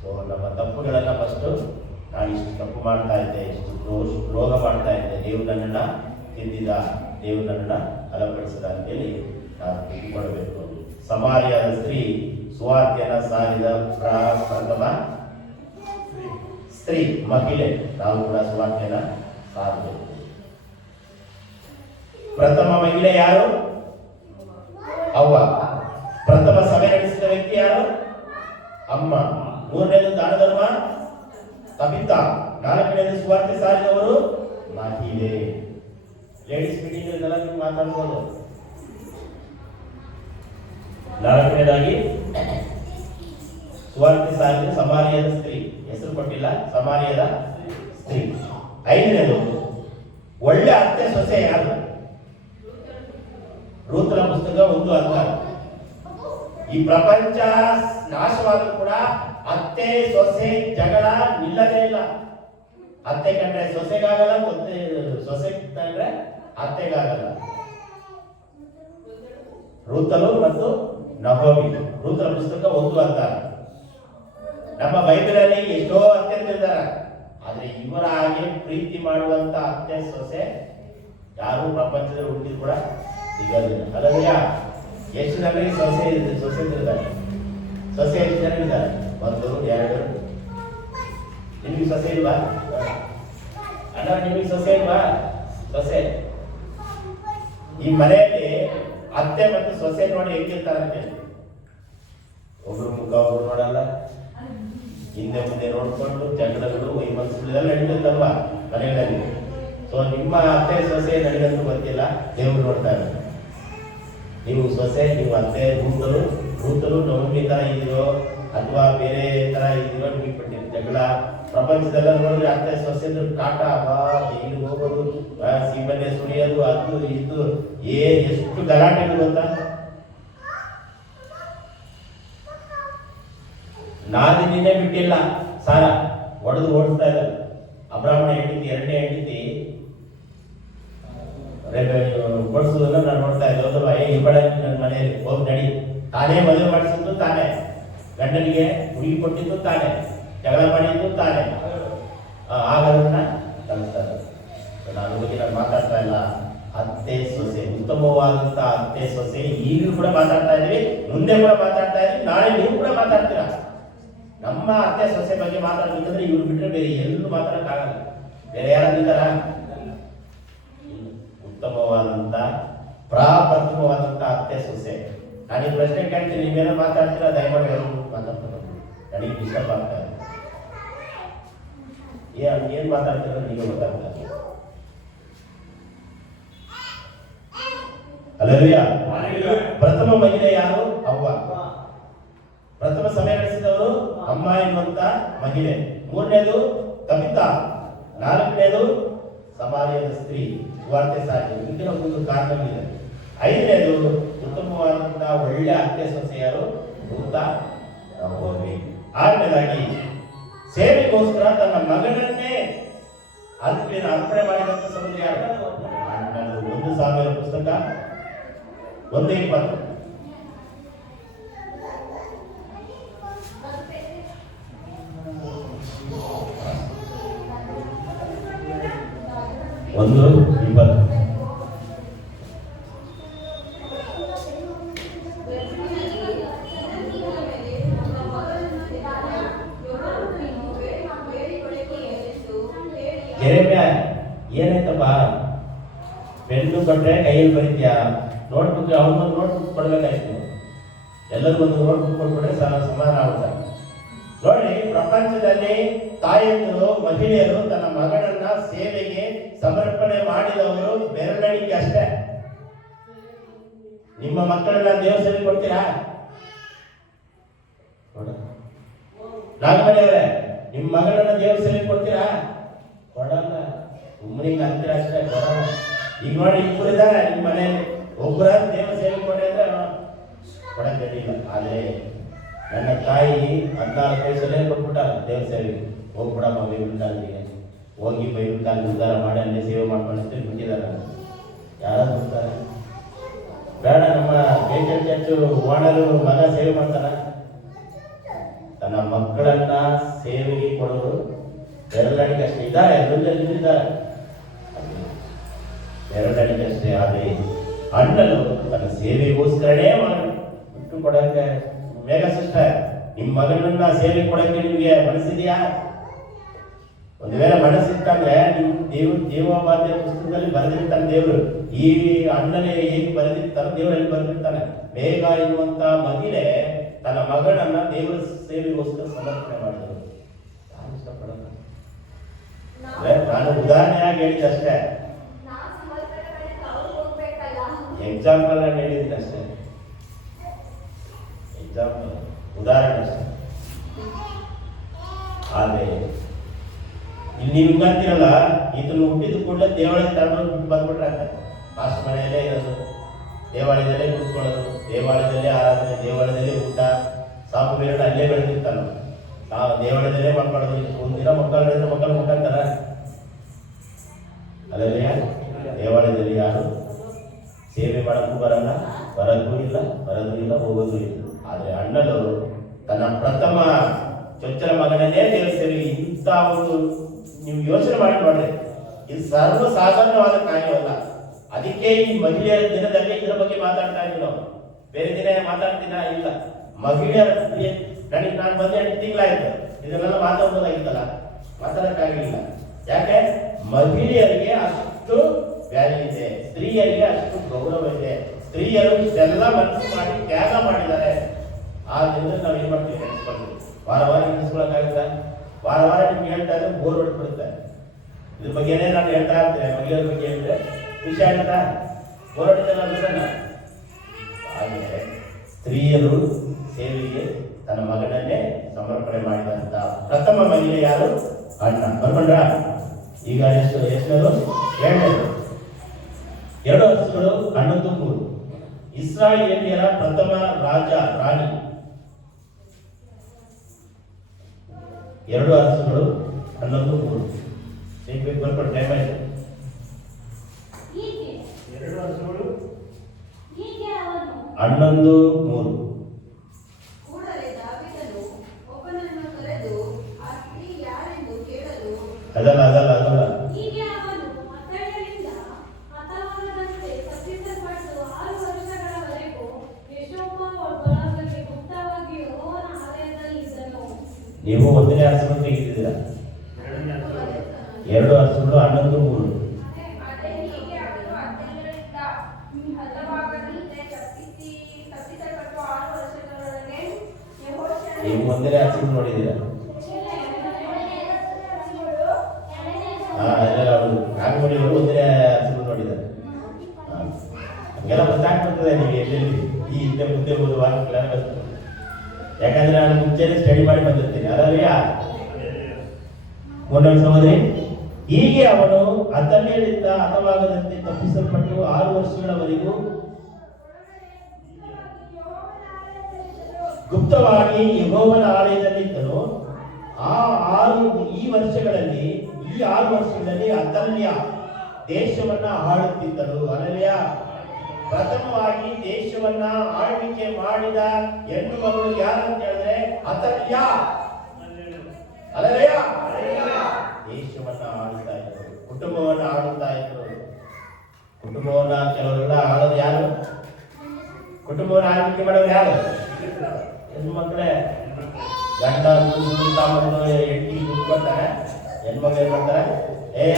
ಸೊ ನಮ್ಮ ತಪ್ಪುಗಳನ್ನ ಫಸ್ಟ್, ನಾನು ಇಷ್ಟು ತಪ್ಪು ಮಾಡ್ತಾ ಇದ್ದೆ, ಇಷ್ಟು ರೋಗ ಮಾಡ್ತಾ ಇದ್ದೆ, ದೇವರು ನನ್ನನ್ನ ತಿದ್ದಿದ, ದೇವರು ನನ್ನನ್ನ ಬಲಪಡಿಸಿದ ಅಂತೇಳಿ ನಾವು ತಿಳ್ಕೊಳ್ಬೇಕು. ಸಮಾರ್ಯದ ಸ್ತ್ರೀ ಸುವಾರ್ತೆಯನ್ನ ಸಾರಿದ ಪ್ರಥಮ ಸ್ತ್ರೀ, ಮಹಿಳೆ. ನಾವು ಕೂಡ ಸುವಾರ್ತೆಯನ್ನ ಸಾರಬೇಕು. ಪ್ರಥಮ ಮಹಿಳೆ ಯಾರು? ಅವ್ವ. ಪ್ರಥಮ ಸಭೆ ನಡೆಸಿದ ವ್ಯಕ್ತಿ ಯಾರು? ಅಮ್ಮ. 3ನೇದು ದಾನ ಧರ್ಮ ತಬಿತಾ. 4ನೇದು ಸುವಾರ್ತೆ ಸಾರಿದವರು ಮಹಿಳೆ. ಲೇಡೀಸ್ ಮೀಟಿಂಗ್ ಎಲ್ಲ ನೀವು ಮಾತಾಡ್ಬೋದು. 4ನೇದಾಗಿ ಸುವಾರ್ತೆ ಸಾರಿದ ಸಮಾರ್ಯದ ಸ್ತ್ರೀ, ಹೆಸರು ಕೊಟ್ಟಿಲ್ಲ, ಸಮಾರ್ಯದ ಸ್ತ್ರೀ. 5ನೇದು ಒಳ್ಳೆ ಅತ್ತೆ ಸೊಸೆ ಯಾರು? ರೂತನ ಪುಸ್ತಕ 1:16. ಈ ಪ್ರಪಂಚ ನಾಶವಾದರೂ ಕೂಡ ಅತ್ತೆ ಸೊಸೆ ಜಗಳ ನಿಲ್ಲದೇ ಇಲ್ಲ. ಅತ್ತೆ ಕಂಡ್ರೆ ಸೊಸೆಗಾಗಲ್ಲ, ಸೊಸೆ ಕಂಡ್ರೆ ಅತ್ತೆಗಾಗಲ್ಲ. ರೂತಲು ಮತ್ತು ನಹೋಮಿ, ರೂತನ ಪುಸ್ತಕ 1:16. ನಮ್ಮ ಬೈಬಲಲ್ಲಿ ಎಷ್ಟೋ ಅತ್ತೆಂದಿದ್ದಾರೆ, ಆದ್ರೆ ಇವರ ಹಾಗೆ ಪ್ರೀತಿ ಮಾಡುವಂತ ಅತ್ತೆ ಸೊಸೆ ಯಾರು ಪ್ರಪಂಚದಲ್ಲಿ ಹುಟ್ಟಿದ್ರು ಕೂಡ ಸಿಗೋದಿಲ್ಲ. ಅಲ್ಲದೆಯ ಎಷ್ಟು ಜನರಿಗೆ ಸೊಸೆ ಇದ್ದಾರೆ? ಸೊಸೆ ಎಷ್ಟು ಜನ ಇದ್ದಾರೆ? 1, 2. ನಿಮಗೆ ಸೊಸೆ ಇಲ್ವಾ? ಅಣ್ಣ ನಿಮಗೆ ಸೊಸೆ ಇಲ್ವಾ? ಸೊಸೆ. ಈ ಮನೆಯಲ್ಲಿ ಅತ್ತೆ ಮತ್ತು ಸೊಸೆ ನೋಡಿ ಹೆಂಗಿರ್ತಾರಂತೆ. ಒಬ್ರು ಮುಖ ಒಬ್ರು ನೋಡಲ್ಲ, ಹಿಂದೆ ಮುಂದೆ ನೋಡ್ಕೊಂಡು ಜಗಳಗಳು, ವೈಮನಸ್ಸುಗಳೆಲ್ಲ ನಡೀತಲ್ವಾ ಮನೆಗಳಲ್ಲಿ. ಸೊ ನಿಮ್ಮ ಅತ್ತೆ ಸೊಸೆ ನಡೆದಂತೂ ಗೊತ್ತಿಲ್ಲ, ದೇವರು ನೋಡ್ತಾ ಇದ್ದಾರೆ. ನೀವು ಸೊಸೆ, ನೀವು ಅತ್ತೆ, ರೂತರು ನವಮಿ ತರ ಇದ್ದೀರೋ ಅಥವಾ ಬೇರೆ ತರ ಇದ್ದೀರೋ ನಿಮಗೆ ಪಟ್ಟಿರೋ ಜಗಳ. ಪ್ರಪಂಚದೆಲ್ಲ ನೋಡಿದ್ರೆ ಅತ್ತೆ ಸೊಸೆ ಕಾಟ, ಇಲ್ಲಿ ಹೋಗೋದು, ಸೀಮನೆ ಸುಳಿಯೋದು, ಅದು ಇದು, ಎಷ್ಟು ಗಲಾಟೆಗಳು ಗೊತ್ತಾ. ನಾದಿನೇ ಬಿಟ್ಟಿಲ್ಲ, ಸಾರ ಹೊಡೆದು ಓಡಿಸ್ತಾ ಇದ್ದಾರೆ. ಅಬ್ರಾಹ್ಮಣ ಹೆಂಡತಿ, 2ನೇ ಹೆಂಡತಿ ಕೊಡಿಸೋದನ್ನ ನಾನು ನೋಡ್ತಾ ಇದ್ದೆ. ಹೌದಲ್ವಾ? ಈ ಬಡ ನನ್ನ ಮನೆಯಲ್ಲಿ ಹೋಗಿ ನಡಿ. ತಾನೇ ಮದುವೆ ಮಾಡಿಸಿದ್ದು ತಾನೇ, ಗಂಡನಿಗೆ ಹುಡುಗಿ ಕೊಟ್ಟಿದ್ದು ತಾನೇ, ಜಗಳ ಮಾಡಿದ್ದು ತಾನೇ. ಆಗೋದನ್ನ ಕಲಿಸ್ತಾರೆ. ನಾನು ಹೋಗಿ ನಾನು ಮಾತಾಡ್ತಾ ಇಲ್ಲ. ಅತ್ತೆ ಸೊಸೆ, ಉತ್ತಮವಾದಂತ ಅತ್ತೆ ಸೊಸೆ ಈಗಲೂ ಕೂಡ ಮಾತಾಡ್ತಾ ಇದೀವಿ, ಮುಂದೆ ಕೂಡ ಮಾತಾಡ್ತಾ ಇದೀವಿ, ನಾಳೆ ನೀವು ಕೂಡ ಮಾತಾಡ್ತೀರಾ. ನಮ್ಮ ಅತ್ತೆ ಸೊಸೆ ಬಗ್ಗೆ ಮಾತಾಡ್ಬೇಕಂದ್ರೆ ಇವ್ರು ಬಿಟ್ಟರೆ ಬೇರೆ ಎಲ್ಲೂ ಮಾತಾಡಕ್ಕಾಗಲ್ಲ. ಬೇರೆ ಯಾರು ಇದ್ದಾರ? ಉತ್ತಮವಾದಂತ ಪ್ರಪ್ರಥಮವಾದಂತ ಅತ್ತೆ ಸೊಸೆ. ನಾನು ಈ ಪ್ರಶ್ನೆ ಕೇಳ್ತೀನಿ, ನೀವೇನೋ ಮಾತಾಡ್ತೀರಾ, ದಯಮಾಡಿ ಮಾತಾಡ್ತಾರೆ. ನನಗೆ ಡಿಸ್ಟರ್ಬ್ ಆಗ್ತಾ ಇದೆ. ಏನ್ ಮಾತಾಡ್ತೀರ ನಿಮಗೆ ಗೊತ್ತಾಗ್ತದೆ. ಅಲ್ಲೂಯ್ಯ. ಪ್ರಥಮ ಮಹಿಳೆ ಯಾರು? ಅವ್ವ. ಸಮಯ ನಡೆಸಿದವರು ಅಮ್ಮ ಎನ್ನುವಂತ ಮಹಿಳೆ. ಮೂರನೇದು ಕವಿತಾ. ನಾಲ್ಕನೇದು ಸಮಾರ್ಯದ ಸ್ತ್ರೀ ಸುವಾರ್ತೆ ಸಾಕಿ. ಇಂದಿನ ಒಂದು ಕಾರಣವಿದೆ. ಐದನೇದು ಉತ್ತಮವಾದಂತಹ ಒಳ್ಳೆ ಅತ್ತೆ ಸೊಸೆಯರು ಭೂತ ನವೋಮಿ. ಆರನೇದಾಗಿ ಸೇವೆಗೋಸ್ಕರ ತನ್ನ ಮಗನನ್ನೇ ಅರ್ಪಣೆ ಮಾಡಿದಂತ ಸಹೋದರಿ ಯಾರು? 1 ಪುಸ್ತಕ 1:20. ಏನಾಯ್ತಪ್ಪ, ಪೆನ್ನು ಕೊಟ್ರೆ ಕೈಯಲ್ಲಿ ಬರೀತ್ಯಾ? ನೋಟ್ಬುಕ್ ಅವ್ರಿಗೊಂದು ನೋಟ್ಬುಕ್ ಕೊಡ್ಬೇಕಾಯ್ತು. ಎಲ್ಲರಿಗೂ ಒಂದು ನೋಟ್ಬುಕ್ ಕೊಟ್ಬಿಟ್ರೆ ಸಮಾನ ಆಗುತ್ತೆ. ನೋಡಿ, ಪ್ರಪಂಚದಲ್ಲಿ ತಾಯಂದಿರು, ಮಹಿಳೆಯರು ತನ್ನ ಮಗಳನ್ನ ಸೇವೆಗೆ ಸಮರ್ಪಣೆ ಮಾಡಿದವರು ಬೆರಳಿಗೆ ಅಷ್ಟೇ. ನಿಮ್ಮ ಮಕ್ಕಳನ್ನ ದೇವ ಸೇವೆ ಕೊಡ್ತೀರಾ? ನಾಗಮಣಿಯವರೇ, ನಿಮ್ಮ ಮಗಳನ್ನ ದೇವ ಸೇವೆ ಕೊಡ್ತೀರಾ? ಕೊಡಲ್ಲ. ಸುಮ್ಮನಿಗೆ ಅಂತೀರ ಅಷ್ಟೇ, ಕೊಡಲ್ಲ. ಈಗ ನೋಡಿ, ಇಬ್ಬರಿದ್ದಾರೆ ನಿಮ್ಮ ಮನೆಯಲ್ಲಿ. ಒಬ್ಬರ ದೇವ ಸೇವೆ ಕೊಡಿ ಅಂದ್ರೆ ಕೊಡಕ್ಕೆ ಇಲ್ಲ. ಆದ್ರೆ ನನ್ನ ತಾಯಿ 14 ವಯಸ್ಸಲ್ಲೇ ಕೊಟ್ಬಿಟ್ಟ ದೇವ ಸೇವೆಗೆ. ಹೋಗ್ಬಿಡಮ್ಮ ಬೈಬಲ್ ಕಾಲಿಗೆ, ಹೋಗಿ ಬೈಬಲ್ ಕಾಲಿಗೆ ಉದ್ಧಾರ ಮಾಡಿ ಅಲ್ಲೇ ಸೇವೆ ಮಾಡ್ಕೊಂಡು ಬಿಟ್ಟಿದ್ದಾರೆ. ಯಾರು ಬರ್ತಾರೆ? ಬೇಡ. ನಮ್ಮ ಬೇಕಲ್ ಚರ್ಚು ಓಣರು ಮಗ ಸೇವೆ ಮಾಡ್ತಾರ. ತನ್ನ ಮಕ್ಕಳನ್ನ ಸೇವೆಗೆ ಕೊಡೋರು ಬೆರಳಿಗಷ್ಟೇ ಇದ್ದಾರೆ. ಎಲ್ಲರಿದ್ದಾರೆ, ಬೆರಳಿಗಷ್ಟೇ. ಆದರೆ ಅಣ್ಣನು ತನ್ನ ಸೇವೆಗೋಸ್ಕರನೇ ಬಿಟ್ಟು ಕೊಡಕ್ಕೆ ಮೇಘ ಸಿಸ್ಟರ್, ನಿಮ್ಮ ಮಗನನ್ನ ಸೇವೆ ಕೊಡಕ್ಕೆ ನಿಮಗೆ ಮನಸ್ಸಿದೆಯಾ? ಒಂದು ವೇಳೆ ಮನಸ್ಸಿತ್ತಂದ್ರೆ ನೀವು ದೇವವಾದ್ಯ ಪುಸ್ತಕದಲ್ಲಿ ಬರೆದಿರ್ತಾನೆ ದೇವರು. ಈ ಅಣ್ಣನೇ ಹೇಗೆ ಬರೆದಿರ್ತಾನೆ ದೇವರಲ್ಲಿ ಬರೆದಿರ್ತಾನೆ. ಮೇಘ ಎನ್ನುವಂತ ಮಹಿಳೆ ತನ್ನ ಮಗಳನ್ನ ದೇವರ ಸೇವೆಗೋಸ್ಕರ ಸಮರ್ಪಣೆ ಮಾಡಿದರು. ನಾನು ಇಷ್ಟಪಡಲ್ಲ. ನಾನು ಉದಾಹರಣೆಯಾಗಿ ಹೇಳಿದ್ದಷ್ಟೇ, ಎಕ್ಸಾಂಪಲ್ ಆಗಿ ಹೇಳಿದ್ದೀನಿ ಅಷ್ಟೇ. ಎಕ್ಸಾಂಪಲ್, ಉದಾಹರಣೆ ಅಷ್ಟೇ. ಆದ್ರೆ ಇಲ್ಲಿ ನೀವು ಹಿಂಗಂತೀರಲ್ಲ, ಇದನ್ನು ಹುಟ್ಟಿದ ಕೂಡಲೇ ದೇವಾಲಯ ತಗೊಂಡು ಬಂದ್ಬಿಟ್ರೆ ಅಷ್ಟು ಮನೆಯಲ್ಲೇ ಇರೋದು, ದೇವಾಲಯದಲ್ಲೇ ಕೂತ್ಕೊಳ್ಳೋದು, ದೇವಾಲಯದಲ್ಲೇ ಆರಾಧನೆ, ದೇವಾಲಯದಲ್ಲೇ ಊಟ, ಸಾಕು ಬೇರೆ ಅಲ್ಲೇ ಬೆಳೆದಿರ್ತಾನ. ದೇವಾಲಯದಲ್ಲೇ ಮಕ್ಕಳೋದು. ಒಂದಿನ ಮಕ್ಕಳು ಮಕ್ಕಂತಾರ ಅಲ್ಲೇ. ದೇವಾಲಯದಲ್ಲಿ ಯಾರು ಸೇವೆ ಮಾಡಕ್ಕೂ ಬರಲ್ಲ, ಬರಕ್ಕೂ ಇಲ್ಲ, ಬರೋದು ಇಲ್ಲ, ಹೋಗೋದು ಇಲ್ಲ. ಆದ್ರೆ ಅಣ್ಣನವರು ತನ್ನ ಪ್ರಥಮ ಚೊಚ್ಚಲ ಮಗನನ್ನೇ ದೇವರ ಸೇವೆಗೆ ಇಂಥ ಒಂದು, ನೀವು ಯೋಚನೆ ಮಾಡಿ ನೋಡ್ರಿ, ಇದು ಸರ್ವ ಸಾಧಾರಣವಾದ ಕಾರ್ಯವಲ್ಲ. ಅದಕ್ಕೆ ಈ ಮಹಿಳೆಯರ ದಿನದಲ್ಲಿ ಇದರ ಬಗ್ಗೆ ಮಾತಾಡ್ತಾ ಇದ್ದೀವಿ ನಾವು. ಬೇರೆ ದಿನ ಮಾತಾಡ್ತೀನ ಇಲ್ಲ. ಮಹಿಳೆಯರ ನನಗೆ ನಾನು ಬಂದು 8 ತಿಂಗಳಾಯ್ತು. ಇದನ್ನೆಲ್ಲ ಮಾತಾಡ್ಬೋದಾಗಿತ್ತಲ್ಲ, ಮಾತಾಡಕ್ಕಾಗಲಿಲ್ಲ. ಯಾಕೆ? ಮಹಿಳೆಯರಿಗೆ ಅಷ್ಟು ವ್ಯಾಲ್ಯೂ ಇದೆ, ಸ್ತ್ರೀಯರಿಗೆ ಅಷ್ಟು ಗೌರವ ಇದೆ. ಸ್ತ್ರೀಯರು ಇಷ್ಟೆಲ್ಲ ಮನಸ್ಸು ಮಾಡಿ ತ್ಯಾಗ ಮಾಡಿದ್ದಾರೆ. ಆ ದಿನದಲ್ಲಿ ನಾವು ಏನ್ ಮಾಡ್ತೀವಿ? ನೆನೆಸ್ಕೊಳ್ತೀವಿ. ವಾರ ವಾರ ನೆನೆಸ್ಕೊಳಕ್ಕಾಗುತ್ತಾ? ವಾರ ವಾರ ನಿಮ್ಗೆ ಹೇಳ್ತಾ ಇದ್ರೆ ಬೋರ್ ಹೊಡ್ಬಿಡುತ್ತೆ. ಇದ್ರ ಬಗ್ಗೆನೇ ನಾನು ಹೇಳ್ತಾ ಇರ್ತೇನೆ. ಮಹಿಳೆಯರ ಬಗ್ಗೆ ಹೇಳಿದ್ರೆ ವಿಷಯ ಆಗುತ್ತಾ? ಬೋರ್ ಹೊಡಿತಲ್ಲ. ಹಾಗೆ ಸ್ತ್ರೀಯರು ಸೇವೆಗೆ ತನ್ನ ಮಗನನ್ನೇ ಸಮರ್ಪಣೆ ಮಾಡಿದಂತ ಪ್ರಥಮ ಮಹಿಳೆ ಯಾರು? ಅಣ್ಣ. ಬರ್ಕೊಂಡ್ರ? ಈಗ ಎಷ್ಟನೇದು? 2ನೇದು. 2 ವರ್ಷಗಳು ಅಣ್ಣಂದು 3. ಇಸ್ರಾಯೇಲಿಯರ ಪ್ರಥಮ ರಾಜ ರಾಣಿ. 2 ವರ್ಷಗಳು ಅಣ್ಣಂದು 3. ಬರ್ಕೊಂಡು ಟೈಮ್ ಆಯ್ತು. 2 ವರ್ಷಗಳು ಅಣ್ಣಂದು 3. ಕೂಡಲೇ ದಾವೀದನು ಒಬ್ಬನನ್ನು ಕರೆದು ಆ ಸ್ತ್ರೀ ಯಾರೆಂದು ಕೇಳಲು, ಅದಲ್ಲ ನೀವು 1ನೇ ಅರಸನ್ನು ತೆಗೆದಿದ್ದೀರಾ? 2 ವರ್ಷಗಳು ಅಣ್ಣಂದು 3. ನೀವು 1ನೇ ಅರಸನ್ನು ನೋಡಿದ್ದೀರಾ? ನಾಗಮಣಿಯವರು 1ನೇ ಅರಸನ್ನು ನೋಡಿದ್ದಾರೆ. ಹಂಗೆಲ್ಲ ಗೊತ್ತಾಗ್ಬಿಡ್ತದೆ ನೀವು ಎಲ್ಲೆಲ್ಲಿ ಈ ಹಿಂದೆ ಮುಂದೆ ಓದುವ. ಯಾಕಂದ್ರೆ ನಾನು ಮುಂಚೆನೆ ಸ್ಟಡಿ ಮಾಡಿ ಬಂದಿರ್ತೀನಿ. ಅದರಲ್ಲಿಯ ಮೂರನೇ ಸಹೋದರಿ, ಹೀಗೆ ಅವನು ಅತಲ್ಯರಿಂದ ಹತವಾಗದಂತೆ ತಪ್ಪಿಸಲ್ಪಟ್ಟು 6 ವರ್ಷಗಳವರೆಗೂ ಗುಪ್ತವಾಗಿ ಯೆಹೋವನ ಆಲಯದಲ್ಲಿದ್ದನು. ಈ 6 ವರ್ಷಗಳಲ್ಲಿ ಅತಲ್ಯ ದೇಶವನ್ನ ಆಳುತ್ತಿದ್ದನು. ಅನಲ್ಯ ಪ್ರಥಮವಾಗಿ ದೇಶವನ್ನ ಆಳ್ವಿಕೆ ಮಾಡಿದ ಹೆಣ್ಣು ಮಗಳು ಯಾರಂತ ಹೇಳಿದ್ರೆ ಅತಲ್ಯ. ಅನಲ್ಯ ದೇಶವನ್ನ ಆಳುತ್ತಾ ಇದ್ರು, ಕುಟುಂಬವನ್ನ ಆಳುತ್ತಾ ಇದ್ರು. ಕುಟುಂಬವನ್ನ ಕೆಲವರೆಲ್ಲ ಆಳೋದು ಯಾರು? ಕುಟುಂಬವನ್ನ ಆಳ್ವಿಕೆ ಮಾಡೋದು ಯಾರು? ಹೆಣ್ಣು ಮಕ್ಕಳೇ. ಗಂಡ ಹೆಂಡತಿ ಕುತ್ಕೊಳ್ತಾರೆ, ಹೆಣ್ಮಕ್ಳು ಏನ್ ಮಾಡ್ತಾರೆ?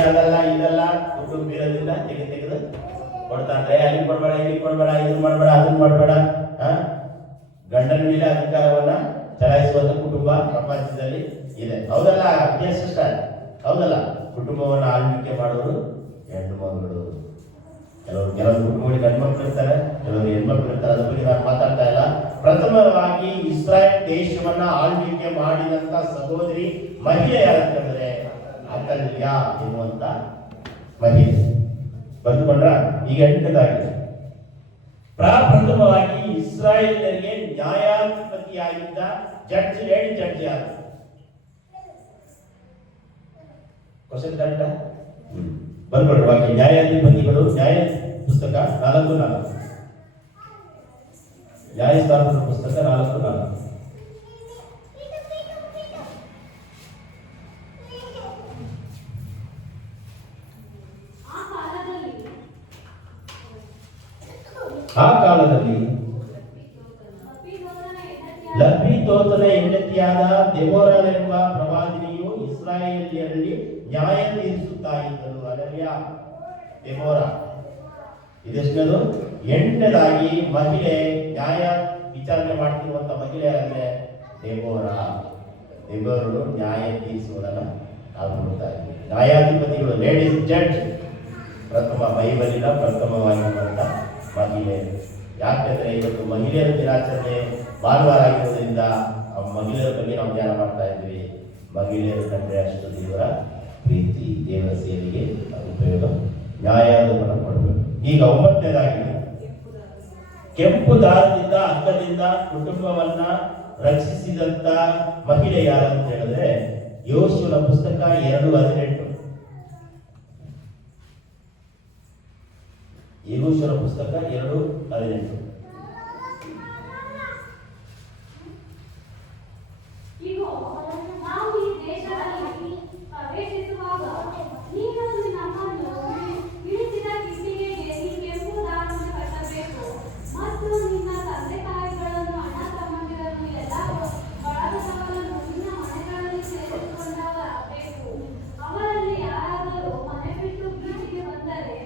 ಅದಲ್ಲ ಇದೆಲ್ಲ ಕುಟುಂಬ ಇರೋದಿಲ್ಲ, ತೆಗೆದು ಕೊಡ್ತಾರೆ. ಅಲ್ಲಿ ಕೊಡ್ಬೇಡ, ಇಲ್ಲಿ ಕೊಡ್ಬೇಡ, ಇದನ್ನ ಮಾಡಬೇಡ, ಅದನ್ನ ಮಾಡಬೇಡ. ಗಂಡನ ಮೇಲೆ ಅಧಿಕಾರವನ್ನ ಚಲಾಯಿಸುವಂತ ಕುಟುಂಬ ಪ್ರಪಂಚದಲ್ಲಿ ಇದೆ. ಹೌದಲ್ಲ ಸಿಸ್ಟರ್? ಹೌದಲ್ಲ? ಕುಟುಂಬವನ್ನ ಆಳ್ವಿಕೆ ಮಾಡೋರು ಹೆಣ್ಣು ಮಗಳು. ಕೆಲವರು ಕುಟುಂಬದಲ್ಲಿ ಗಂಡು ಮಕ್ಕಳು ಇರ್ತಾರೆ, ಕೆಲವರು ಹೆಣ್ಮಕ್ಳು ಇರ್ತಾರೆ. ಅದ್ರ ಬಗ್ಗೆ ನಾನು ಮಾತಾಡ್ತಾ ಇಲ್ಲ. ಪ್ರಥಮವಾಗಿ ಇಸ್ರಾಯೇಲ್ ದೇಶವನ್ನ ಆಳ್ವಿಕೆ ಮಾಡಿದಂತ ಸಹೋದರಿ ಮಹಿಳೆ ಯಾರಂತಂದ್ರೆ ಅತಲ್ಯ ಎನ್ನುವಂತ ಮಹಿಳೆ. ಬಂದುಕೊಂಡ್ರ? ಈಗ 8ನೇದಾಗಿದೆ, ಪ್ರಪ್ರಥಮವಾಗಿ ಇಸ್ರಾಯೇಲರಿಗೆ ನ್ಯಾಯಾಧಿಪತಿಯಾಗಿದ್ದ ಜಡ್ಜ್ ಯಾರು? Question correct? ಬಂದ್ಕೊಡ್ರಿ ವಾಕ್ಯ. ನ್ಯಾಯಾಧಿಪತಿಗಳು, ನ್ಯಾಯ ಪುಸ್ತಕ 4:4, ನ್ಯಾಯಸ್ಥಾಪಕರ ಪುಸ್ತಕ 4:4. ಆ ಕಾಲದಲ್ಲಿ ಲಬ್ಬೀತೋತನ ಹೆಂಡತಿಯಾದ ದೆಬೋರಳೆಂಬ ಪ್ರವಾದಿನಿಯು ಇಸ್ರಾಯೇಲ್ಯರಲ್ಲಿ ನ್ಯಾಯ ತೀರಿಸುತ್ತಾ ಇದ್ದಳು. ಅನಲ್ಯ, ದೆಬೋರ. ಇದೆಷ್ಟದು? 8ನೇದಾಗಿ ಮಹಿಳೆ ನ್ಯಾಯ ವಿಚಾರಣೆ ಮಾಡ್ತಿರುವಂತ ಮಹಿಳೆ ಅಂದ್ರೆ ದೆಬೋರಳು ನ್ಯಾಯ ತೀರಿಸುವುದನ್ನ ನಾವು ನೋಡ್ತಾ ಇದ್ದೀವಿ. ನ್ಯಾಯಾಧಿಪತಿಗಳು, ಲೇಡೀಸ್ ಜಡ್ಜ್, ಬೈಬಲಿನ ಪ್ರಥಮವಾಗಿರುವಂತ ಮಹಿಳೆ. ಯಾಕಂದ್ರೆ ಇವತ್ತು ಮಹಿಳೆಯರ ದಿನಾಚರಣೆ ಭಾನುವಾರ ಆಗಿರೋದ್ರಿಂದ ಆ ಮಹಿಳೆಯರ ಬಗ್ಗೆ ನಾವು ಧ್ಯಾನ ಮಾಡ್ತಾ ಇದ್ವಿ. ಮಹಿಳೆಯರ ಕಂಡ್ರೆ ಅಷ್ಟು ದೇವರ ಪ್ರೀತಿ, ದೇವರ ಸೇವೆಗೆ ಉಪಯೋಗ, ನ್ಯಾಯಾಧೀನ ಕೊಡಬೇಕು. ಈಗ 9ನೇದಾಗಿದೆ, ಕೆಂಪು ದಾರದಿಂದ ಹಗ್ಗದಿಂದ ಕುಟುಂಬವನ್ನ ರಕ್ಷಿಸಿದಂತ ಮಹಿಳೆ ಯಾರಂತ ಹೇಳಿದ್ರೆ ಯೋಶುವನ ಪುಸ್ತಕ 2:18. ಯೆಹೋಶುವನ ಪುಸ್ತಕ 2:18. ನಾವು ಈ ದೇಶದಲ್ಲಿ ಪ್ರವೇಶಿಸುವಾಗ ನೀನು ನಮ್ಮನ್ನು ಇಳಿಸಿದ ಕಿಟ್ಟಿಗೆಗೆ ನೀ ಕೆಂಪು ದಾರವನ್ನು ಕಟ್ಟಬೇಕು ಮತ್ತು ನಿನ್ನ ತಂದೆ ತಾಯಿಗಳನ್ನು, ಅಣ್ಣ ತಮ್ಮಂದಿರನ್ನು, ಎಲ್ಲ ಬಳಗದವರನ್ನು ನಿನ್ನ ಮನೆಗಳಲ್ಲಿ ಸೇರಿಸಿಕೊಂಡವರಾಗಬೇಕು. ಅವರಲ್ಲಿ ಯಾರಾದರೂ ಮನೆ ಬಿಟ್ಟು ಬೀದಿಗೆ ಬಂದರೆ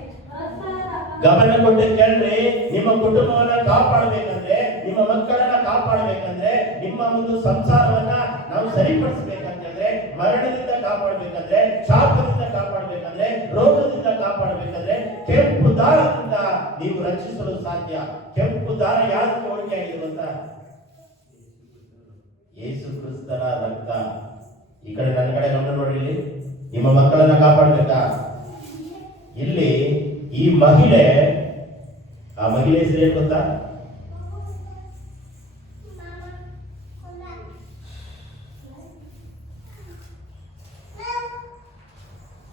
ಗಮನ ಕೊಟ್ಟು ಕೇಳ್ರಿ. ನಿಮ್ಮ ಕುಟುಂಬವನ್ನ ಕಾಪಾಡಬೇಕಂದ್ರೆ, ನಿಮ್ಮ ಮಕ್ಕಳನ್ನ ಕಾಪಾಡಬೇಕಂದ್ರೆ, ನಿಮ್ಮ ಒಂದು ಸಂಸಾರವನ್ನ ನಾವು ಸರಿಪಡಿಸಬೇಕಂತಂದ್ರೆ, ಮರಣದಿಂದ ಕಾಪಾಡಬೇಕಂದ್ರೆ, ಶಾಪದಿಂದ ಕಾಪಾಡಬೇಕಂದ್ರೆ, ರೋಗದಿಂದ ಕಾಪಾಡಬೇಕಂದ್ರೆ ಕೆಂಪು ದಾರದಿಂದ ನೀವು ರಕ್ಷಿಸಲು ಸಾಧ್ಯ. ಕೆಂಪು ದಾರ ಯಾರಿಗೆ ಹೋಲಿಕೆ ಆಗಿದೆ ಅಂತ? ಯೇಸು ಕ್ರಿಸ್ತನ ರಕ್ತ. ಈ ಕಡೆ ನನ್ನ ಕಡೆ ಗಮನ ನೋಡಿ. ನಿಮ್ಮ ಮಕ್ಕಳನ್ನ ಕಾಪಾಡಬೇಕಾ? ಇಲ್ಲಿ ಈ ಮಹಿಳೆ, ಆ ಮಹಿಳೆ ಹೆಸರು ಏನು ಗೊತ್ತಾ?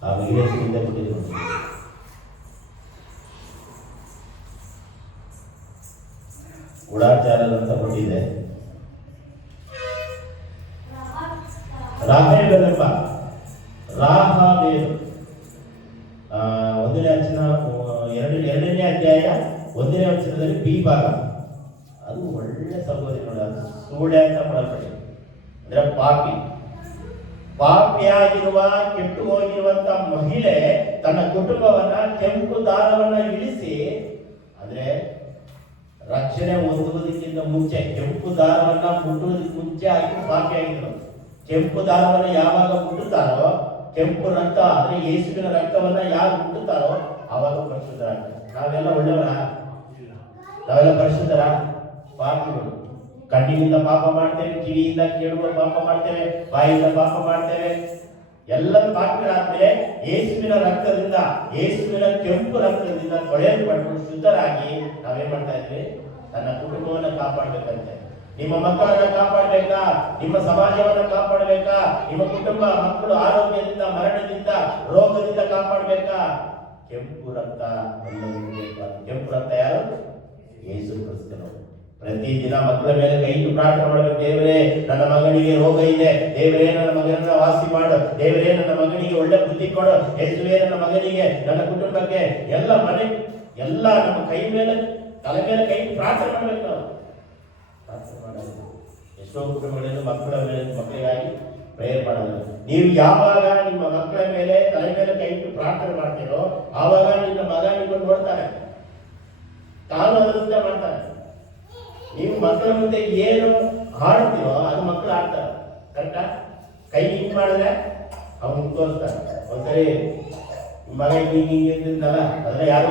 ಆ ಮಹಿಳೆ ಹೆಸರಿಂದ ಕೊಟ್ಟಿದ್ರು, ಉಡಾಚಾರ ಅಂತ ಕೊಟ್ಟಿದೆ. ರಾಹೇಲನೆಂಬ ರಾಹಬೇಲ್. 1ನೇ ವಚನ 2ನೇ ಅಧ್ಯಾಯ 1ನೇ ವಚನದಲ್ಲಿ ಬಿ ಭಾಗ. ಅದು ಒಳ್ಳೆ ಸಹೋದರಿ ನೋಡಿ. ಅದು ಸೂಳೆ ಅಂತ ಮಾಡಲ್ಪಡಿ ಅಂದ್ರೆ ಪಾಪಿಯಾಗಿರುವ ಕೆಟ್ಟು ಹೋಗಿರುವಂತ ಮಹಿಳೆ ತನ್ನ ಕುಟುಂಬವನ್ನ ಕೆಂಪು ದಾರವನ್ನ ಇಳಿಸಿ, ಅಂದ್ರೆ ರಕ್ಷಣೆ ಹೊಂದುವುದಕ್ಕಿಂತ ಮುಂಚೆ, ಕೆಂಪು ದಾರವನ್ನ ಮುಟ್ಟುವುದಕ್ಕೆ ಮುಂಚೆ ಆಗಿ ಪಾಪಿಯಾಗಿದ್ರು. ಕೆಂಪು ದಾರವನ್ನ ಯಾವಾಗ ಮುಟ್ಟುತ್ತಾರೋ, ಕೆಂಪು ರಕ್ತ ಅಂದ್ರೆ ಯೇಸುವಿನ ರಕ್ತವನ್ನ ಯಾರು ಮುಟ್ಟುತ್ತಾರೋ ಅವಾಗ ಪರಿಶುದ್ಧರಾಗ್ತಾರೆ. ನಾವೆಲ್ಲ ಒಳ್ಳೆಯವರ? ನಾವೆಲ್ಲ ಪರಿಶುದ್ಧರ? ಪಾಪಿಗಳು. ಕಣ್ಣಿನಿಂದ ಪಾಪ ಮಾಡ್ತೇವೆ, ಕಿವಿಯಿಂದ ಕೇಳುವ ಪಾಪ ಮಾಡ್ತೇವೆ, ಬಾಯಿಂದ ಪಾಪ ಮಾಡ್ತೇವೆ. ಎಲ್ಲರೂ ಪಾಪಿಗಳಾದ್ಮೇಲೆ ಯೇಸುವಿನ ರಕ್ತದಿಂದ, ಯೇಸುವಿನ ಕೆಂಪು ರಕ್ತದಿಂದ ತೊಳೆಯಲ್ಪಟ್ಟು ಶುದ್ಧರಾಗಿ ನಾವೇನ್ ಮಾಡ್ತಾ ಇದ್ವಿ? ತನ್ನ ಕುಟುಂಬವನ್ನ ಕಾಪಾಡ್ಬೇಕಂತೆ. ನಿಮ್ಮ ಮಕ್ಕಳನ್ನ ಕಾಪಾಡ್ಬೇಕಾ? ನಿಮ್ಮ ಸಮಾಜವನ್ನ ಕಾಪಾಡ್ಬೇಕಾ? ನಿಮ್ಮ ಕುಟುಂಬ, ಮಕ್ಕಳು ಆರೋಗ್ಯದಿಂದ, ಮರಣದಿಂದ, ರೋಗದಿಂದ ಕಾಪಾಡ್ಬೇಕಾ? ಕೆಂಪು ರಕ್ತ ಎಲ್ಲರಿಗೂ ಬೇಕು. ಕೆಂಪು ರಕ್ತ ಯಾರು? ಯೇಸು ಕ್ರಿಸ್ತನು. ಪ್ರತಿದಿನ ಮಕ್ಕಳ ಮೇಲೆ ಕೈ ಇಟ್ಟು ಪ್ರಾರ್ಥನೆ ಮಾಡಬೇಕು. ದೇವರೇ, ನನ್ನ ಮಗನಿಗೆ ರೋಗ ಇದೆ, ದೇವರೇ ನನ್ನ ಮಗನನ್ನ ವಾಸಿ ಮಾಡು, ದೇವರೇ ನನ್ನ ಮಗನಿಗೆ ಒಳ್ಳೆ ಬುದ್ಧಿ ಕೊಡು, ಯೇಸುವೇ ನನ್ನ ಮಗನಿಗೆ, ನನ್ನ ಕುಟುಂಬಕ್ಕೆ, ಎಲ್ಲ ಮನೆ ಎಲ್ಲ ನಮ್ಮ ಕೈ ಮೇಲೆ, ತಲೆ ಮೇಲೆ ಕೈ ಇಟ್ಟು ಪ್ರಾರ್ಥನೆ ಮಾಡಬೇಕು. ನಾವು ಪ್ರಾರ್ಥನೆ ಮಾಡೋದು ಎಷ್ಟೋ ಕುಟುಂಬಗಳಲ್ಲಿ ಮಕ್ಕಳಿಗಾಗಿ ಪ್ರೇಯರ್ ಮಾಡೋದು. ನೀವು ಯಾವಾಗ ನಿಮ್ಮ ಮಕ್ಕಳ ಮೇಲೆ ತಲೆ ಮೇಲೆ ಕೈ ಇಟ್ಟು ಪ್ರಾರ್ಥನೆ ಮಾಡ್ತೀರೋ ಆವಾಗ ನಿನ್ನ ಮಗ ನಿಮ್ಮನ್ನು ನೋಡ್ತಾನೆ, ತಾನು ಅದರಿಂದ ಮಾಡ್ತಾನೆ. ನೀವು ಮಕ್ಕಳ ಮುಂದೆ ಏನು ಹಾಡ್ತೀರೋ ಅದು ಮಕ್ಕಳು ಆಡ್ತಾರೆ. ಕರೆಕ್ಟಾ? ಕೈ ಹಿಂಗ್ ಮಾಡಿದ್ರೆ ಅವ್ನು ತೋರಿಸ್ತಾರೆ. ಒಂದ್ಸರಿ ಮಗ ಹಿಂಗಿಂದಲ್ಲ ಅದನ್ನ ಯಾರು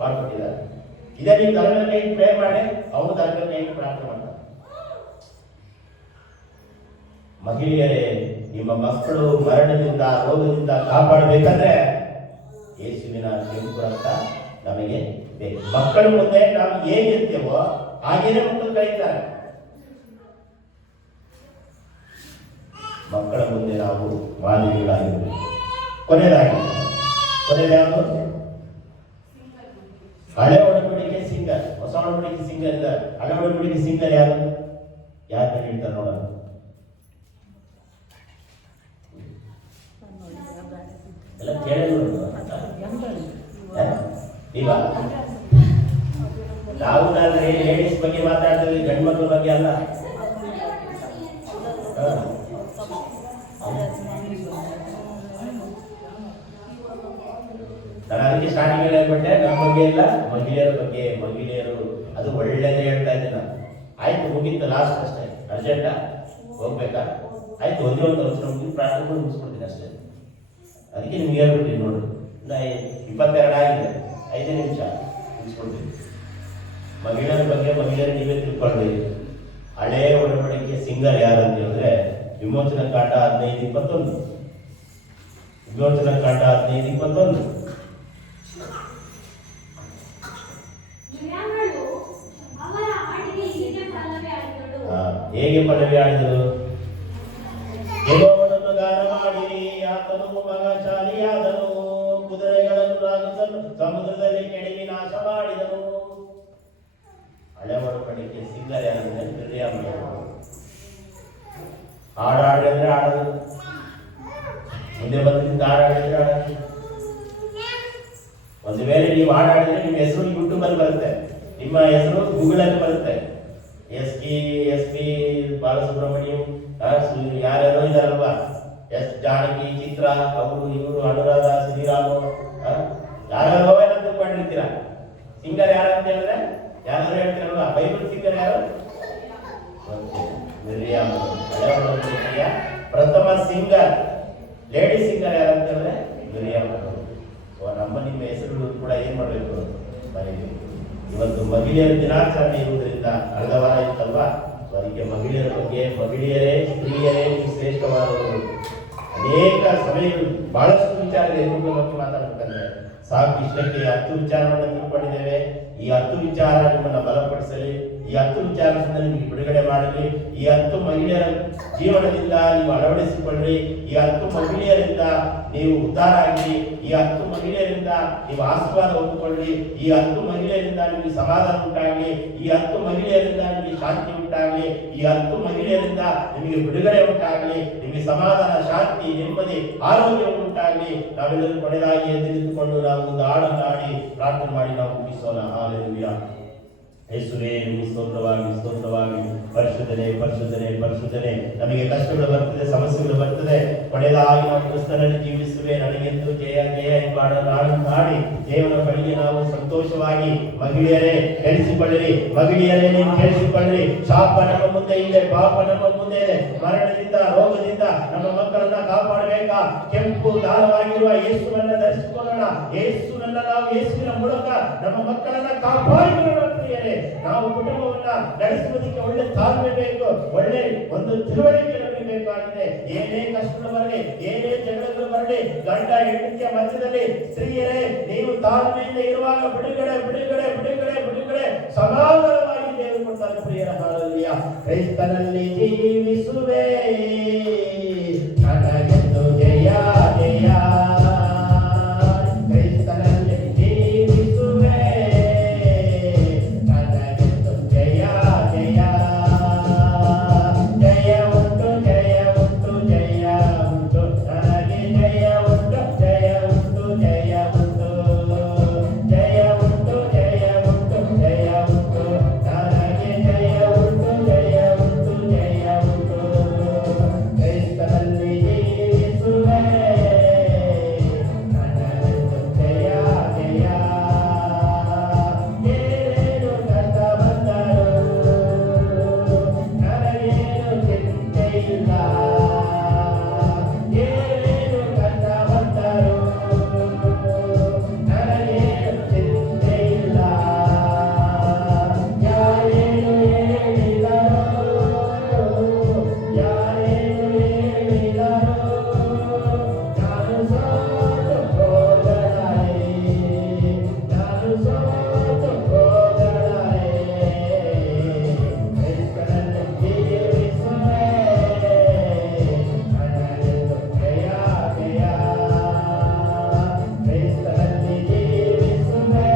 ಮಾಡ್ಕೊಟ್ಟಿದ್ದಾರೆ. ಇದೇ ನೀವು ತಲೆ ಮೇಲೆ ಕೈ ಪ್ರೇ ಮಾಡಿ ಅವನು ತಲೆ ಮೇಲೆ ಕೈ ಪ್ರಾರ್ಥನೆ ಮಾಡ್ತಾರೆ. ಮಹಿಳೆಯರೇ, ನಿಮ್ಮ ಮಕ್ಕಳು ಮರಣದಿಂದ, ರೋಗದಿಂದ ಕಾಪಾಡಬೇಕಂದ್ರೆ ಯೇಸುವಿನ ಕೆಂಪು ರಕ್ತ ನಮಗೆ ಬೇಕು. ಮಕ್ಕಳ ಮುಂದೆ ನಾವು ಹೇಗಿರ್ತೇವೋ ಹಾಗೇನೆ ಮಕ್ಕಳು ಕರೀತಾರೆ. ಮಕ್ಕಳ ಮುಂದೆ ನಾವು ಮಾದರಿಗಳಾಗಿರ್ಬೇಕು. ಕೊನೆಯದಾಗಿ ಹಳೆ ಒಡಂಬಡಿಕೆ ಸಿಂಗರ್, ಹೊಸ ಒಡಂಬಡಿಕೆ ಸಿಂಗರ್ ಇದ್ದಾರೆ. ಹಳೆ ಒಡಂಬಡಿಕೆ ಸಿಂಗರ್ ಯಾರು? ಯಾರು ಹೇಳ್ತಾರೆ ನೋಡೋಣ. ಎಲ್ಲ ಕೇಳಿದ್ರು ಈಗ ನಾವು ಲೇಡೀಸ್ ಬಗ್ಗೆ ಮಾತಾಡ್ತೀವಿ, ಗಂಡು ಮಕ್ಕಳ ಬಗ್ಗೆ ಅಲ್ಲ. ನಾನು ಅದಕ್ಕೆ ಸ್ಟಾರ್ಟಿಂಗ್ ಹೇಳ್ಬಿಟ್ಟೆ, ನಮ್ಮ ಬಗ್ಗೆ ಇಲ್ಲ, ಮಹಿಳೆಯರ ಬಗ್ಗೆ. ಮಹಿಳೆಯರು ಅದು ಒಳ್ಳೇದೇ ಹೇಳ್ತಾ ಇದ್ದೆ ನಾನು. ಆಯ್ತು, ಮುಗಿತ್ತು, ಲಾಸ್ಟ್ ಅಷ್ಟೇ. ಅರ್ಜೆಂಟ ಹೋಗ್ಬೇಕಾ? ಆಯ್ತು, ಒಂದೇ ಒಂದು ವರ್ಷ ಪ್ರಾರ್ಥನೆ ಮುಗಿಸ್ಕೊಡ್ತೀನಿ ಅಷ್ಟೇ. ಅದಕ್ಕೆ ನಿಮ್ಗೆ ಹೇಳ್ಬಿಡ್ತೀನಿ ನೋಡು, 22 ಆಗಿದೆ, 5 ನಿಮಿಷ ಮುಗಿಸ್ಕೊಡ್ತೀನಿ. ಮಹಿಳೆಯರ ಬಗ್ಗೆ ಮಹಿಳೆಯರು ನೀವೇ ತಿಳ್ಕೊಳ್ರಿ. ಹಳೆ ಒಡಂಬಡಿಕೆ ಸಿಂಗರ್ ಯಾರು ಅಂತ ಹೇಳಿದ್ರೆ ವಿಮೋಚನಾ ಕಾಂಡ 15:21. ವಿಮೋಚನಾ ಕಾಂಡ 15:21. ಹೇಗೆ ಪಲ್ಲವಿ ಆಡಿದರು? ಯೆಹೋವನನ್ನು ಗಾನ ಮಾಡಿರಿ, ಆತನು ಮಗಶಾಲಿಯಾದನು, ಕುದುರೆಗಳನ್ನು ರಾಗಿಸಲು ಸಮುದ್ರದಲ್ಲಿ ಕೆಡವಿ ನಾಶ ಮಾಡಿದನು. ಹಳೆ ಒಡಂಬಡಿಕೆ ಸಿಂಗರ್ ಯಾರಂದ್ರೆ ಮಿರ್ಯಾಮ್. ಹಾಡಾಡಿದ್ರೆ ಆಡೋದು, ಮುಂದೆ ಬಂದಿದ್ದ ಹಾಡಾಡಿದ್ರೆ ಆಡೋದು. ಒಂದು ವೇಳೆ ನೀವು ಹಾಡಾಡಿದ್ರೆ ನಿಮ್ಮ ಹೆಸರು ಯೂಟ್ಯೂಬ್ ಅಲ್ಲಿ ಬರುತ್ತೆ, ನಿಮ್ಮ ಹೆಸರು ಗೂಗಲ್ ಅಲ್ಲಿ ಬರುತ್ತೆ. ಎಸ್ ಪಿ ಬಾಲಸುಬ್ರಹ್ಮಣ್ಯಂ, ಯಾರ್ಯಾರೋ ಇದಾರಲ್ವಾ, ಎಸ್ ಜಾನಕಿ, ಚಿತ್ರ, ಅವರು ಇವರು, ಅನುರಾಧ, ಶ್ರೀರಾಮು, ಯಾರ್ಯಾರೋ ಎಲ್ಲ ತಿಳ್ಕೊಂಡಿರ್ತೀರ. ಸಿಂಗರ್ ಯಾರು ಅಂತ ಹೇಳಿದ್ರೆ ಯಾರು ಹೇಳ್ತೀರಲ್ವಾ? ಬೈಬಲ್ ಸಿಂಗರ್ ಯಾರು? ಮಿರ್ಯಾಮ್. ಪ್ರಥಮ ಸಿಂಗರ್, ಲೇಡಿ ಸಿಂಗರ್ ಯಾರು ಅಂತ ಹೇಳಿದ್ರೆ ಮಿರ್ಯಾಮ್. ನಮ್ಮ ನಿಮ್ಮ ಹೆಸರುಗಳು ಕೂಡ ಏನ್ ಮಾಡಬೇಕು? ಬರೀಬೇಕು. ಇವತ್ತು ಮಹಿಳೆಯರ ದಿನಾಚರಣೆ ಇರುವುದರಿಂದ ಕಳೆದ ವಾರ ಇತ್ತಲ್ವಾ, ಅದಕ್ಕೆ ಮಹಿಳೆಯರ ಬಗ್ಗೆ, ಮಹಿಳೆಯರೇ, ಸ್ತ್ರೀಯರೇ ಶ್ರೇಷ್ಠವಾದವರು. ಅನೇಕ ಸಮಯಗಳು ಬಹಳಷ್ಟು ವಿಚಾರಗಳು ಬಗ್ಗೆ ಮಾತಾಡಬೇಕಂದ್ರೆ ಸಾಕು. ಇಷ್ಟಕ್ಕೆ 10 ವಿಚಾರವನ್ನು ತಿಳ್ಕೊಂಡಿದ್ದೇವೆ. ಈ 10 ವಿಚಾರ ನಿಮ್ಮನ್ನು ಬಲಪಡಿಸಲಿ, ಈ 10 ವಿಚಾರದಿಂದ ನಿಮಗೆ ಬಿಡುಗಡೆ ಮಾಡಲಿ. ಈ 10 ಮಹಿಳೆಯರ ಜೀವನದಿಂದ ನೀವು ಅಳವಡಿಸಿಕೊಳ್ಳಿ. ಈ 10 ಮಹಿಳೆಯರಿಂದ ನೀವು ಉದ್ಧಾರ ಆಗಲಿ. ಈ 10 ಮಹಿಳೆಯರಿಂದ ನೀವು ಆಶೀರ್ವಾದ ಹೊಂದಿಕೊಳ್ಳಿ. ಈ 10 ಮಹಿಳೆಯರಿಂದ ನಿಮಗೆ ಸಮಾಧಾನ ಉಂಟಾಗಲಿ. ಈ 10 ಮಹಿಳೆಯರಿಂದ ನಿಮಗೆ ಶಾಂತಿ ಉಂಟಾಗಲಿ. ಈ 10 ಮಹಿಳೆಯರಿಂದ ನಿಮಗೆ ಬಿಡುಗಡೆ ಉಂಟಾಗಲಿ. ನಿಮಗೆ ಸಮಾಧಾನ, ಶಾಂತಿ, ನೆಮ್ಮದಿ, ಆರೋಗ್ಯ ಉಂಟಾಗಲಿ. ನಾವೆಲ್ಲರೂ ಕೊನೆಯದಾಗಿ ಎದ್ದು ನಾವು ಒಂದು ಹಾಡನ್ನು ಹಾಡಿ ಪ್ರಾರ್ಥನೆ ಮಾಡಿ ನಾವು ಮುಗಿಸೋಣ. ಹಾಲೆಲೂಯಾ. ಯೇಸುವೇ, ನಿಮಗೆ ಸ್ತೋತ್ರವಾಗಿ, ಸ್ತೋತ್ರವಾಗಿ. ಪರಿಶುದ್ಧನೇ, ಪರಿಶುದ್ಧನೇ, ಪರಿಶುದ್ಧನೇ. ನಮಗೆ ಕಷ್ಟಗಳು ಬರ್ತದೆ, ಸಮಸ್ಯೆಗಳು ಬರ್ತದೆ. ಕೊನೆಯದಾಗಿ ನಾವು ಕ್ರಿಸ್ತನಲ್ಲಿ ಜೀವಿಸುವೆ. ನನಗೆಂದು ಜಯ ಜಯ ಎಂಬ ಹಾಡಿ ದೇವರ ಬಳಿಗೆ ನಾವು ಸಂತೋಷವಾಗಿ, ಮಹಿಳೆಯರೇ ಕೇಳಿಸಿಕೊಳ್ಳಿರಿ, ಮಹಿಳೆಯರೇ ನೀವು ಕೇಳಿಸಿಕೊಳ್ಳಿರಿ. ಶಾಪ ನಮ್ಮ ಮುಂದೆ ಇದೆ, ಪಾಪ ನಮ್ಮ ಮುಂದೆ ಇದೆ. ಮರಣದಿಂದ, ರೋಗದಿಂದ ನಮ್ಮ ಮಕ್ಕಳನ್ನ ಕಾಪಾಡಬೇಕಾ? ಕೆಂಪು ದಾರವಾಗಿರುವ ಯೇಸುವನ್ನ ಧರಿಸಿಕೊಳ್ಳೋಣ. ಯೇಸುವನ್ನ ನಾವು ಯೇಸುವಿನ ಮೂಲಕ ನಮ್ಮ ಮಕ್ಕಳನ್ನ ಕಾಪಾಡಿಕೊಳ್ಳೋಣ. ಪ್ರಿಯರೇ, ನಾವು ಕುಟುಂಬವನ್ನ ನಡೆಸುವುದಕ್ಕೆ ಒಳ್ಳೆ ತಾಳ್ಮೆ ಬೇಕು, ಒಳ್ಳೆ ಒಂದು ತಿಳುವಳಿಕೆ ನಮಗೆ ಬೇಕಾಗಿದೆ. ಏನೇ ಕಷ್ಟಗಳು ಬರಲಿ, ಏನೇ ಜಗಳಗಳು ಬರಲಿ, ಗಂಡ ಹೆಂಡತಿಯ ಮಧ್ಯದಲ್ಲಿ ಸ್ತ್ರೀಯರೇ ನೀವು ತಾಳ್ಮೆಯಿಂದ ಇರುವಾಗ ಬಿಡುಗಡೆ ಬಿಡುಗಡೆ ಬಿಡುಗಡೆ ಬಿಡುಗಡೆ ಸಮಾಧಾನವಾಗಿ ದೇವರು ಕೊಡ್ತಾರೆ. ಪ್ರಿಯರ ಹಾಲೆಲೂಯ. ಕ್ರಿಸ್ತನಲ್ಲಿ ಜೀವಿಸುವೆ ನನಗೆಂದು ಜಯ ಜಯ. ಕ್ರಿಸ್ತನಲ್ಲಿ ಜೀವಿಸುವೆ ನನಗೆಂದು ಜಯ ಜಯ. ಜಯ ಉಂಟು ಜಯ ಉಂಟು ಜಯ ಉಂಟು ನನಗೆ ಜಯ ಉಂಟು ಜಯ ಉಂಟು ಜಯ ಉಂಟು. ಜಯ ಉಂಟು ಜಯ ಉಂಟು ಜಯ ಉಂಟು ನನಗೆ ಜಯ ಉಂಟು ಜಯ ಉಂಟು ಜಯ ಉಂಟು. ಕ್ರಿಸ್ತನಲ್ಲಿ ಜೀವಿಸುವೆ ನನಗೆಂದು ಜಯ ಜಯ. ಏನೇನು ಕಷ್ಟ ಬಂದರು ನನಗೇನು ಚಿಂತೆ ಇಲ್ಲ. ಏನೇನು ಕಷ್ಟ ಬಂದರು ನನಗೇನು ಚಿಂತೆ ಇಲ್ಲ. ಯಾರೇನು ಹೇಳಿದರು ಯಾರೇನು ಹೇಳಿದರು ನಾನು ಸೋತು ಹೋಗಲಾರೆ. ನಾನು ಸೋತು ಹೋಗಲಾರೆ. ಕ್ರಿಸ್ತನಲ್ಲಿ ಜೀವಿಸುವೆ ನನಗೆಂದು ಜಯ ಜಯ. ಕ್ರಿಸ್ತನಲ್ಲಿ ಜೀವಿಸುವೆ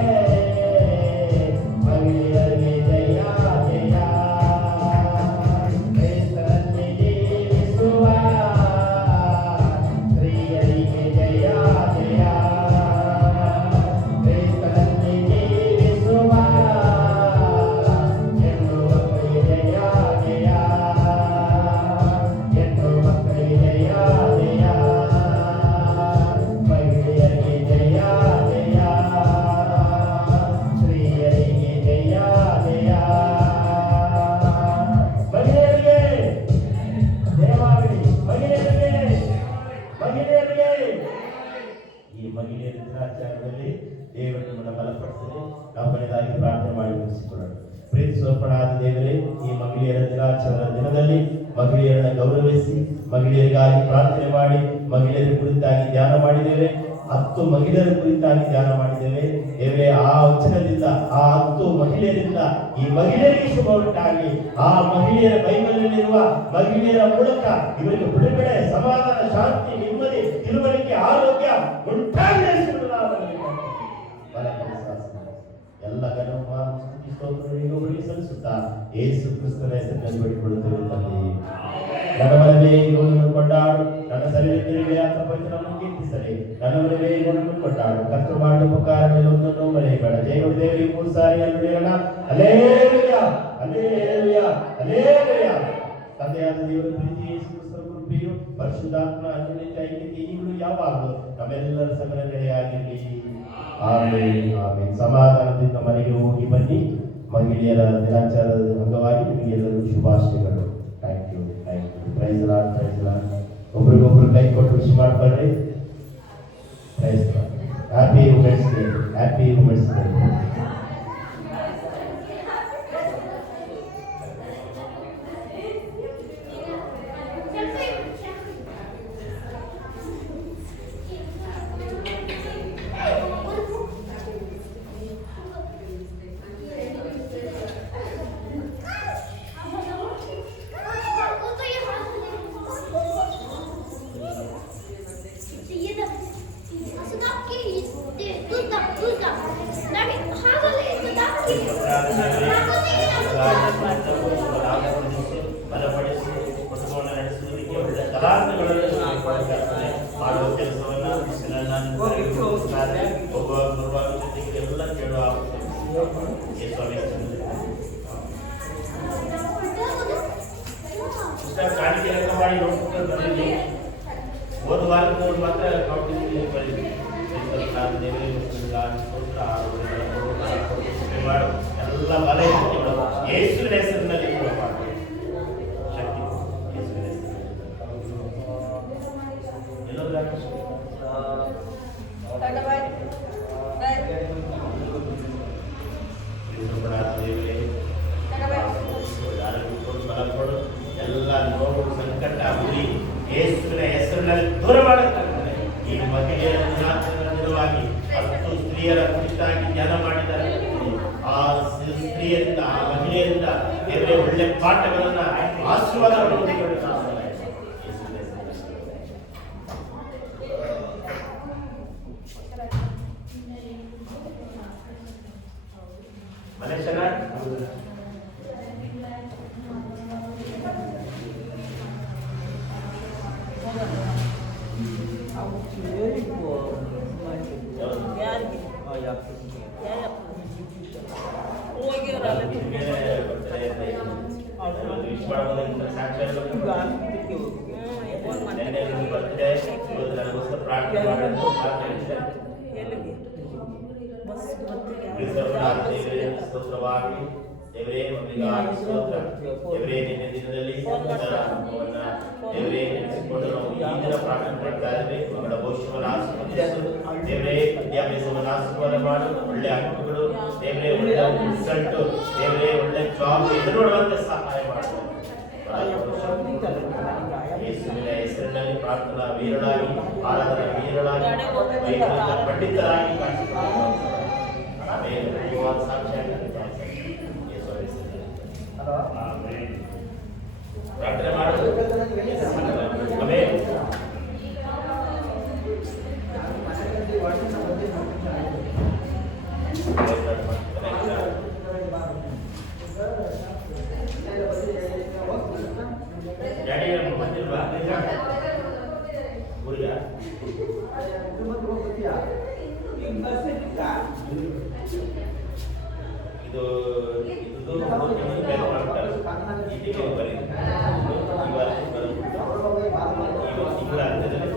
ಮಹಿಳೆಯರಿಗೆ ಜಯ ಜಯ. ಕ್ರಿಸ್ತನಲ್ಲಿ ಜೀವಿಸುವ ಸ್ತ್ರೀಯರಿಗೆ ಜಯ ಜಯ. ಕ್ರಿಸ್ತನಲ್ಲಿ ಜೀವಿಸುವ ಹೆಣ್ಣು ಮಕ್ಕಳಿಗೆ ಜಯ ಜಯ. ಹೆಣ್ಣು ಮಕ್ಕಳಿಗೆ ಜಯ ಜಯ. ಮಹಿಳೆಯರಿಗೆ ಜಯ ಜಯ. ಸ್ತ್ರೀಯರಿಗೆ ಜಯ ಜಯ. ಮಹಿಳೆಯರಿಗೆ ಜಯವಾಗಲಿ. ಮಹಿಳೆಯರಿಗೆ ಮಹಿಳೆಯರಿಗೆ ಈ ಮಹಿಳೆಯರ ದಿನಾಚರಣೆಯಲ್ಲಿ ದೇವರು ನಿಮ್ಮನ್ನು ಬಲಪಡಿಸಲಿ. ನಾವು ಕೊನೆಯದಾಗಿ ಪ್ರಾರ್ಥನೆ ಮಾಡಿ ಮುಗಿಸಿಕೊಳ್ಳೋಣ. ಪ್ರೀತಿಸೋಪಣಾದ ದೇವರೇ, ಈ ಮಹಿಳೆಯರ ದಿನಾಚರಣೆ ದಿನದಲ್ಲಿ ಮಹಿಳೆಯರನ್ನು ಗೌರವಿಸಿ ಮಹಿಳೆಯರಿಗಾಗಿ ಪ್ರಾರ್ಥನೆ ಮಾಡಿ ಮಹಿಳೆಯರ ಕುರಿತಾಗಿ ಧ್ಯಾನ ಮಾಡಿದ್ದೇವೆ. 10 ಮಹಿಳೆಯರ ಕುರಿತಾಗಿ ಧ್ಯಾನ ಮಾಡಿದ್ದೇವೆ. ದೇವರೇ, ಆ ವಚನದಿಂದ ಆ 10 ಮಹಿಳೆಯರಿಂದ ಈ ಮಹಿಳೆಯರಿಗೆ ಶುಭ ಉಂಟಾಗಿ ಆ ಮಹಿಳೆಯರ ಬೈಬಲ್ನಲ್ಲಿರುವ ಮಹಿಳೆಯರ ಮೂಲಕ ಇವರಿಗೆ ಬಿಡುಗಡೆ, ಸಮಾಧಾನ, ಶಾಂತಿ, ನೆಮ್ಮದಿ, ತಿಳುವಳಿಕೆ, ಆರೋಗ್ಯ ಉಂಟಾಗಲಿ. ಎಲ್ಲ ಘನಮಾನ ಸ್ತುತಿ ಸ್ತೋತ್ರಗಳಿಗೆ ಸಲ್ಲಿಸುತ್ತಾ ಯೇಸು ಕ್ರಿಸ್ತನ ಹೆಸರಿನಲ್ಲಿ ಬೇಡಿಕೊಳ್ಳುತ್ತೇವೆ ತಂದೆಯೇ. ನನ್ನವರವೇ ಇವನನ್ನು ಕೊಂಡಾಡು, ನನ್ನ ಶರೀರಕ್ಕೆ ಆತ ಪವಿತ್ರನನ್ನು ಕೀರ್ತಿಸಲಿ. ನನ್ನವರವೇ ಇವನನ್ನು ಕೊಂಡಾಡು, ಕರ್ತೃ ಮಾಡುವ ಉಪಕಾರಗಳಲ್ಲಿ ಒಂದನ್ನು ಮರೆಯಬೇಡ. ಜಯಗಳು ದೇವರಿಗೆ 3 ಸಾರಿ ಅಲ್ಲಿರೋಣ. Hallelujah hallelujah hallelujah. ತಂದೆಯಾದ ದೇವರ ಪ್ರೀತಿ, ಯೇಸು ಕ್ರಿಸ್ತನ ಕೃಪೆಯು, ಪರಿಶುದ್ಧಾತ್ಮ ಅನ್ಯೋನ್ಯತೆ ಐಕ್ಯತೆ ಈಗಲೂ ಯಾವಾಗಲೂ ನಮ್ಮೆಲ್ಲರ ಸಂಗಡ ನಡೆಯಾಗಿರಲಿ. Amen amen. ಸಮಾಧಾನದಿಂದ ಮನೆಗೆ ಹೋಗಿ ಬನ್ನಿ. ಮಹಿಳೆಯರ ದಿನಾಚರಣೆಯ ಅಂಗವಾಗಿ ನಿಮಗೆ ಎಲ್ಲರಿಗೂ ಶುಭಾಶಯಗಳು. Thank you thank you. Praise lord praise lord. ಒಬ್ರಿಗೊಬ್ರು ಕೈ ಕೊಟ್ಟು ವಿಶ್ ಮಾಡ್ಕೊಳ್ರಿ. Praise lord. Happy women's day. Happy women's day. ಬಲಪಡಿಸಿ ಕುಟುಂಬವನ್ನು ನಡೆಸುವುದಕ್ಕೆ ಒಳ್ಳೆಯ ತಲಾಂತಗಳನ್ನು ಮಾಡುವ ಕೆಲಸವನ್ನು ಬರುವಾಗ ಜೊತೆಗೆ ಎಲ್ಲ ಕೇಳುವ ಕಾಣಿಕೆ ಲೆಕ್ಕ ಮಾಡಿ ನೋಡ್ಕೊಂಡು ಬರೀಲಿ. ಹೋದ ವಾರದ ಮಾತ್ರ ಕೌಂಟಿಂಗ್ ಬರೀಲಿ. ಎಲ್ಲ ಬಲ ಯೇಸುವಿನ ಹೆಸರಿನಲ್ಲಿ ಶಕ್ತಿ ಯೇಸುವಿನ ಹೆಸರಿನಲ್ಲಿ ಎಲ್ಲರೂ ದೇವರೇ ಮಹಿಳೆಯರ ದಿನಾಚರಣೆಯ ದಿನವಾಗಿ 10 ಸ್ತ್ರೀಯರ ಕುರಿತಾಗಿ ಧ್ಯಾನ ಮಾಡಿದ್ದಾರೆ. ಆ ಸ್ತ್ರೀಯರಿಂದ ಆ ಮಹಿಳೆಯರಿಂದ ದೇವರೇ ಒಳ್ಳೆ ಪಾಠಗಳನ್ನ ಆಶೀರ್ವಾದಗಳನ್ನು ಹೊಂದಿಕೊಳ್ಳುತ್ತಾರೆ. ಮನುಷ್ಯನ ಸ್ತೋತ್ರವಾಗಿ ದೇವರೇ ಮಗನಿಗಾಗಿ ಸ್ತೋತ್ರ. ದೇವರೇ ನಿನ್ನೆ ದಿನದಲ್ಲಿ ದೇವರೇ ನೆನೆಸಿಕೊಂಡು ನಾವು ಈ ದಿನ ಪ್ರಾರ್ಥನೆ ಮಾಡ್ತಾ ಇದ್ದೇವೆ. ಮಗಳ ಭವಿಷ್ಯವನ್ನು ಆಶೀರ್ವದಿಸು ದೇವರೇ. ವಿದ್ಯಾಭ್ಯಾಸವನ್ನು ಆಶೀರ್ವಾದ ಮಾಡು. ಒಳ್ಳೆ ಅಂಕಗಳು ದೇವರೇ, ಒಳ್ಳೆ ರಿಸಲ್ಟ್ ದೇವರೇ, ಒಳ್ಳೆ ಜಾಬ್ ಎದುರುಗೊಳ್ಳುವಂತೆ ಸಹಾಯ ಮಾಡು. ಯೇಸುವಿನ ಹೆಸರಿನಲ್ಲಿ ಪ್ರಾರ್ಥನಾ ವೀರಳಾಗಿ, ಆರಾಧನಾ ವೀರಳಾಗಿ, ಪಂಡಿತರಾಗಿ ಪ್ರಾರ್ಥನೆ ಮಾಡು. ಡ್ಯಾಡಿ ಬಂದಿಲ್ವಾ ಊರಿಗ? ಇದು ತಿಂಗಳ ಅಂತ್ಯದಲ್ಲಿ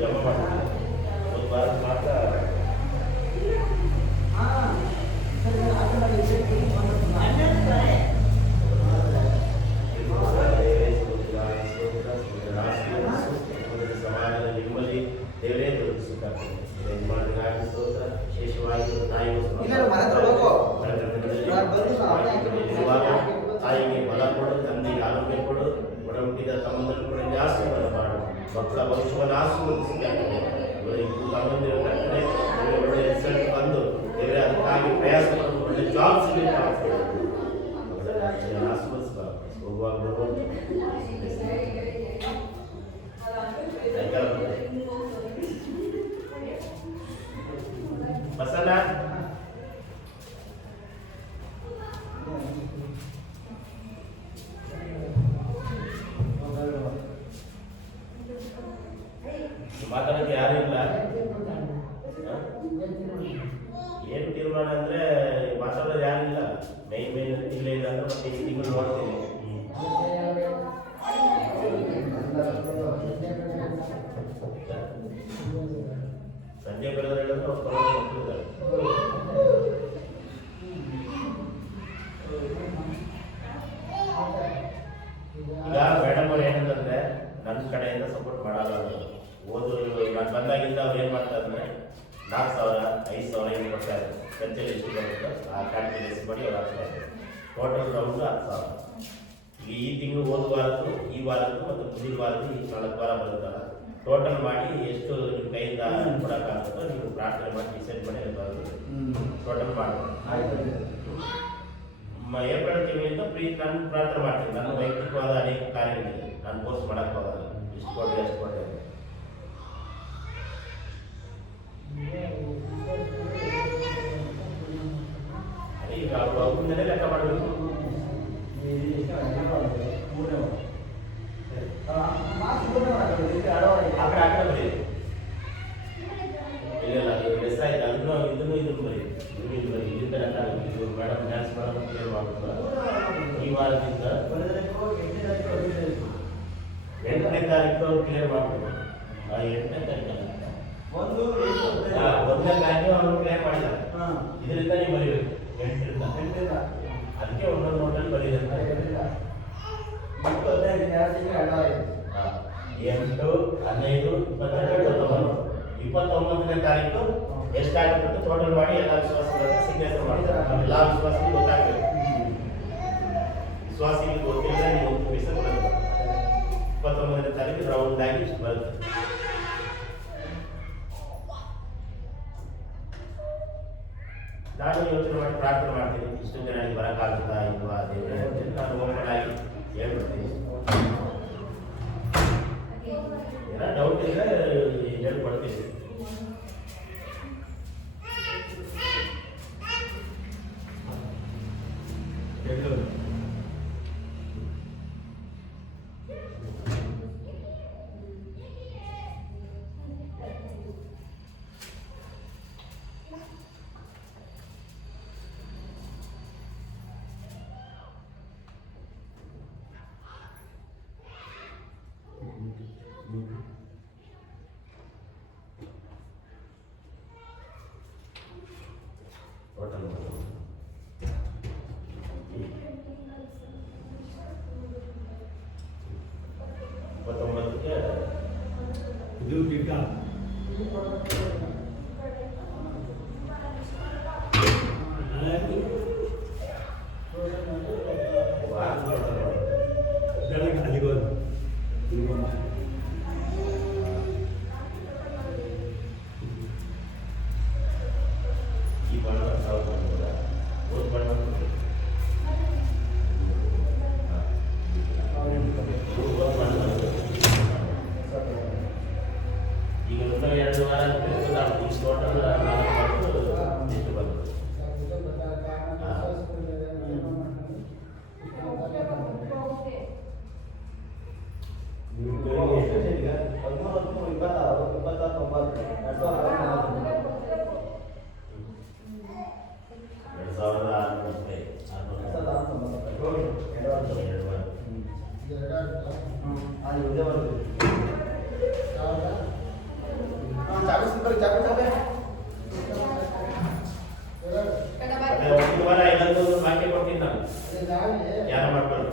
ಜಮಾ ಮಾಡ್ತಾರೆ. ಒಂದು ವಾರ ಮಾತ್ರ ಸಮಾಜದ ನಿಮ್ಮಲ್ಲಿ ದೇವರೇ ತೋರಿಸುತ್ತಾರೆ. ಯಜಮಾನರಿಗಾಗಿ ಸ್ತೋತ್ರ. ವಿಶೇಷವಾಗಿ ತಾಯಿಗೆ ಬಲ ಕೊಡು, ತಂದೆಗೆ ಆರೋಗ್ಯ ಕೊಡು, ಒಡಹುಟ್ಟಿದ ತಮ್ಮಂದಿರು ಕೂಡ ಆಶೀರ್ವಾದ ಮಾಡು. ಮಕ್ಕಳ ಭವಿಷ್ಯವನ್ನು ಆಶೀರ್ವದಿಸಿದ್ದಾರೆ. ತಮ್ಮಂದಿರ ಕಟ್ಟಣೆ ಒಳ್ಳೆ ರಿಸಲ್ಟ್ ಬಂದು ಬೇರೆ ಅದಕ್ಕಾಗಿ ಪ್ರಯಾಸ ಪಟ್ಟು ಒಳ್ಳೆ ಜಾಬ್ ಸಿಗಲಿಕ್ಕೆ ಆಶೀರ್ವದಿಸ್ಬ ಹೋಗುವಾಗ ಬಸನ ಮಾತಾಡೋಕೆ ಯಾರು ಇಲ್ಲ. ಏನು ತೀರ್ಮಾನ ಅಂದ್ರೆ ಮಾತಾಡೋದು ಯಾರಿಲ್ಲ. ಮೈನ್ ಇಲ್ಲೇ ಇಲ್ಲ ಅಂದ್ರೆ ಮತ್ತೆ ಈ ತಿಂಗಳು ನೋಡ್ತೀನಿ. ಸಂಜೆ ಬೆಳೆದ್ರೆ ಹೇಳಿದ್ರೆ ಅವ್ರು ಹೋಗ್ತಿರ್ತಾರೆ. ಈಗ ಮೇಡಮ್ ಅವ್ರು ಏನಂತಂದ್ರೆ ನನ್ನ ಕಡೆಯಿಂದ ಸಪೋರ್ಟ್ ಮಾಡಲ್ಲ. ಓದು ನಾನು ಬಂದಾಗಿಂದ ಅವ್ರು ಏನು ಮಾಡ್ತಾರೆ ಅಂದರೆ 4,000 5,000 ಏನು ಕೊಡ್ತಾರೆ. ಖರ್ಚಲ್ಲಿ ಎಷ್ಟು ಬರುತ್ತೆ ಆ ಕ್ಯಾಲ್ಕುಲೇಷನ್ ಮಾಡಿ ಅವ್ರು ಹಾಕ್ತಾರೆ. Total round 10,000. ಈ ತಿಂಗಳು ಹೋದ ವಾರದ್ದು, ಈ ವಾರದ್ದು ಮತ್ತು ಮುಂದಿನ ವಾರದ್ದು ಈ 4 ವಾರ ಬರುತ್ತಲ್ಲ, ಟೋಟಲ್ ಮಾಡಿ ಎಷ್ಟು ನಿಮ್ಮ ಕೈಯಿಂದ ಕೊಡೋಕ್ಕಾಗುತ್ತೋ ನೀವು ಪ್ರಾರ್ಥನೆ ಮಾಡಿ ಡಿಸೈಡ್ ಮಾಡಿ ಬರೋದು ಟೋಟಲ್ ಮಾಡ್ಬೋದು. ಏಪ್ರಿಲ್ ತಿಂಗಳಿಂದ ನಾನು ಪ್ರಾರ್ಥನೆ ಮಾಡ್ತೀನಿ. ನನ್ನ ವೈಯಕ್ತಿಕವಾದ ಅನೇಕ ಕಾರ್ಯಗಳಿದೆ. ನಾನು ಪೋಸ್ಟ್ ಮಾಡೋಕ್ಕೆ ಹೋಗಲ್ಲ. ಇಷ್ಟು ಕೊಡಿ ಅಷ್ಟು ಕೊಡಿ. ಈಗ ಅವ್ರನ್ನೇ ಲೆಕ್ಕ ಮಾಡಬೇಕು. ಇಲ್ಲ ಹೆಸರಾಯ್ತು ಅದನ್ನು ಇದನ್ನು ಬರೀ ಇಲ್ಲಿಂದ ಮೇಡಮ್ ಡ್ಯಾನ್ಸ್ ಮಾಡೋದು ಕ್ಲಿಯರ್ ಮಾಡ್ತಾರೆ. ಈ ವಾರದಿಂದ 8ನೇ ತಾರೀಕು ಕ್ಲಿಯರ್ ಮಾಡ್ಬೋದು. ಆ 8ನೇ ತಾರೀಕಲ್ಲ 1ನೇ ತಾರೀಕು ಅವರು ಕ್ಲಿಯರ್ ಮಾಡಿದ್ದಾರೆ. ಇದರಿಂದ ನೀವು ಬರೀಬೇಕು 8ರಿಂದ. ಅದಕ್ಕೆ ಒಂದೊಂದು ನೋಟಲ್ಲಿ ಬರೀದೆ. 8, 15, 22, 29ನೇ ತಾರೀಕು ಎಷ್ಟಾಗುತ್ತೆ ಟೋಟಲ್ ಮಾಡಿ ಎಲ್ಲ ವಿಶ್ವಾಸಿಗಳಿಗೆ ಸಿಗ್ನೇಚರ್ ಮಾಡ್ತಾರೆ. ಎಲ್ಲ ವಿಶ್ವಾಸಿಗಳು ಗೊತ್ತಾಗಬೇಕು. ವಿಶ್ವಾಸಿಗಳಿಗೆ ಗೊತ್ತಿಲ್ಲ ನೀವು ಹೆಸರು 29ನೇ ತಾರೀಕು ರೌಂಡ್ ಆಗಿ ಬರುತ್ತೆ. ನಾನು ಯೋಚನೆ ಮಾಡಿ ಪ್ರಾರ್ಥನೆ ಮಾಡ್ತೀನಿ, ಇಷ್ಟು ಜನ ನನಗೆ ಬರೋಕ್ಕಾಗುತ್ತಾ ಇಲ್ವಾ ದೇವರೇ ಅಂತ ನಾನು ಓಪನ್ ಆಗಿ ಹೇಳ್ಬಿಡ್ತೀನಿ. ಏನೋ ಡೌಟ್ ಇದ್ರೆ ಹೇಳ್ಕೊಡ್ತೀನಿ. ಟೋಟಲ್ 29ಕ್ಕೆ ಇದು ಟಿಕ್ಕ ಅಲ್ಲಿಗೋದು ಈ ಬಣ್ಣ ಓದ್ ಬಣ್ಣ ಈಗ ಇನ್ನೂ 2 ವಾರ ಟೋಟಲ್ 4 ಎಷ್ಟು ಬಂತು? ಒಂದು ವಾರ ಇನ್ನೊಂದು ಬಾಕಿ ಕೊಡ್ತೀನಿ ನಾನು, ಯಾರು ಮಾಡ್ಕೊಳ್ಳಿ.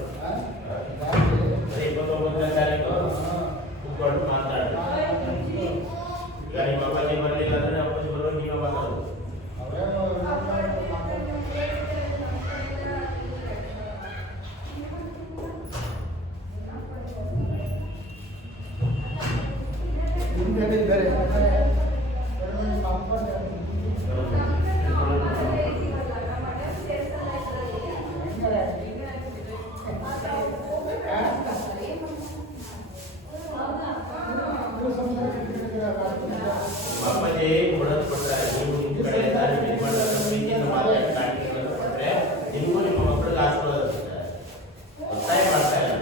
ಅದೇ 29ನೇ ತಾರೀಕು ಕೂತ್ಕೊಂಡು ಮಾತಾಡಿ. ಈಗ ನಿಮ್ಮ ಅಪ್ಪಾಜಿ ಬರಲಿಲ್ಲ ಅಂದ್ರೆ ಅಪ್ಪಾಜಿ ಬರೋರು ನೀವೇ ಮಾತಾಡೋದು. ಅಪ್ಪಾಜಿ ಕೊಡೋದು ಕೊಟ್ಟರೆ ನೀವು ನಿಮ್ಮ ಕಡೆ ಇದು ಮಾಡೋದು ಪ್ರೀತಿಯಿಂದ ಮಾತಾಡ್ತಾರೆ, ನಿಮಗೂ ನಿಮ್ಮ ಮಕ್ಕಳಿಗೆ ಹಾಸ್ಕೊಳ್ಳೋದು ಒತ್ತಾಯ ಮಾಡ್ತಾ ಇಲ್ಲ.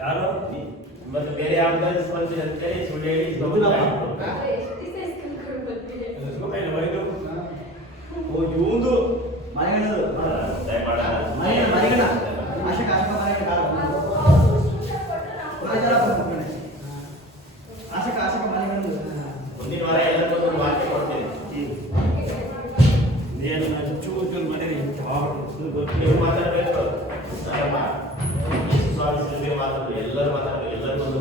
ಯಾರು ಮತ್ತೆ ಬೇರೆ ಯಾವ್ದಾದ್ರು ಸ್ಪರ್ಧೆ ಅಂತೇಳಿ ಸುಳ್ಳು ಹೇಳಿ ಇವಂದು ಮನೆಗಳು ಮನೆಗಳ ಆಶಕ ಆಶಕ ಆಶಕ ಆಶಕ ಮನೆಗಳು ಮುಂದಿನ ವಾರ ಎಲ್ಲರಿಗೂ ಒಂದು ವಾಕ್ಯ ಕೊಡ್ತೀನಿ. ನೀವು ಮಾತಾಡಬೇಕು, ಸ್ವಾಮಿ ಶಿಲ್ಪೆ ಮಾತಾಡಬೇಕು, ಎಲ್ಲರೂ ಮಾತಾಡಬೇಕು, ಎಲ್ಲರಿಗೂ ಒಂದು